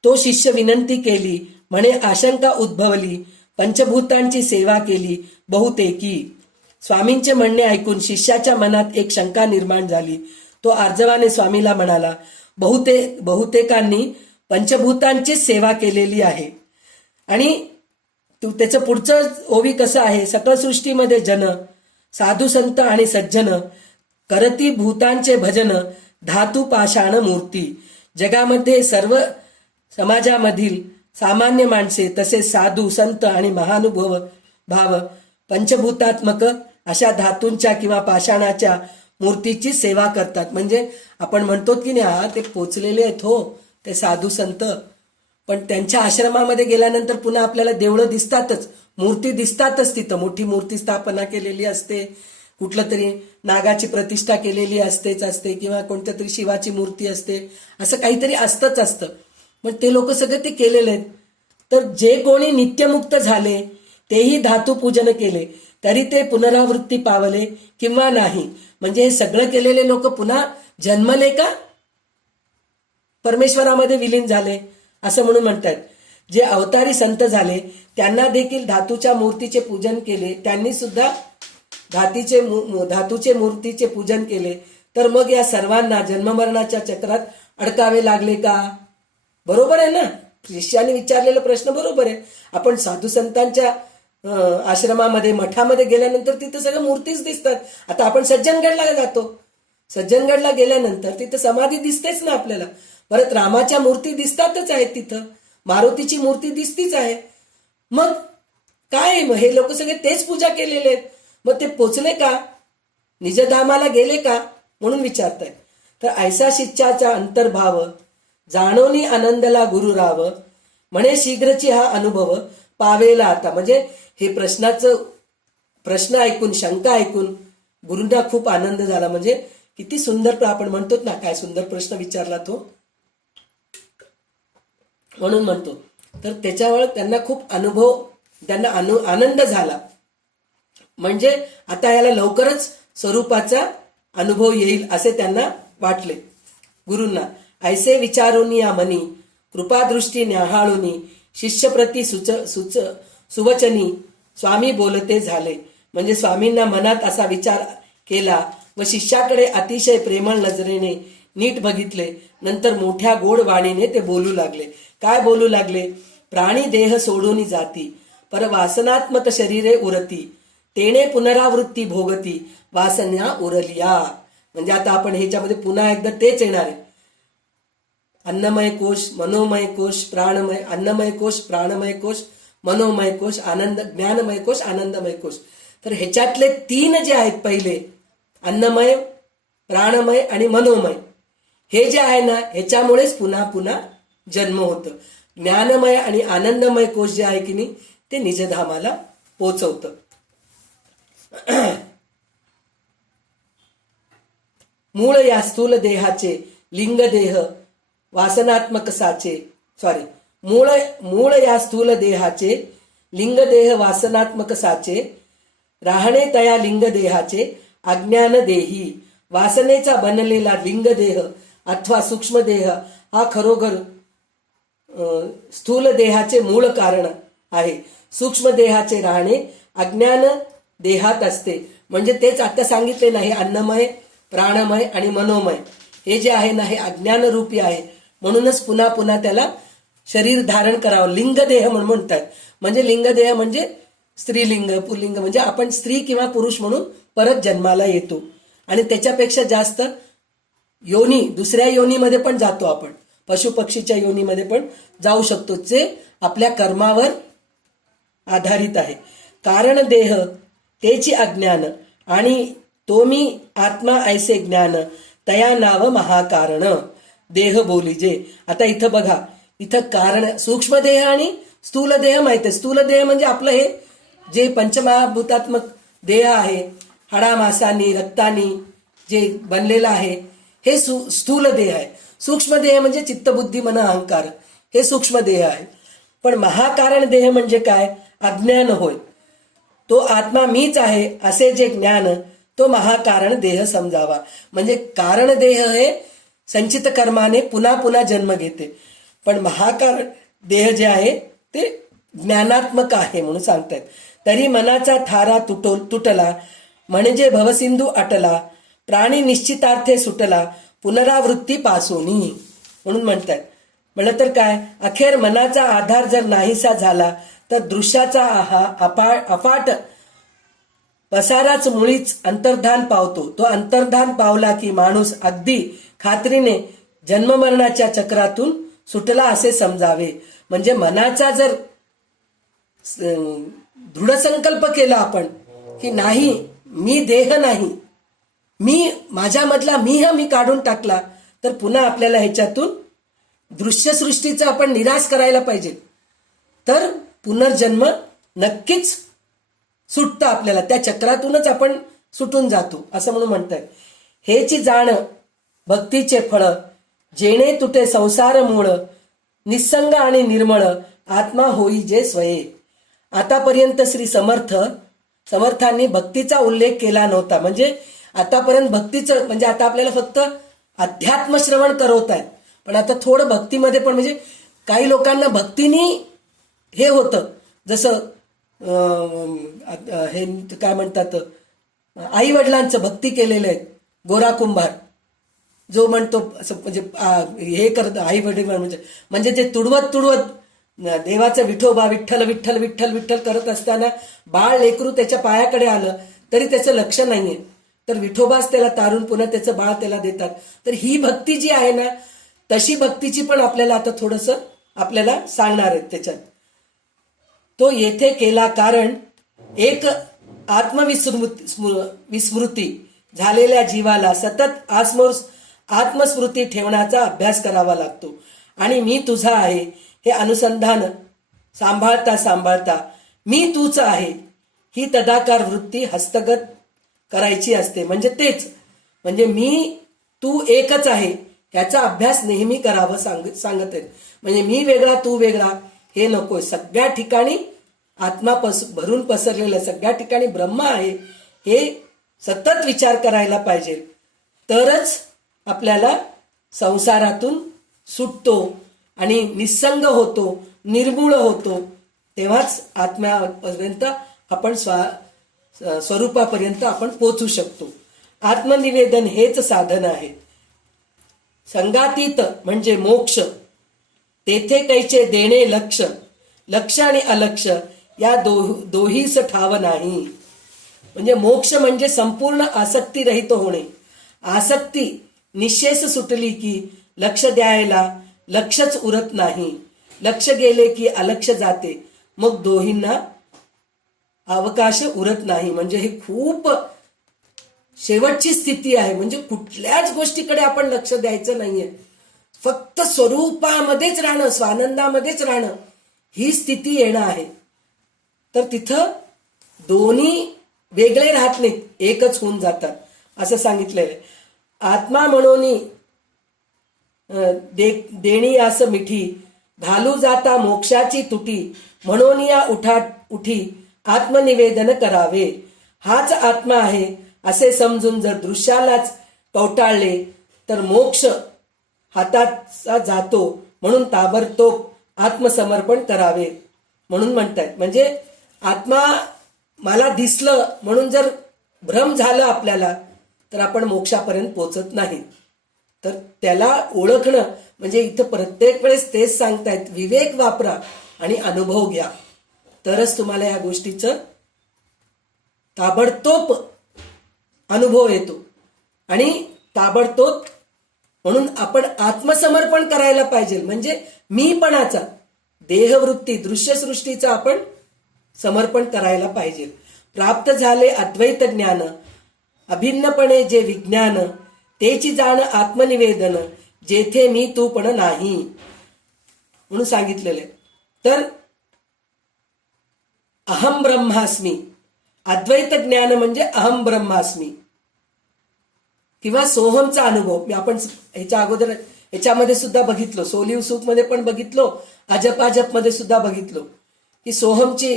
तो शिष्य विनंती केली म्हणे आशंका उद्भवली, पंचभूतांची सेवा केली बहुतेकी. स्वामींचे म्हणणे ऐकून शिष्याच्या मनात एक शंका निर्माण झाली. तो आर्जवाने स्वामीला म्हणाला, बहुतेकांनी पंचभूतांचीच सेवा केलेली आहे. आणि त्याचं पुढचं ओवी कसं आहे, सकळ सृष्टीमध्ये जन साधू संत आणि सज्जन करती भूतांचे भजन धातू पाषाण मूर्ती. जगामध्ये सर्व समाजामधील सामान्य माणसे तसेच साधू संत आणि महानुभव भाव पंचभूतात्मक अशा धातूंच्या किंवा पाषाणाच्या मूर्तीची सेवा करतात. म्हणजे आपण म्हणतो की नाही ते पोचलेले आहेत हो ते साधू संत, पण त्यांच्या आश्रमामध्ये गेल्यानंतर पुन्हा आपल्याला देवळं दिसतातच, मूर्ती दिसतातच. तिथं मोठी मूर्ती स्थापना केलेली असते, कुठलं तरी नागाची प्रतिष्ठा केलेली असते किंवा कोणत्या तरी शिवाची मूर्ती असते, असं काहीतरी असतं. पण ते लोक सगळे ते केलेले आहेत. तर जे कोणी नित्यमुक्त झाले तेही धातुपूजन केले तरी ते पुनरावृत्ती पावले किंवा नाही. म्हणजे हे सगळं केलेले लोक पुन्हा जन्मले का परमेश्वरामध्ये विलीन झाले असं म्हणून म्हणतात. जे अवतारी संत झाले त्यांना देखील धातूच्या मूर्तीचे पूजन केले, त्यांनी सुद्धा धातूचे मूर्तीचे पूजन केले. तर मग या सर्वांना जन्ममरणाच्या चक्रात अडकावे लागले का? बरोबर आहे ना, शिष्याने विचारलेला प्रश्न बरोबर आहे. आपण साधू संतांच्या आश्रमामध्ये मठामध्ये गेल्यानंतर तिथं सगळं मूर्तीच दिसतात. आता आपण सज्जनगडला जातो, सज्जनगडला गेल्यानंतर तिथं समाधी दिसतेच ना आपल्याला. परत रामाच्या मूर्ती दिसतातच आहेत, तिथं मारुतीची मूर्ती दिसतीच आहे. मग काय हे लोक सगळे तेच पूजा केलेले आहेत, मग ते पोचले का, निजधामाला गेले का म्हणून विचारतायत. तर ऐसा शिष्याचा अंतर्भाव जाणोनी आनंदला गुरु राव म्हणे शीघ्रची हा अनुभव पावेला आता. म्हणजे हे प्रश्न ऐकून शंका ऐकून गुरूंना खूप आनंद झाला. म्हणजे किती सुंदर आपण म्हणतो ना, काय सुंदर प्रश्न विचारला तो म्हणून म्हणतो. तर त्याच्यावर त्यांना खूप त्यांना आनंद झाला. म्हणजे आता याला लवकरच स्वरूपाचा अनुभव येईल असे त्यांना वाटले गुरूंना. ऐसे विचारून या मनी कृपादृष्टी न्याहाळूनी शिष्यप्रती सुवचनी स्वामी बोलते झाले. म्हणजे स्वामींना मनात असा विचार केला व शिष्याकडे अतिशय प्रेमळ नजरेने नीट बघितले. नंतर मोठ्या गोड वाणीने ते बोलू लागले. काय बोलू लागले? प्राणी देह सोडून जाती पर वासनात्मक शरीरे उरती तेने पुनरावृत्ती भोगती वासना उरलिया. म्हणजे आता आपण ह्याच्यामध्ये पुन्हा एकदा तेच येणार आहे. अन्नमय कोश, मनोमय कोश, प्राणमय, अन्नमय कोश, प्राणमय कोश, मनोमय कोश, ज्ञानमय कोश, आनंदमय कोश. तर ह्याच्यातले 3 जे आहेत पहिले अन्नमय, प्राणमय आणि मनोमय, हे जे आहे ना ह्याच्यामुळेच पुन्हा पुन्हा जन्म होतं. ज्ञानमय आणि आनंदमय कोश जे आहे की नाही ते निजधामाला पोचवतं. मूळ या स्थूल देहाचे लिंग देह वासनात्मक साचे मूळ या स्थूल देहाचे लिंग देह वासनात्मक साचे राहणे तया लिंग देहाचे अज्ञान देही. वासनेचा बनलेला लिंग देह अथवा सूक्ष्म देह हा खरोखर स्थूल देहाचे मूळ कारण आहे. सूक्ष्म देहाचे राहणे अज्ञान देहात असते. म्हणजे तेच आता सांगितले नाही, अन्नमय, प्राणमय आणि मनोमय हे जे आहे ना हे अज्ञान रूपी आहे. म्हणूनच पुन्हा पुन्हा त्याला शरीर धारण करावं. लिंगदेह म्हणून म्हणतात. म्हणजे लिंगदेह म्हणजे स्त्रीलिंग, पुल्लिंग, म्हणजे आपण स्त्री किंवा पुरुष म्हणून परत जन्माला येतो. आणि त्याच्यापेक्षा जास्त योनी, दुसऱ्या योनीमध्ये पण जातो आपण, पशु पक्षीच्या योनीमध्ये पण जाऊ शकतो, जे आपल्या कर्मावर आधारित आहे. कारण देह तेची अज्ञान आणि तो मी आत्मा ऐसे ज्ञान तया नाव महाकारण देह बोलीजे. आता इथं बघा, इथं कारण सूक्ष्म देह आणि स्थूल देह माहिती आहे. स्थूल देह म्हणजे आपलं हे जे पंचमहाभूतात्मक देह आहे, हाडामासांनी रक्तानी जे बनलेलं आहे हे स्थूल देह आहे. सूक्ष्म देह म्हणजे चित्तबुद्धी मन अहंकार, हे सूक्ष्म देह आहे. पण महाकारण देह म्हणजे काय? अज्ञान होय. तो आत्मा मीच आहे असे जे ज्ञान, तो महाकारण देह समजावा. म्हणजे कारण देह हे संचित कर्माने पुन्हा पुन्हा जन्म घेते, पण महाकारण देह जे आहे ते ज्ञानात्मक आहे म्हणून सांगतात. तरी मनाचा थारा तुटला म्हणजे भवसिंधू आटला, प्राणी निश्चितार्थे सुटला पुनरावृत्ती पासूनी म्हणून म्हणतात. म्हणलं तर काय, अखेर मनाचा आधार जर नाहीसा झाला तर दृश्याचा अफाट पसाराच मुळीच अंतर्धान पावतो. तो अंतर्धान पावला की माणूस अगदी खात्रीने जन्ममरणाच्या चक्रातून सुटला असे समजावे. म्हणजे मनाचा जर दृढ संकल्प केला आपण की नाही, मी देह नाही, मी माझ्यामधला मी काढून टाकला, तर पुन्हा आपल्याला ह्याच्यातून दृश्यसृष्टीचा आपण निराश करायला पाहिजे. तर पुनर्जन्म नक्कीच सुटतं आपल्याला, त्या चक्रातूनच आपण सुटून जातो असं म्हणून म्हणतात. हेची जाण भक्तीचे फळ, जेणे तुटे संसार मूळ, निसंग आणि निर्मळ आत्मा होई जे स्वये. आतापर्यंत श्री समर्थांनी भक्तीचा उल्लेख केला नव्हता. म्हणजे आतापर्यंत भक्तीचं म्हणजे आता आपल्याला फक्त अध्यात्म श्रवण करवत आहेत, पण आता थोडं भक्तीमध्ये पण, म्हणजे काही लोकांना भक्तीनी हे होतं, जसं हे काय म्हणतात, आई वडिलांचं भक्ती केलेलं आहे. गोरा कुंभार जो म्हणतो असं, म्हणजे हे करत आई वडील म्हणजे ते तुडवत देवाचं विठोबा विठ्ठल विठ्ठल विठ्ठल विठ्ठल करत असताना बाळ लेकरू त्याच्या पायाकडे आलं तरी त्याचं लक्ष नाहीये, तर विठोबाच त्याला तारून पुन्हा त्याचं बाळ त्याला देतात. तर ही भक्ती जी आहे ना, तशी भक्तीची पण आपल्याला आता थोडंसं आपल्याला सांगणार आहेत त्याच्यात. तो येथे केला कारण एक विस्मृती झालेल्या जीवाला सतत आत्मस्मृती ठेवण्याचा अभ्यास करावा लागतो. आणि मी तुझा आहे हे अनुसंधान सांभाळता मी तूच आहे ही तदाकार वृत्ती हस्तगत करायची असते. म्हणजे तेच, म्हणजे मी तू एकच आहे याचा अभ्यास नेहमी करावं सांगत आहेत. म्हणजे मी वेगळा तू वेगळा हे नको. सगळ्या ठिकाणी आत्मा भरून पसरलेला, सगळ्या ठिकाणी ब्रह्म आहे हे सतत विचार करायला पाहिजे. तरच आपल्याला संसारातून सुटतो आणि निसंग होतो, निर्मूळ होतो. तेव्हाच आत्म्यापर्यंत आपण स्वरूपापर्यंत आपण पोचू शकतो. आत्मनिवेदन हेच साधन आहे. संगातीत म्हणजे मोक्ष, तेथे कैचे देणे लक्ष आणि अलक्ष या दोहीस ठाव नाही. म्हणजे मोक्ष म्हणजे संपूर्ण आसक्ती रहित होणे. आसक्ती निशेष सुटली की लक्ष द्यायला लक्षच उरत नाही. लक्ष गेले की अलक्ष जाते, मग दोहींना अवकाश उरत नाही. म्हणजे हे खूप शेवटची स्थिती आहे. म्हणजे कुठल्याच गोष्टीकडे आपण लक्ष द्यायचं नाहीये, फक्त स्वरूपामध्येच राहणं, स्वानंदामध्येच राहणं, ही स्थिती येणं आहे. तर तिथं दोन्ही वेगळे राहत नाहीत, एकच होऊन जातात असं सांगितलेलं आहे. आत्मा म्हणून देणी आस मिठी, घालू जाता मोक्षाची तुटी, म्हणून या उठी आत्मनिवेदन करावे. हाच आत्मा आहे असे समजून जर दृश्यालाच कवटाळले तर मोक्ष हाताचा जातो. म्हणून ताबडतोब आत्मसमर्पण करावे म्हणून म्हणतात. म्हणजे आत्मा मला दिसलं म्हणून जर भ्रम झालं आपल्याला तर आपण मोक्षापर्यंत पोचत नाही. तर त्याला ओळखणं म्हणजे इथं प्रत्येक वेळेस तेच सांगतायत, विवेक वापरा आणि अनुभव घ्या, तरच तुम्हाला या गोष्टीचं ताबडतोब अनुभव येतो. आणि ताबडतोब म्हणून आपण आत्मसमर्पण करायला पाहिजे. म्हणजे मीपणाचा, देहवृत्ती, दृश्यसृष्टीचा आपण समर्पण करायला पाहिजे. प्राप्त झाले अद्वैत ज्ञान, अभिन्नपणे जे विज्ञान, तेची जाण आत्मनिवेदन, जेथे मी तू पण नाही म्हणून सांगितलेले. तर अहम ब्रह्मास्मी, अद्वैत ज्ञान म्हणजे अहम ब्रह्मास्मी किंवा सोहमचा अनुभव. मी आपण ह्याच्या अगोदर याच्यामध्ये सुद्धा बघितलो, सोलिव सुख मध्ये पण बघितलो, अजप मध्ये सुद्धा बघितलो की सोहमची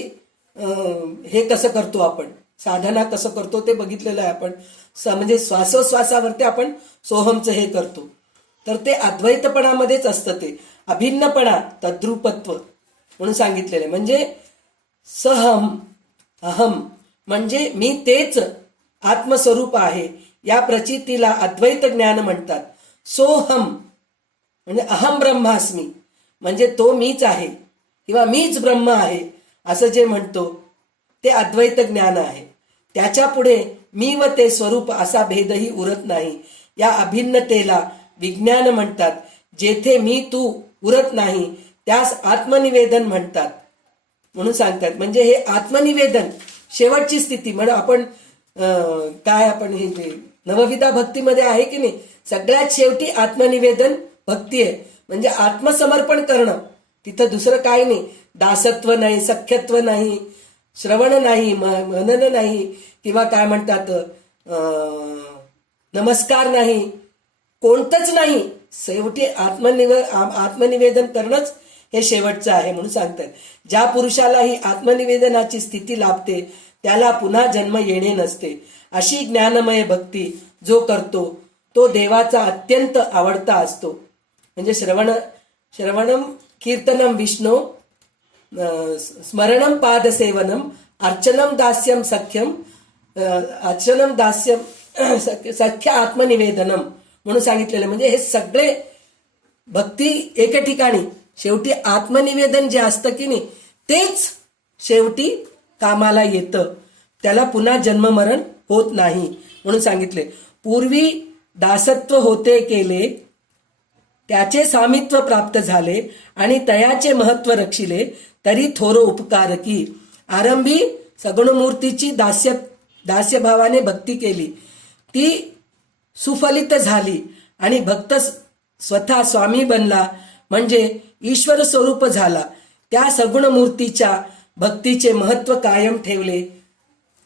हे कसं करतो आपण, साधना कसं करतो ते बघितलेलं आहे आपण. म्हणजे श्वासोश्वासावरती आपण सोहमचं हे करतो. तर ते अद्वैतपणामध्येच असतं, ते अभिन्नपणा, तद्रूपत्व म्हणून सांगितलेलं आहे. म्हणजे सहम, अहम म्हणजे मी तेच आत्मस्वरूप आहे, या प्रचितीला अद्वैत ज्ञान म्हणतात. सोहम म्हणजे अहम ब्रह्मास्मी म्हणजे तो मीच आहे किंवा मीच ब्रह्म आहे असं जे म्हणतो ते अद्वैत ज्ञान आहे. त्याच्या पुढे मी व ते स्वरूप असा भेदही उरत नाही. या अभिन्नतेला विज्ञान म्हणतात. जेथे मी तू उरत नाही त्यास आत्मनिवेदन म्हणतात म्हणून सांगतात. म्हणजे हे आत्मनिवेदन शेवटची स्थिती. म्हणजे आपण काय आपण हे नवविधा भक्तीमध्ये आहे की नाही, सगळ्यात शेवटी आत्मनिवेदन भक्ती आहे. म्हणजे आत्मसमर्पण करणं, तिथं दुसरं काही नाही. दासत्व नाही, सख्यत्व नाही, श्रवण नाही, मनन नाही, किंवा काय म्हणतात नमस्कार नाही, कोणतंच नाही. शेवटी आत्मनिवेदन करणंच हे शेवटचं आहे म्हणून सांगतात. ज्या पुरुषाला ही आत्मनिवेदनाची स्थिती लाभते त्याला पुन्हा जन्म येणे नसते. अशी ज्ञानमय भक्ती जो करतो तो देवाचा अत्यंत आवडता असतो. म्हणजे श्रवणम कीर्तनम विष्णू, स्मरणम पादसेवनम, अर्चनम दास्यम सख्यम, अर्चनम दास्यम सख्य आत्मनिवेदनम म्हणून सांगितलेलं. म्हणजे हे सगळे भक्ती एके ठिकाणी शेवटी आत्मनिवेदन जे असतं की नाही तेच शेवटी कामाला येतं. त्याला पुन्हा जन्ममरण होत नाही म्हणून सांगितले. पूर्वी दासत्व होते केले, त्याचे स्वामित्व प्राप्त झाले आणि तयाचे महत्व रक्षिले, तरी थोर उपकार की. आरंभी सगुणमूर्तीची दास्यभावाने भक्ती केली, ती सुफलित झाली आणि भक्त स्वतः स्वामी बनला म्हणजे ईश्वर स्वरूप झाला. त्या सगुणमूर्तीच्या भक्तीचे महत्व कायम ठेवले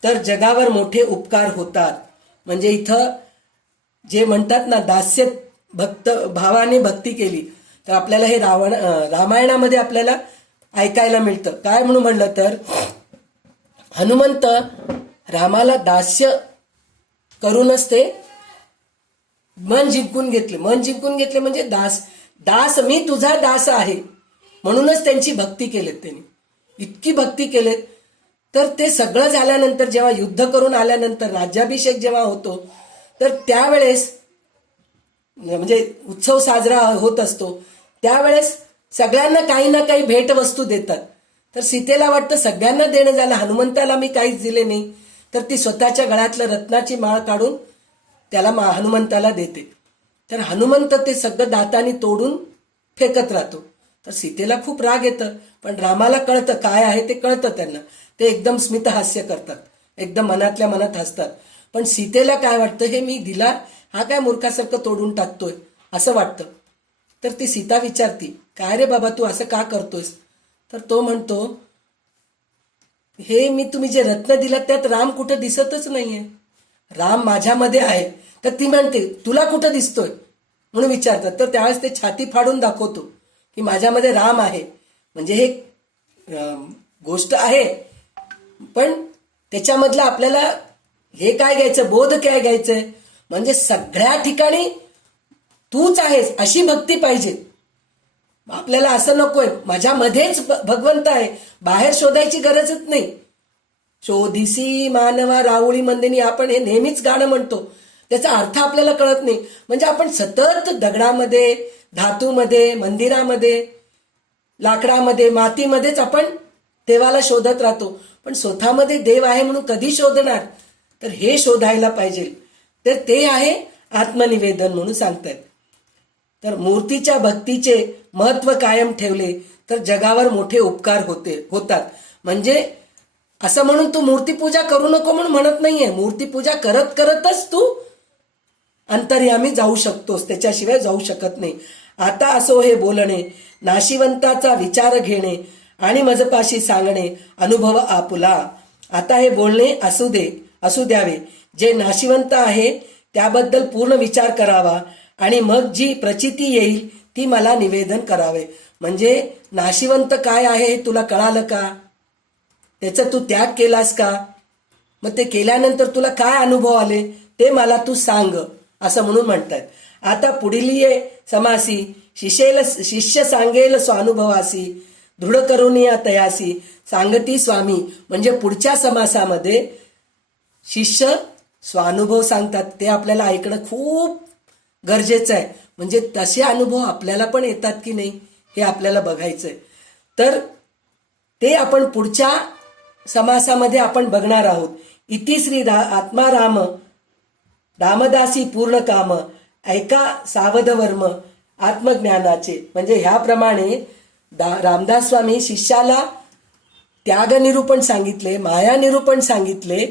तर जगावर मोठे उपकार होतात. म्हणजे इथं जे म्हणतात ना दास्य भक्त भावाने भक्ती केली, तर आपल्याला हे रामायणामध्ये आपल्याला ऐकायला मिळतं. काय म्हणून म्हणलं तर हनुमंत रामाला दास्य करूनच ते मन जिंकून घेतले. मन जिंकून घेतले म्हणजे दास मी तुझा दास आहे म्हणूनच त्यांची भक्ती केलेत. त्यांनी इतकी भक्ती केलेत. तर ते सगळं झाल्यानंतर जेव्हा युद्ध करून आल्यानंतर राज्याभिषेक जेव्हा होतो तर त्यावेळेस म्हणजे उत्सव साजरा होत असतो, त्यावेळेस सगळ्यांना काही ना काही भेटवस्तू देतात. तर सीतेला वाटतं सगळ्यांना देणं झालं, हनुमंताला मी काहीच दिले नाही. तर ती स्वतःच्या गळ्यातलं रत्नाची माळ काढून त्याला हनुमंताला देते. तर हनुमंत ते सगळं दाताने तोडून फेकत राहतो. तर सीतेला खूप राग येतं, पण रामाला कळतं काय आहे ते कळतं त्यांना. ते एकदम स्मितहास्य करतात, एकदम मनातल्या मनात हसतात. पण सीतेला काय वाटतं, हे मी दिला हा काय मूर्खासारखं तोडून टाकतोय असं वाटतं. तर ती सीता विचारती काय रे बाबा तू असं का करतोयस. तर तो म्हणतो हे मी तुम्ही जे रत्न दिलात त्यात राम कुठं दिसतच नाहीये, राम माझ्यामध्ये आहे. तर ती म्हणते तुला कुठं दिसतोय म्हणून विचारतात. तर त्यावेळेस ते छाती फाडून दाखवतो की माझ्यामध्ये राम आहे. म्हणजे हे गोष्ट आहे, पण त्याच्यामधलं आपल्याला हे काय घ्यायचं, बोध काय घ्यायचंय. म्हणजे सगळ्या ठिकाणी तूच आहेस अशी भक्ती पाहिजे आपल्याला. असं नकोय माझ्यामध्येच भगवंत आहे, बाहेर शोधायची गरजच नाही. शोधिसी मानवा राऊळी मंदिनी आपण हे नेहमीच गाणं म्हणतो, त्याचा अर्थ आपल्याला कळत नाही. म्हणजे आपण सतत दगडामध्ये, धातूमध्ये, मंदिरामध्ये, लाकडामध्ये, मातीमध्येच आपण देवाला शोधत राहतो, पण स्वतःमध्ये देव आहे म्हणून कधी शोधणार. तर हे शोधायला पाहिजे. तर ते आहे आत्मनिवेदन म्हणून सांगतात. तर मूर्तीच्या भक्तीचे महत्व कायम ठेवले तर जगावर मोठे उपकार होतात. म्हणजे असं म्हणून तू मूर्तीपूजा करू नको म्हणून म्हणत नाहीये. मूर्तीपूजा करत करतच तू अंतर्यामी जाऊ शकतोस, त्याच्याशिवाय जाऊ शकत नाही. आता असो हे बोलणे, नाशिवंताचा विचार घेणे आणि मजपाशी सांगणे अनुभव आपुला. आता हे बोलणे असू द्यावे. जे नाशिवंत आहे त्याबद्दल पूर्ण विचार करावा आणि मग जी प्रचिती येईल ती मला निवेदन करावे. म्हणजे नाशिवंत काय आहे हे तुला कळालं का? त्याचा तू त्याग केलास का? मग ते केल्यानंतर तुला काय अनुभव आले ते मला तू सांग, असं म्हणून म्हणतात. आता पुढील ये समासी, शिष्य सांगेल स्वानुभवासी, दृढ करून या तयासी सांगती स्वामी. म्हणजे पुढच्या समासामध्ये शिष्य स्वानुभव सांगतात, ते आपल्याला ऐकणं खूप गरजेचं आहे. म्हणजे तसे अनुभव आपल्याला पण येतात की नाही हे आपल्याला बघायचंय. तर ते आपण पुढच्या समासामध्ये आपण बघणार आहोत. इति श्री आत्माराम रामदासी पूर्ण काम, ऐका सावध वर्म आत्मज्ञानाचे. म्हणजे ह्याप्रमाणे रामदास स्वामी शिष्याला त्याग निरूपण सांगितले, माया निरूपण सांगितले,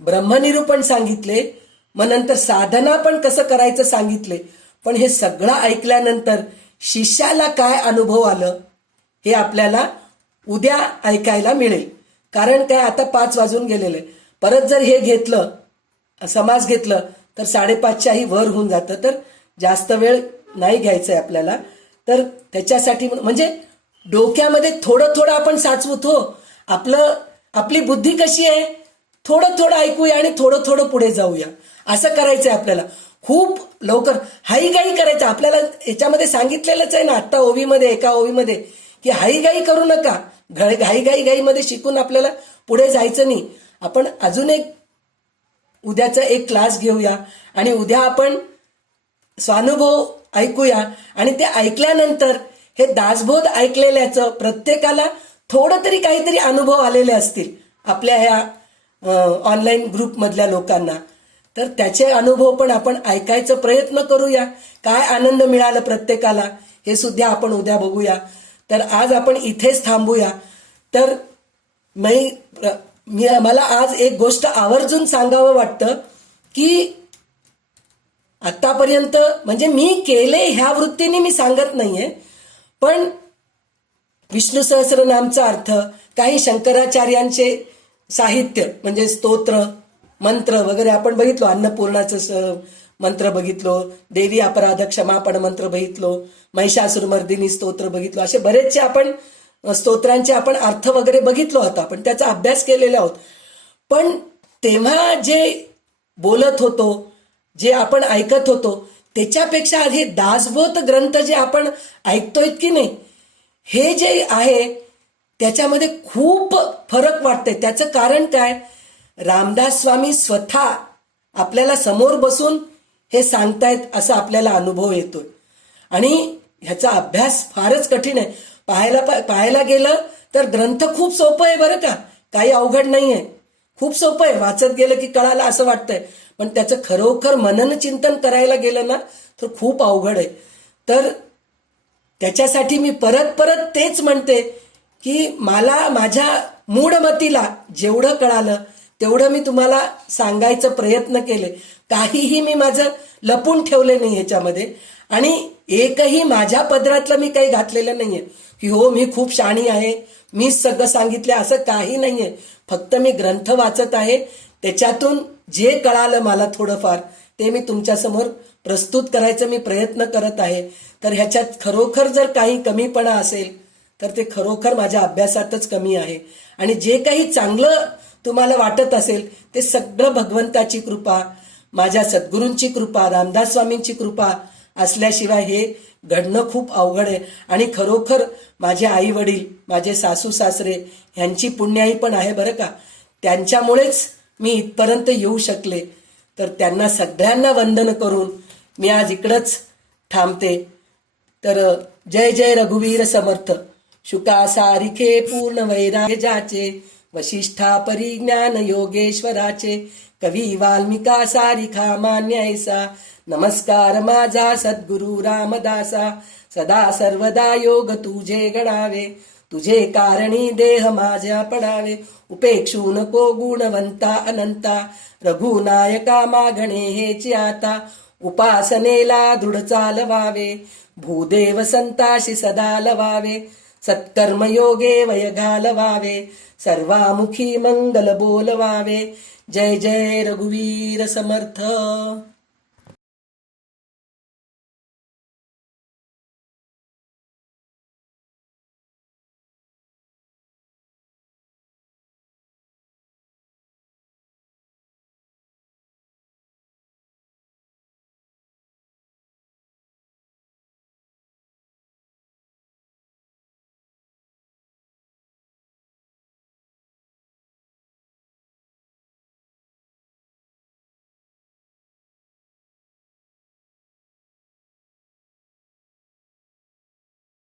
ब्रह्मनिरूपण सांगितले, मग नंतर साधना पण कसं करायचं सांगितले. पण हे सगळं ऐकल्यानंतर शिष्याला काय अनुभव आलं हे आपल्याला उद्या ऐकायला मिळेल. कारण काय, आता 5 वाजून गेलेले. परत जर हे घेतलं, समास घेतलं तर 5:30च्याही वर होऊन जातं. तर जास्त वेळ नाही घ्यायचंय आपल्याला. तर त्याच्यासाठी म्हणजे डोक्यामध्ये थोडं थोडं आपण साचवत हो. आपली बुद्धी कशी आहे, थोडं थोडं ऐकूया आणि थोडं थोडं पुढे जाऊया, असं करायचंय आपल्याला. खूप लवकर हाईगाई करायचं आपल्याला. याच्यामध्ये सांगितलेलंच आहे ना आता ओवीमध्ये, एका ओवीमध्ये, की हाईगाई करू नका. घाईमध्ये शिकून आपल्याला पुढे जायचं नाही. आपण अजून एक उद्याचा एक क्लास घेऊया आणि उद्या आपण स्वानुभव ऐकूया. आणि ते ऐकल्यानंतर हे दासबोध ऐकलेल्याचं प्रत्येकाला थोडं तरी काहीतरी अनुभव आलेले असतील आपल्या ह्या ऑनलाईन ग्रुपमधल्या लोकांना. तर त्याचे अनुभव पण आपण ऐकायचा प्रयत्न करूया. काय आनंद मिळाला प्रत्येकाला हे सुद्धा आपण उद्या बघूया. तर आज आपण इथेच थांबूया. तर मला आज एक गोष्ट आवर्जून सांगावं वाटतं की आतापर्यंत म्हणजे मी केले ह्या वृत्तीने मी सांगत नाहीये, पण विष्णू सहस्रनामचा अर्थ, काही शंकराचार्यांचे साहित्य म्हणजे स्तोत्र मंत्र वगैरे आपण बघितलो, अन्नपूर्णाचं मंत्र बघितलो, देवी अपराध क्षमापण मंत्र बघितलो, महिषासुरमर्दिनी स्तोत्र बघितलो. असे बरेचसे आपण स्तोत्रांचे आपण अर्थ वगैरे बघितलो होता, पण त्याचा अभ्यास केलेला आहोत. पण तेव्हा जे बोलत होतो, जे आपण ऐकत होतो, त्याच्यापेक्षा आधी दासबोध ग्रंथ जे आपण ऐकतोय की नाही, हे जे आहे त्याच्यामध्ये खूप फरक वाटतंय. त्याचं कारण काय, रामदास स्वामी स्वतः आपल्याला समोर बसून हे सांगतायत असं आपल्याला अनुभव येतोय. आणि ह्याचा अभ्यास फारच कठीण आहे. पाहायला गेलं तर ग्रंथ खूप सोपं आहे बरं का, काही अवघड नाही आहे, खूप सोपं आहे. वाचत गेलं की कळालं असं वाटतंय, पण त्याचं खरोखर मनन चिंतन करायला गेलं ना तर खूप अवघड आहे. तर त्याच्यासाठी मी परत तेच म्हणते की मला माझ्या मूढमतीला जेवढं कळालं तेवढं मी तुम्हाला सांगायचा प्रयत्न केले. काहीही मी माझं लपून ठेवले नाही ह्याच्यामध्ये. आणि एकही माझ्या पदरातलं मी काही घातलेलं नाहीये की हो मी खूप शाणी आहे, मीच सगळं सांगितलं, असं काही नाहीये. फक्त मी ग्रंथ वाचत आहे, त्याच्यातून जे कळालं मला थोडंफार ते मी तुमच्यासमोर प्रस्तुत करायचा मी प्रयत्न करत आहे. तर ह्याच्यात खरोखर जर काही कमीपणा असेल तर ते खरोखर माझ्या अभ्यासातच कमी आहे. आणि जे काही चांगलं तुम्हाला वाटत असेल ते सगळं भगवंताची कृपा, माझ्या सद्गुरूंची कृपा, रामदास स्वामींची कृपा असल्याशिवाय हे घडणं खूप अवघड आहे. आणि खरोखर माझे आई वडील, माझे सासू सासरे ह्यांची पुण्याई पण आहे बरं का. त्यांच्यामुळेच मी इथपर्यंत येऊ शकले. तर त्यांना सगळ्यांना वंदन करून मी आज इकडंच थांबते. तर जय जय रघुवीर समर्थ. शुका सारिखे पूर्ण वैराग्य जाचे, वशिष्ठा परिज्ञान योगेश्वराचे, कवी वाल्मिका सारिखा मान्य ऐसा. नमस्कार माझा सद्गुरु रामदासा, सदा सर्वदा योग तुझे घडावे, तुझे कारणी देह माझ्या पडावे. उपेक्षू नको गुणवंता अनंता, रघुनायका मागणे हेची आता. उपासनेला दृढ चालवावे, भूदेव संताशी सदा लवावे. सत्कर्म योगे वय घालवावे, सर्वामुखी मंगल बोलवावे. जय जय रघुवीर समर्थ.